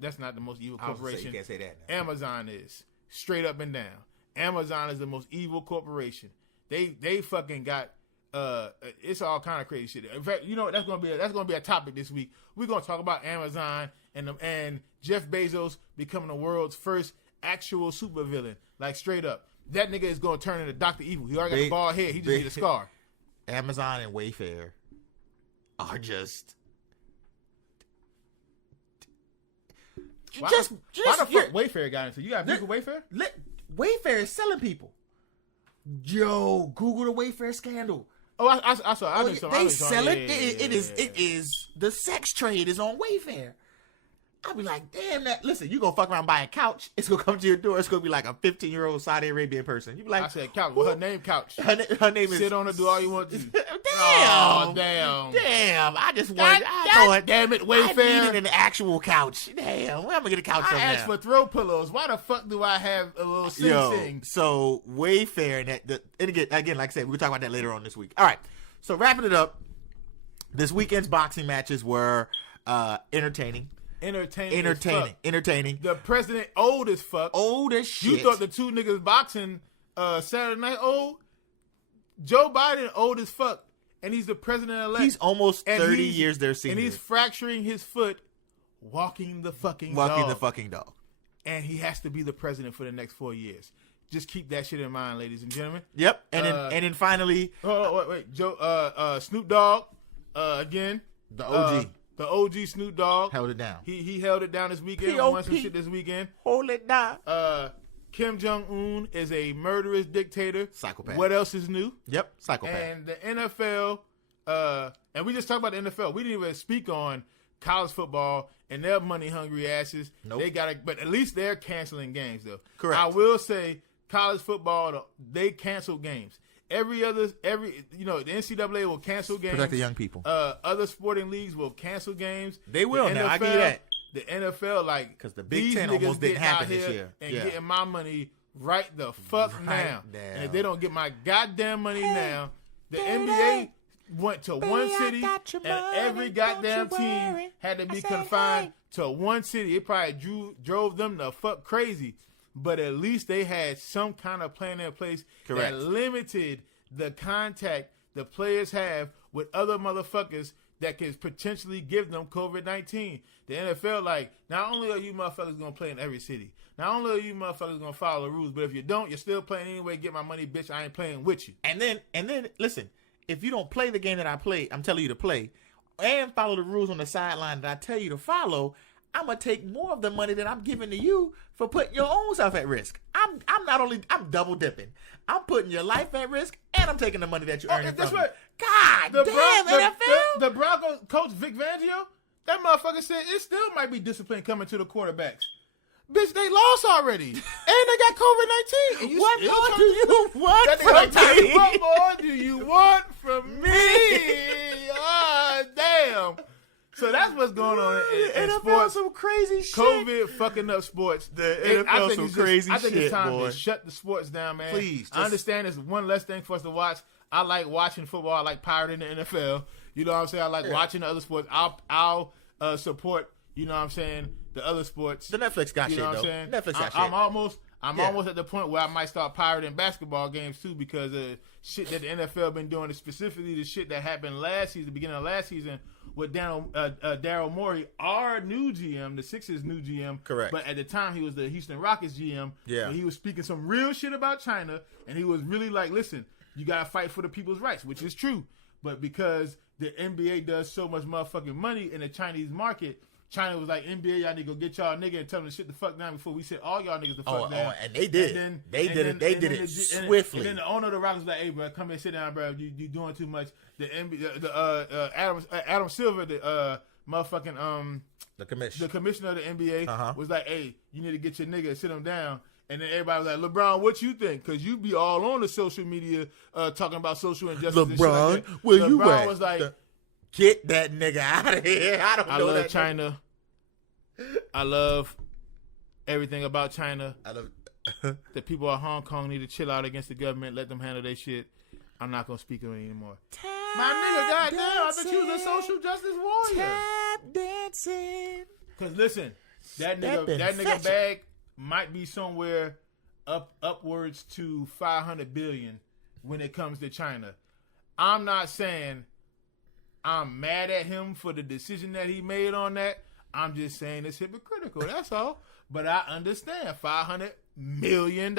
That's not the most evil corporation. You can't say that now. Amazon is straight up and down. Amazon is the most evil corporation. They fucking got it's all kind of crazy shit. In fact, you know that's gonna be a topic this week. We're gonna talk about Amazon and Jeff Bezos becoming the world's first actual supervillain. Like straight up, that nigga is gonna turn into Dr. Evil. He already got the bald head. He just need a scar. Amazon and Wayfair are just. Why the fuck Wayfair got into? You got Google Wayfair? Wayfair is selling people. Yo, Google the Wayfair scandal. Oh, I saw. They sell it. It is the sex trade is on Wayfair. I'll be like, damn that. Listen, you gonna fuck around buy a couch. It's gonna come to your door. It's gonna be like a 15-year-old Saudi Arabian person. You be like, I said couch. Well, her name couch. Her name is. Sit on her, do all you want to. Damn. Oh, damn. I just wanted. Damn it, Wayfair. I needed an actual couch. Damn. Where am I gonna get a couch from now? I asked for throw pillows. Why the fuck do I have a little sing? So Wayfair and again, like I said, we'll talk about that later on this week. All right. So wrapping it up, this weekend's boxing matches were entertaining. Entertaining. The president old as fuck. Old as shit. You thought the two niggas boxing Saturday night old? Joe Biden old as fuck, and he's the president-elect. He's almost 30 years their senior. And he's fracturing his foot walking the fucking dog. And he has to be the president for the next 4 years. Just keep that shit in mind, ladies and gentlemen. Yep. And then finally... wait. Joe, Snoop Dogg, again. The OG. The OG Snoop Dogg held it down. He held it down this weekend. Won some shit this weekend. Hold it down. Kim Jong-un is a murderous dictator. Psychopath. What else is new? Yep, psychopath. And the NFL, and we just talked about the NFL. We didn't even speak on college football and their money-hungry asses. Nope. But at least they're canceling games, though. Correct. I will say college football, they cancel games. The NCAA will cancel games. Protect the young people. Other sporting leagues will cancel games. They will now. I give you that. The NFL, because the Big Ten almost didn't happen this year, and getting my money right the fuck now. And if they don't get my goddamn money now, the NBA went to one city, and every goddamn team had to be confined to one city. It probably drove them the fuck crazy. But at least they had some kind of plan in place that limited the contact the players have with other motherfuckers that can potentially give them COVID-19. The NFL, not only are you motherfuckers going to play in every city, not only are you motherfuckers going to follow the rules, but if you don't, you're still playing anyway. Get my money, bitch. I ain't playing with you. And then, listen, if you don't play the game that I play, I'm telling you to play, and follow the rules on the sideline that I tell you to follow, I'm going to take more of the money that I'm giving to you for putting your own self at risk. I'm double dipping. I'm putting your life at risk, and I'm taking the money that you're earning from me. God damn, NFL. The Broncos coach Vic Fangio, that motherfucker said it still might be discipline coming to the quarterbacks. Bitch, they lost already. And they got COVID-19. What more do you want from me? What more do you want from me? Oh, damn. So that's what's going on in sports. Some crazy shit. COVID fucking up sports. The NFL some crazy shit, I think it's time boy. to shut the sports down, man. Please. I understand it's one less thing for us to watch. I like watching football. I like pirating the NFL. You know what I'm saying? I like watching the other sports. I'll support, you know what I'm saying, the other sports. The Netflix got shit, though. Netflix got shit. I'm almost at the point where I might start pirating basketball games, too, because of shit that the NFL been doing, specifically the shit that happened last season, the beginning of last season, with Daryl Morey, our new GM, the Sixers' new GM. Correct. But at the time, he was the Houston Rockets GM. Yeah. And he was speaking some real shit about China, and he was really like, listen, you got to fight for the people's rights, which is true. But because the NBA does so much motherfucking money in the Chinese market, China was like, NBA, y'all need to go get y'all nigga and tell them to shit the fuck down before we sit all y'all niggas the fuck down. And they did. They did it swiftly. And then the owner of the Rockets was like, hey, bro, come here, sit down, bro. You doing too much. The NBA, Adam Silver, the motherfucking the commissioner of the NBA was like, hey, you need to get your nigga and sit him down. And then everybody was like, LeBron, what you think? Because you be all on the social media talking about social injustice. LeBron, and shit like that. where LeBron you at? Was like, get that nigga out of here. I love China. I love everything about China. The people of Hong Kong need to chill out against the government. Let them handle their shit. I'm not going to speak on it anymore. My nigga, goddamn, I thought you was a social justice warrior. Tap dancing. Because listen, that nigga bag might be somewhere upwards to $500 billion when it comes to China. I'm not saying I'm mad at him for the decision that he made on that. I'm just saying it's hypocritical. That's all. But I understand $500 million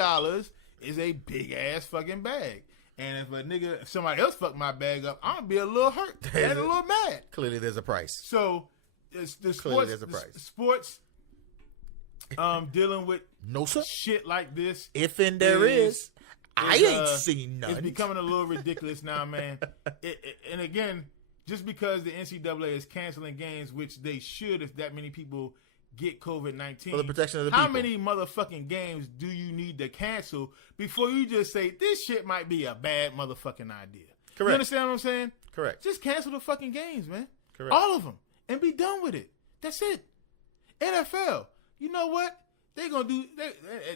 is a big ass fucking bag. And if somebody else fucked my bag up, I'm gonna be a little hurt and a little mad. Clearly, there's a price. So, sports dealing with shit like this. If and there is, I ain't seen none. It's becoming a little ridiculous now, man. And again, just because the NCAA is canceling games, which they should if that many people get COVID-19. For the protection of the people. How many motherfucking games do you need to cancel before you just say, this shit might be a bad motherfucking idea? Correct. You understand what I'm saying? Correct. Just cancel the fucking games, man. Correct. All of them. And be done with it. That's it. NFL. You know what? They're going to do...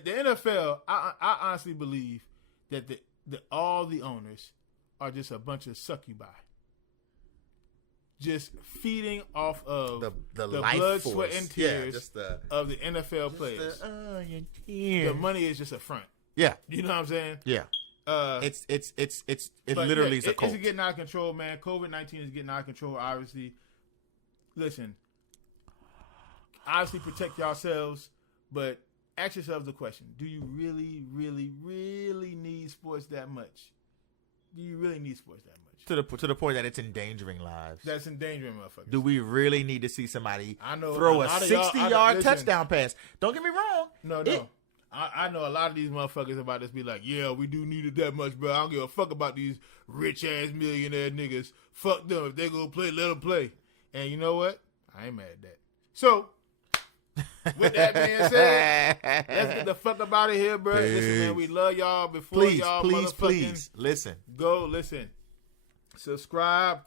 The NFL, I honestly believe that all the owners are just a bunch of succubi. Just feeding off of the blood, force. sweat, and tears of the NFL players. The money is just a front. Yeah. You know what I'm saying? Yeah. It's literally a cult. It's getting out of control, man. COVID-19 is getting out of control, obviously. Listen, obviously protect yourselves, but ask yourselves the question, do you really, really, really need sports that much? Do you really need sports that much? To the point that it's endangering lives. That's endangering motherfuckers. Do we really need to see somebody throw a 60-yard touchdown pass? Don't get me wrong. No. I know a lot of these motherfuckers about this be like, yeah, we do need it that much, bro. I don't give a fuck about these rich-ass millionaire niggas. Fuck them. If they gonna play, let them play. And you know what? I ain't mad at that. So, with that being said, let's get the fuck up out of here, bro. Peace. Listen, man, we love y'all. Before y'all please, listen. Go listen. Subscribe.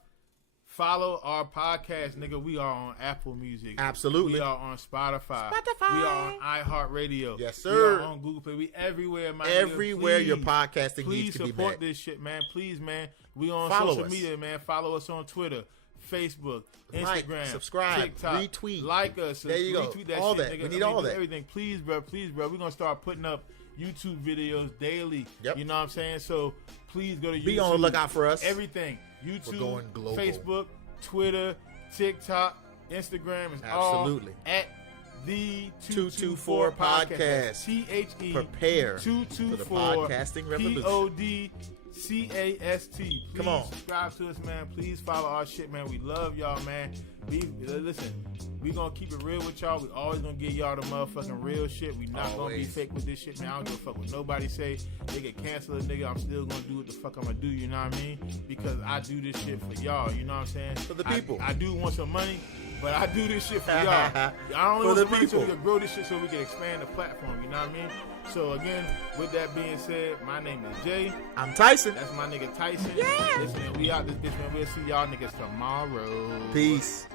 Follow our podcast, nigga. We are on Apple Music. Absolutely. We are on Spotify. We are on iHeartRadio. Yes, sir. We are on Google Play. We everywhere, man. Everywhere your podcasting Please needs to be met. Please support this shit, man. Please, man. We on social media, man. Follow us on Twitter, Facebook, Instagram, subscribe, TikTok, retweet. Like us. There you go. Retweet that all shit, that. nigga. We need all that. Everything. Please, bro. We're going to start putting up YouTube videos daily. Yep. You know what I'm saying? So please go to YouTube. Be on the lookout for us. Everything. YouTube, we're going global. Facebook, Twitter, TikTok, Instagram is absolutely all at the 224 Podcast. THE prepare 224 for the podcasting revolution. PODCAST. Come on, subscribe to us, man. Please follow our shit, man. We love y'all, man. Listen, we gonna keep it real with y'all. We always gonna give y'all the motherfucking real shit. We not gonna be fake with this shit, man. I don't give a fuck what nobody say. They get canceled, nigga. I'm still gonna do what the fuck I'm gonna do. You know what I mean? Because I do this shit for y'all. You know what I'm saying? For the people. I do want some money, but I do this shit for y'all. I only want some money so we can grow this shit, so we can expand the platform. You know what I mean? So again, with that being said, my name is Jay. I'm Tyson. That's my nigga Tyson. Yeah. Listen, man, we out this bitch, man. We'll see y'all niggas tomorrow. Peace.